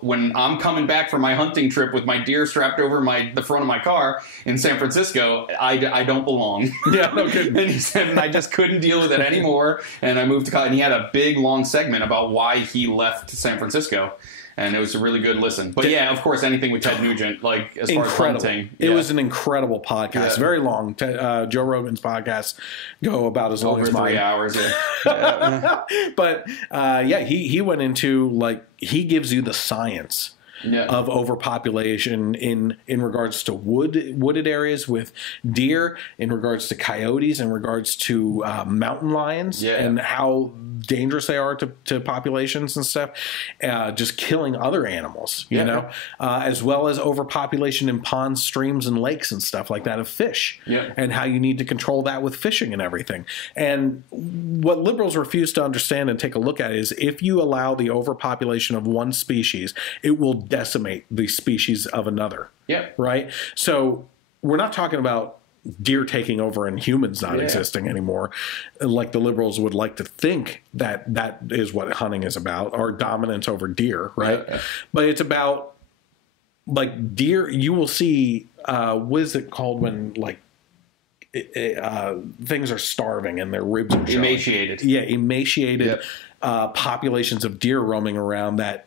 when I'm coming back from my hunting trip with my deer strapped over the front of my car in San Francisco, I don't belong. Yeah, no kidding. And he said, and I just couldn't deal with it anymore, and I moved to Colorado. And he had a big, long segment about why he left San Francisco. And it was a really good listen. But yeah, of course, anything with Ted Nugent, like as far as hunting. It was an incredible podcast. Very long. Joe Rogan's podcasts go about as long as mine. 3 hours. But he went into, he gives you the science of overpopulation in regards to wooded areas with deer, in regards to coyotes, in regards to mountain lions, and how dangerous they are to populations and stuff, just killing other animals, you know, as well as overpopulation in ponds, streams, and lakes and stuff like that of fish, and how you need to control that with fishing and everything. And what liberals refuse to understand and take a look at is if you allow the overpopulation of one species, it will decimate the species of another. Right? So we're not talking about deer taking over and humans not existing anymore, like the liberals would like to think that is what hunting is about, or dominance over deer, right? But it's about, deer, you will see, what is it called when, things are starving and their ribs are showing. Emaciated. Yeah, emaciated populations of deer roaming around that,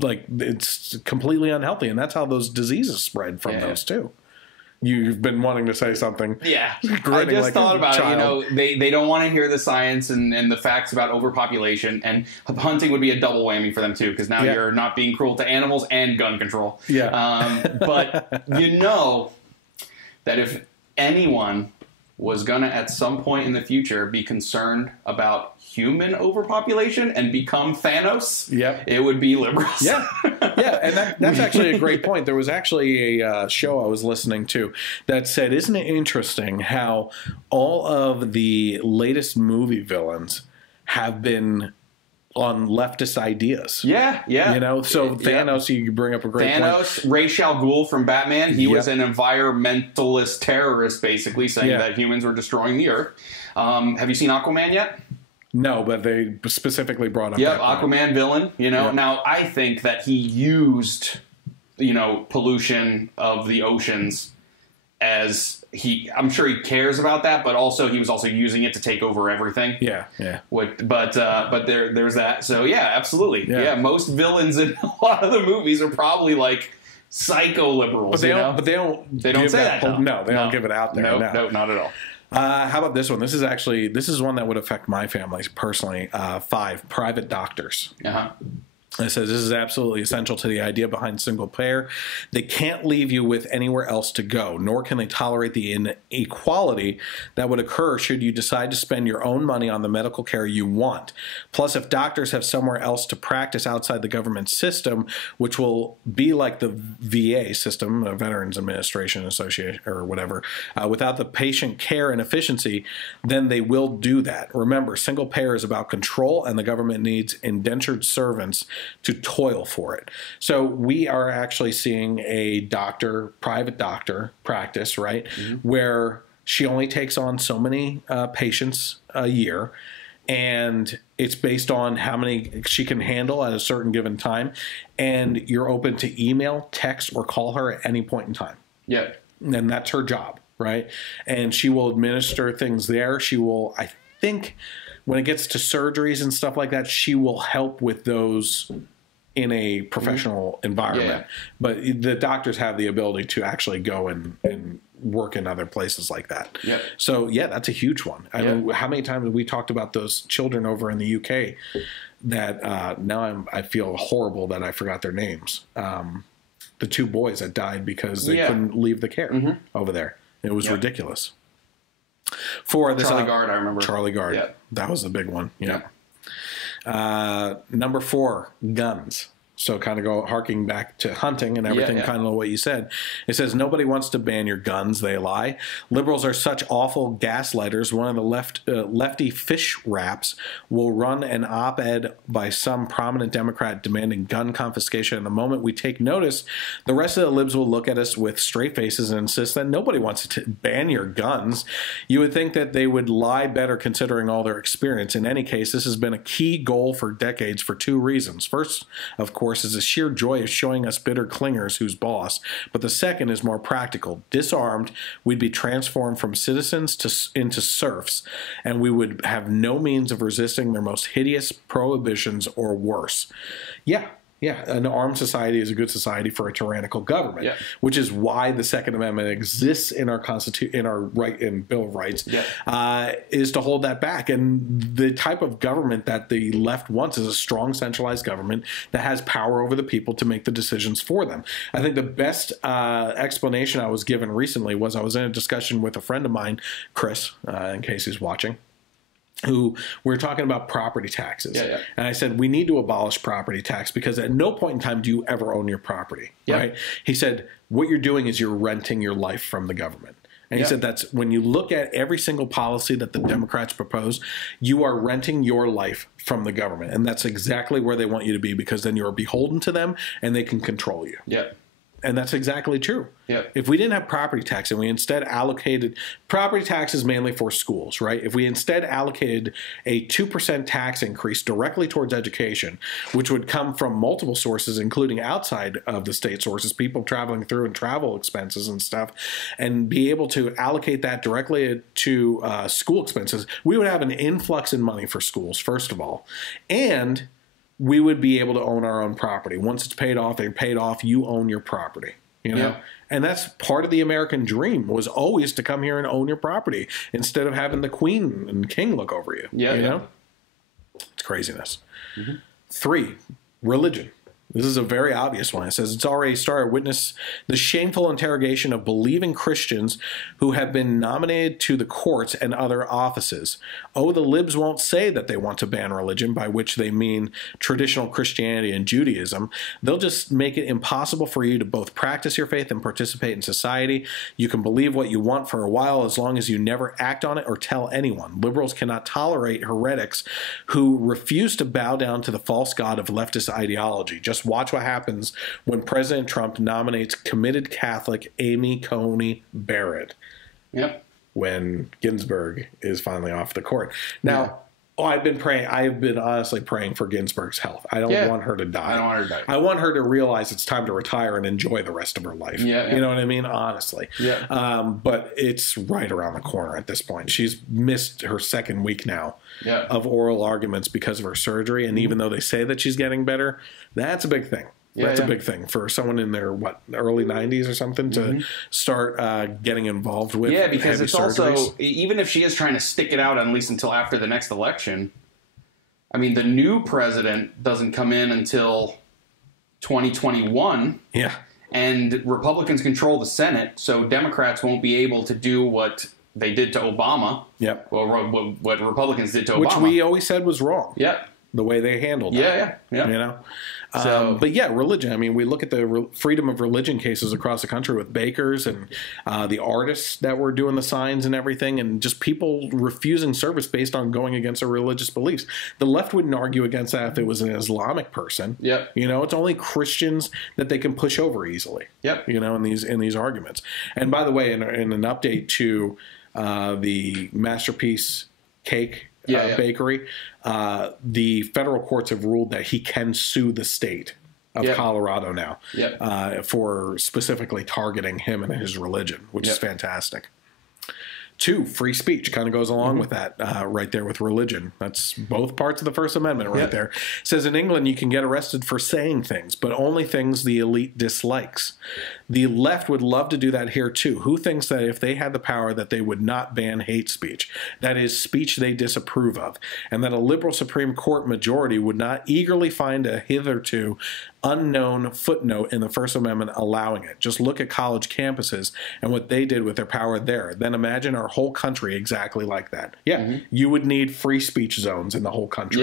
it's completely unhealthy, and that's how those diseases spread from those too. You've been wanting to say something. Yeah. I just thought about it. They don't want to hear the science and the facts about overpopulation, and hunting would be a double whammy for them too, because now you're not being cruel to animals and gun control. But that if anyone was going to at some point in the future be concerned about human overpopulation and become Thanos, it would be liberals. And that's actually a great point. There was actually a show I was listening to that said, isn't it interesting how all of the latest movie villains have been on leftist ideas? You know, so Thanos, you bring up a great point. Thanos, Ra's al Ghul from Batman, he was an environmentalist terrorist, basically, saying that humans were destroying the earth. Have you seen Aquaman yet? No, but they specifically brought up. Yep, Aquaman villain. You know, now I think that he used, pollution of the oceans as I'm sure he cares about that, but also he was also using it to take over everything. Yeah. But there's that. So yeah, absolutely. Yeah, most villains in a lot of the movies are probably like psycho liberals. But they don't. They don't say that. No, they don't give it out there. No, not at all. How about this one? This is one that would affect my family personally. 5 private doctors. It says this is absolutely essential to the idea behind single payer. They can't leave you with anywhere else to go, nor can they tolerate the inequality that would occur should you decide to spend your own money on the medical care you want. Plus, if doctors have somewhere else to practice outside the government system, which will be like the VA system, the Veterans Administration Association or whatever, without the patient care and efficiency, then they will do that. Remember, single payer is about control, and the government needs indentured servants to toil for it. So we are actually seeing a private doctor practice, right, where she only takes on so many patients a year, and it's based on how many she can handle at a certain given time, and you're open to email, text, or call her at any point in time. Yeah. And that's her job, right? And she will administer things there. She will, I think, when it gets to surgeries and stuff like that, she will help with those in a professional environment. But the doctors have the ability to actually go and work in other places like that. So, yeah, that's a huge one. I mean, how many times have we talked about those children over in the UK that now I feel horrible that I forgot their names. The 2 boys that died because they couldn't leave the care over there. It was ridiculous. For this Charlie Gard, I remember. Charlie Gard. That was the big one. Number 4, guns. So kind of harking back to hunting and everything, kind of what you said. It says, nobody wants to ban your guns. They lie. Liberals are such awful gaslighters. One of the lefty fish wraps will run an op-ed by some prominent Democrat demanding gun confiscation. And the moment we take notice, the rest of the libs will look at us with straight faces and insist that nobody wants to ban your guns. You would think that they would lie better considering all their experience. In any case, this has been a key goal for decades for 2 reasons. First, of course, is the sheer joy of showing us bitter clingers who's boss. But the second is more practical. Disarmed, we'd be transformed from citizens into serfs, and we would have no means of resisting their most hideous prohibitions or worse. An armed society is a good society for a tyrannical government, which is why the Second Amendment exists in our Constitution, in our Bill of Rights, is to hold that back. And the type of government that the left wants is a strong centralized government that has power over the people to make the decisions for them. I think the best explanation I was given recently was I was in a discussion with a friend of mine, Chris, in case he's watching, who we're talking about property taxes. And I said, we need to abolish property tax because at no point in time do you ever own your property, right? He said, what you're doing is you're renting your life from the government. And he said that's when you look at every single policy that the Democrats propose, you are renting your life from the government. And that's exactly where they want you to be because then you're beholden to them and they can control you. And that's exactly true. If we didn't have property tax and we instead allocated property taxes mainly for schools, right? If we instead allocated a 2% tax increase directly towards education, which would come from multiple sources, including outside of the state sources, people traveling through and travel expenses and stuff, and be able to allocate that directly to school expenses, we would have an influx in money for schools, first of all. And we would be able to own our own property. Once it's paid off, they're paid off, you own your property. You know? And that's part of the American dream was always to come here and own your property instead of having the queen and king look over you. You know? It's craziness. 3, religion. This is a very obvious one. It says it's already started. Witness the shameful interrogation of believing Christians who have been nominated to the courts and other offices. Oh, the libs won't say that they want to ban religion, by which they mean traditional Christianity and Judaism. They'll just make it impossible for you to both practice your faith and participate in society. You can believe what you want for a while as long as you never act on it or tell anyone. Liberals cannot tolerate heretics who refuse to bow down to the false god of leftist ideology. Just watch what happens when President Trump nominates committed Catholic Amy Coney Barrett when Ginsburg is finally off the court. Now, Oh, I've been honestly praying for Ginsburg's health. I don't want her to die. I don't want her to die. I want her to realize it's time to retire and enjoy the rest of her life. Yeah. You know what I mean? Honestly. Yeah. But it's right around the corner at this point. She's missed her second week now of oral arguments because of her surgery. And even though they say that she's getting better, that's a big thing. That's a big thing for someone in their, early 90s or something to start getting involved with. Yeah, because it's surgeries. also, even if she is trying to stick it out at least until after the next election, I mean, the new president doesn't come in until 2021. Yeah. And Republicans control the Senate, so Democrats won't be able to do what they did to Obama. Yep. Or what Republicans did to Obama. Which we always said was wrong. Yep. The way they handled it. Yeah. You know? So, but yeah, religion. I mean, we look at the freedom of religion cases across the country with bakers and the artists that were doing the signs and everything, and just people refusing service based on going against their religious beliefs. The left wouldn't argue against that if it was an Islamic person. Yep. You know, it's only Christians that they can push over easily. Yep. You know, in these arguments. And by the way, in an update to the Masterpiece Cake bakery, the federal courts have ruled that he can sue the state of Colorado now for specifically targeting him and his religion, which is fantastic. 2, free speech kind of goes along with that right there with religion. That's both parts of the First Amendment right there. It says in England you can get arrested for saying things, but only things the elite dislikes. The left would love to do that here too. Who thinks that if they had the power that they would not ban hate speech? That is speech they disapprove of. And that a liberal Supreme Court majority would not eagerly find a hitherto unknown footnote in the First Amendment allowing it. Just look at college campuses and what they did with their power there. Then imagine our whole country exactly like that. Yeah, you would need free speech zones in the whole country.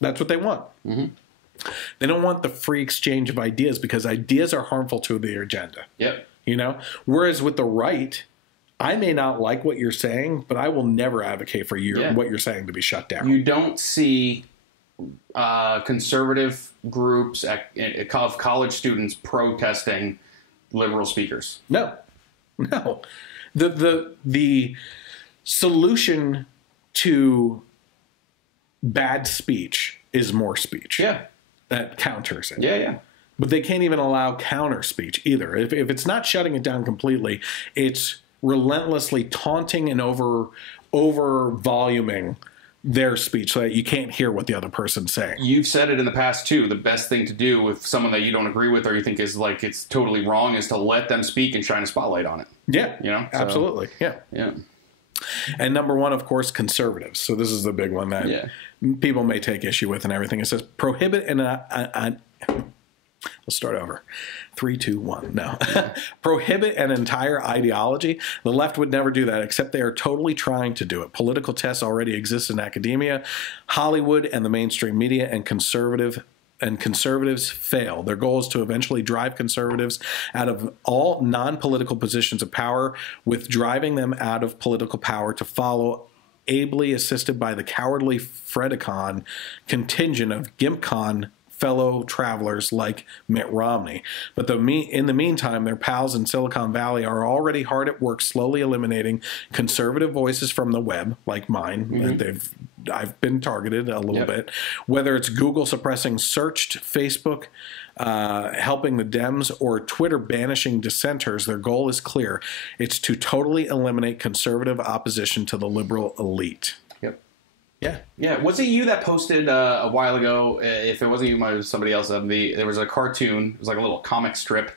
That's what they want. They don't want the free exchange of ideas because ideas are harmful to their agenda. You know? Whereas with the right, I may not like what you're saying, but I will never advocate for what you're saying to be shut down. You don't see conservative groups of college students protesting liberal speakers. No. The solution to bad speech is more speech. That counters it. But they can't even allow counter speech either. If it's not shutting it down completely, it's relentlessly taunting and over voluming their speech so that you can't hear what the other person's saying. You've said it in the past too. The best thing to do with someone that you don't agree with or you think is like it's totally wrong is to let them speak and shine a spotlight on it. Yeah, you know, absolutely. Yeah. And number 1, of course, conservatives. So this is the big one that people may take issue with and everything. It says prohibit let's start over. 3, 2, 1. No. Prohibit an entire ideology. The left would never do that, except they are totally trying to do it. Political tests already exist in academia, Hollywood, and the mainstream media, and conservatives fail. Their goal is to eventually drive conservatives out of all non-political positions of power, with driving them out of political power to follow, ably assisted by the cowardly Fredicon contingent of GimpCon fellow travelers like Mitt Romney. But in the meantime, their pals in Silicon Valley are already hard at work slowly eliminating conservative voices from the web, like mine. I've been targeted a little bit. Whether it's Google suppressing searched, Facebook helping the Dems, or Twitter banishing dissenters, their goal is clear. It's to totally eliminate conservative opposition to the liberal elite. Yeah. Was it you that posted a while ago? If it wasn't you, it was somebody else. There was a cartoon. It was like a little comic strip.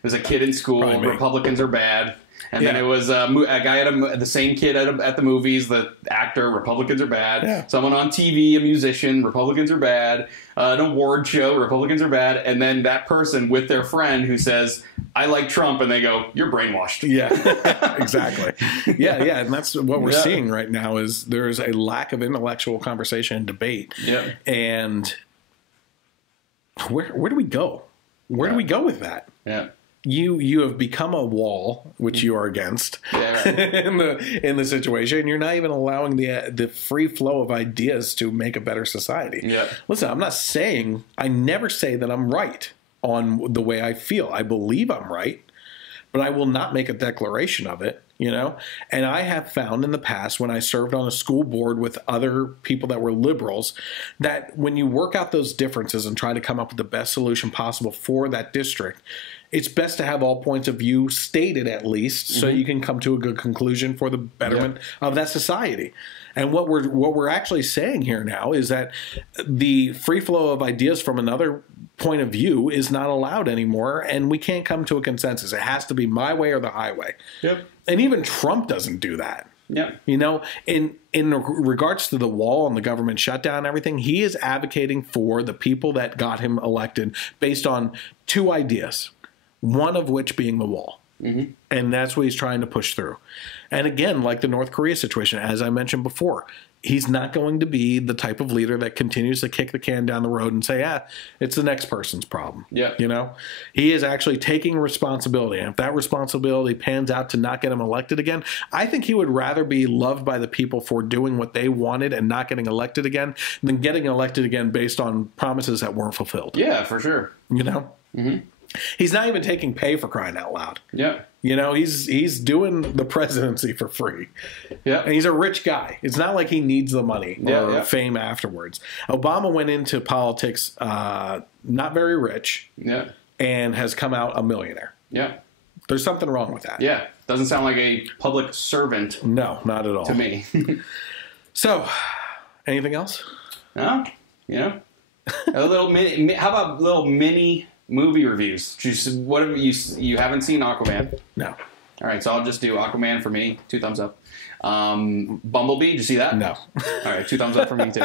There's a kid in school. Republicans are bad. And then it was a guy at the same kid at the movies, the actor, Republicans are bad. Someone on TV, a musician, Republicans are bad. An award show, Republicans are bad. And then that person with their friend who says, I like Trump, and they go, you're brainwashed. Exactly. And that's what we're seeing right now is there's a lack of intellectual conversation and debate. And where do we go? Where do we go with that? You have become a wall, which you are against in the situation. You're not even allowing the free flow of ideas to make a better society. Listen, I never say that I'm right on the way I feel. I believe I'm right, but I will not make a declaration of it you know? And I have found in the past when I served on a school board with other people that were liberals that when you work out those differences and try to come up with the best solution possible for that district, it's best to have all points of view stated at least so you can come to a good conclusion for the betterment of that society. And what we're actually saying here now is that the free flow of ideas from another point of view is not allowed anymore, and we can't come to a consensus. It has to be my way or the highway. Yep. And even Trump doesn't do that. Yep. You know, in regards to the wall and the government shutdown and everything, he is advocating for the people that got him elected based on two ideas, one of which being the wall. And that's what he's trying to push through. And again, like the North Korea situation, as I mentioned before, he's not going to be the type of leader that continues to kick the can down the road and say, it's the next person's problem. Yeah. You know, he is actually taking responsibility. And if that responsibility pans out to not get him elected again, I think he would rather be loved by the people for doing what they wanted and not getting elected again than getting elected again based on promises that weren't fulfilled. Yeah, for sure. You know? He's not even taking pay, for crying out loud. Yeah. You know, he's doing the presidency for free. Yeah. And he's a rich guy. It's not like he needs the money or fame afterwards. Obama went into politics not very rich and has come out a millionaire. Yeah. There's something wrong with that. Yeah. Doesn't sound like a public servant. No, not at all. To me. So, anything else? No. You know, a little mini. How about little mini movie reviews? What have you haven't seen Aquaman? No. All right, so I'll just do Aquaman for me. 2 thumbs up. Bumblebee, did you see that? No. All right, 2 thumbs up for me too.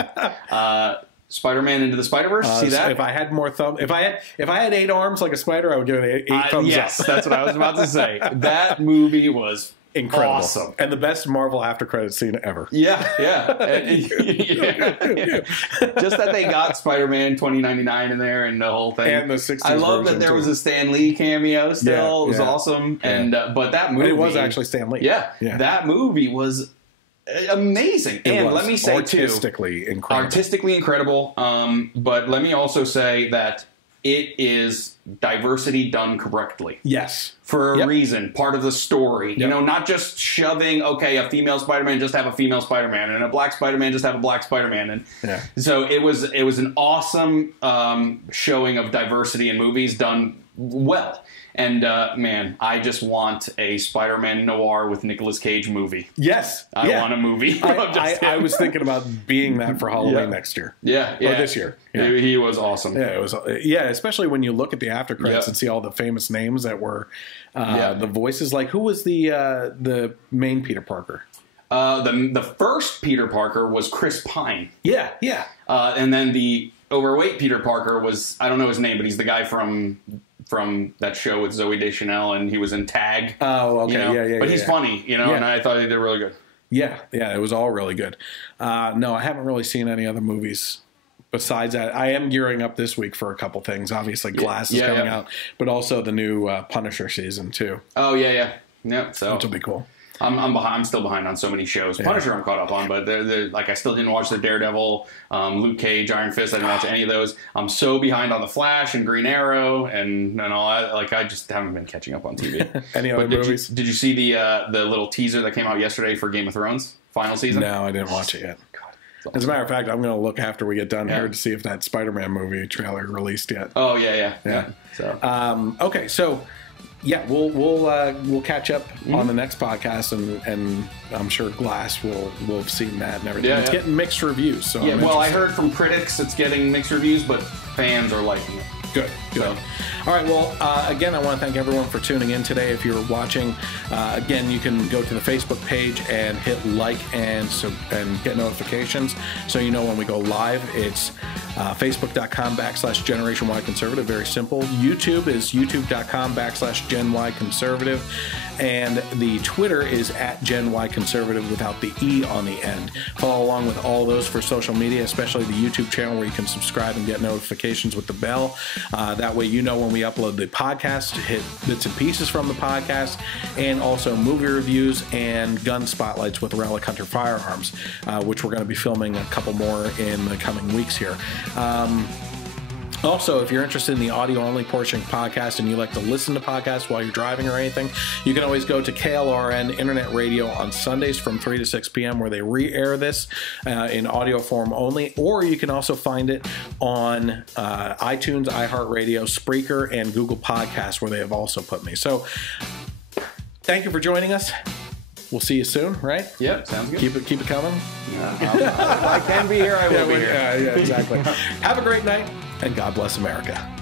Spider-Man Into the Spider-Verse, see that? If I had more if I had 8 arms like a spider, I would give it 8 thumbs up. Yes, that's what I was about to say. That movie was incredible. Awesome. And the best Marvel after credit scene ever. Yeah. Just that they got Spider-Man 2099 in there and the whole thing. And the 60s I love that there was a Stan Lee cameo still. It was awesome. Yeah. And but that movie... It was actually Stan Lee. Yeah. That movie was amazing. And let me say, artistically incredible. Artistically incredible. But let me also say that it is diversity done correctly. Yes. For a reason, part of the story. You know, not just shoving, a female Spider-Man, just have a female Spider-Man, and a black Spider-Man, just have a black Spider-Man. And so it was an awesome showing of diversity in movies done well. And, man, I just want a Spider-Man noir with Nicolas Cage movie. Yes. I want a movie. I was thinking about being that for Halloween next year. Yeah. Or this year. Yeah. He was awesome. Yeah, it was. Yeah, especially when you look at the after credits and see all the famous names that were the voices. Like, who was the main Peter Parker? The first Peter Parker was Chris Pine. Yeah. And then the overweight Peter Parker was, I don't know his name, but he's the guy from that show with Zooey Deschanel, and he was in Tag. Oh, okay, you know? yeah. But he's funny, and I thought he did really good. Yeah, it was all really good. No, I haven't really seen any other movies besides that. I am gearing up this week for a couple things. Obviously, Glass is coming out, but also the new Punisher season too. Oh, yeah. So which will be cool. I'm still behind on so many shows. Punisher I'm caught up on, but I still didn't watch the Daredevil, Luke Cage, Iron Fist. I didn't watch any of those. I'm so behind on the Flash and Green Arrow and all that. Like, I just haven't been catching up on TV. Any other movies? Did you see the little teaser that came out yesterday for Game of Thrones final season? No, I didn't watch it yet. As a matter of fact, I'm going to look after we get done here to see if that Spider-Man movie trailer released yet. Oh yeah. So okay, so. Yeah, we'll catch up on the next podcast, and I'm sure Glass will have seen that and everything. It's getting mixed reviews. So I heard from critics it's getting mixed reviews, but fans are liking it. Good. So. All right, well, again, I want to thank everyone for tuning in today. If you're watching, again, you can go to the Facebook page and hit like and get notifications so you know when we go live. It's Facebook.com/Generation Y Conservative. Very simple. YouTube is YouTube.com/Gen Y Conservative. And the Twitter is @Gen Y Conservative without the E on the end. Follow along with all those for social media, especially the YouTube channel where you can subscribe and get notifications with the bell. That way you know when we upload the podcast, hit bits and pieces from the podcast, and also movie reviews and gun spotlights with Relic Hunter Firearms, which we're going to be filming a couple more in the coming weeks here. Also, if you're interested in the audio-only portion of podcast and you like to listen to podcasts while you're driving or anything, you can always go to KLRN Internet Radio on Sundays from 3 to 6 p.m. where they re-air this in audio form only, or you can also find it on iTunes, iHeartRadio, Spreaker, and Google Podcasts where they have also put me. So, thank you for joining us. We'll see you soon, right? Yep, sounds good. Keep it coming. If I can be here, I will be here. Yeah, exactly. Have a great night, and God bless America.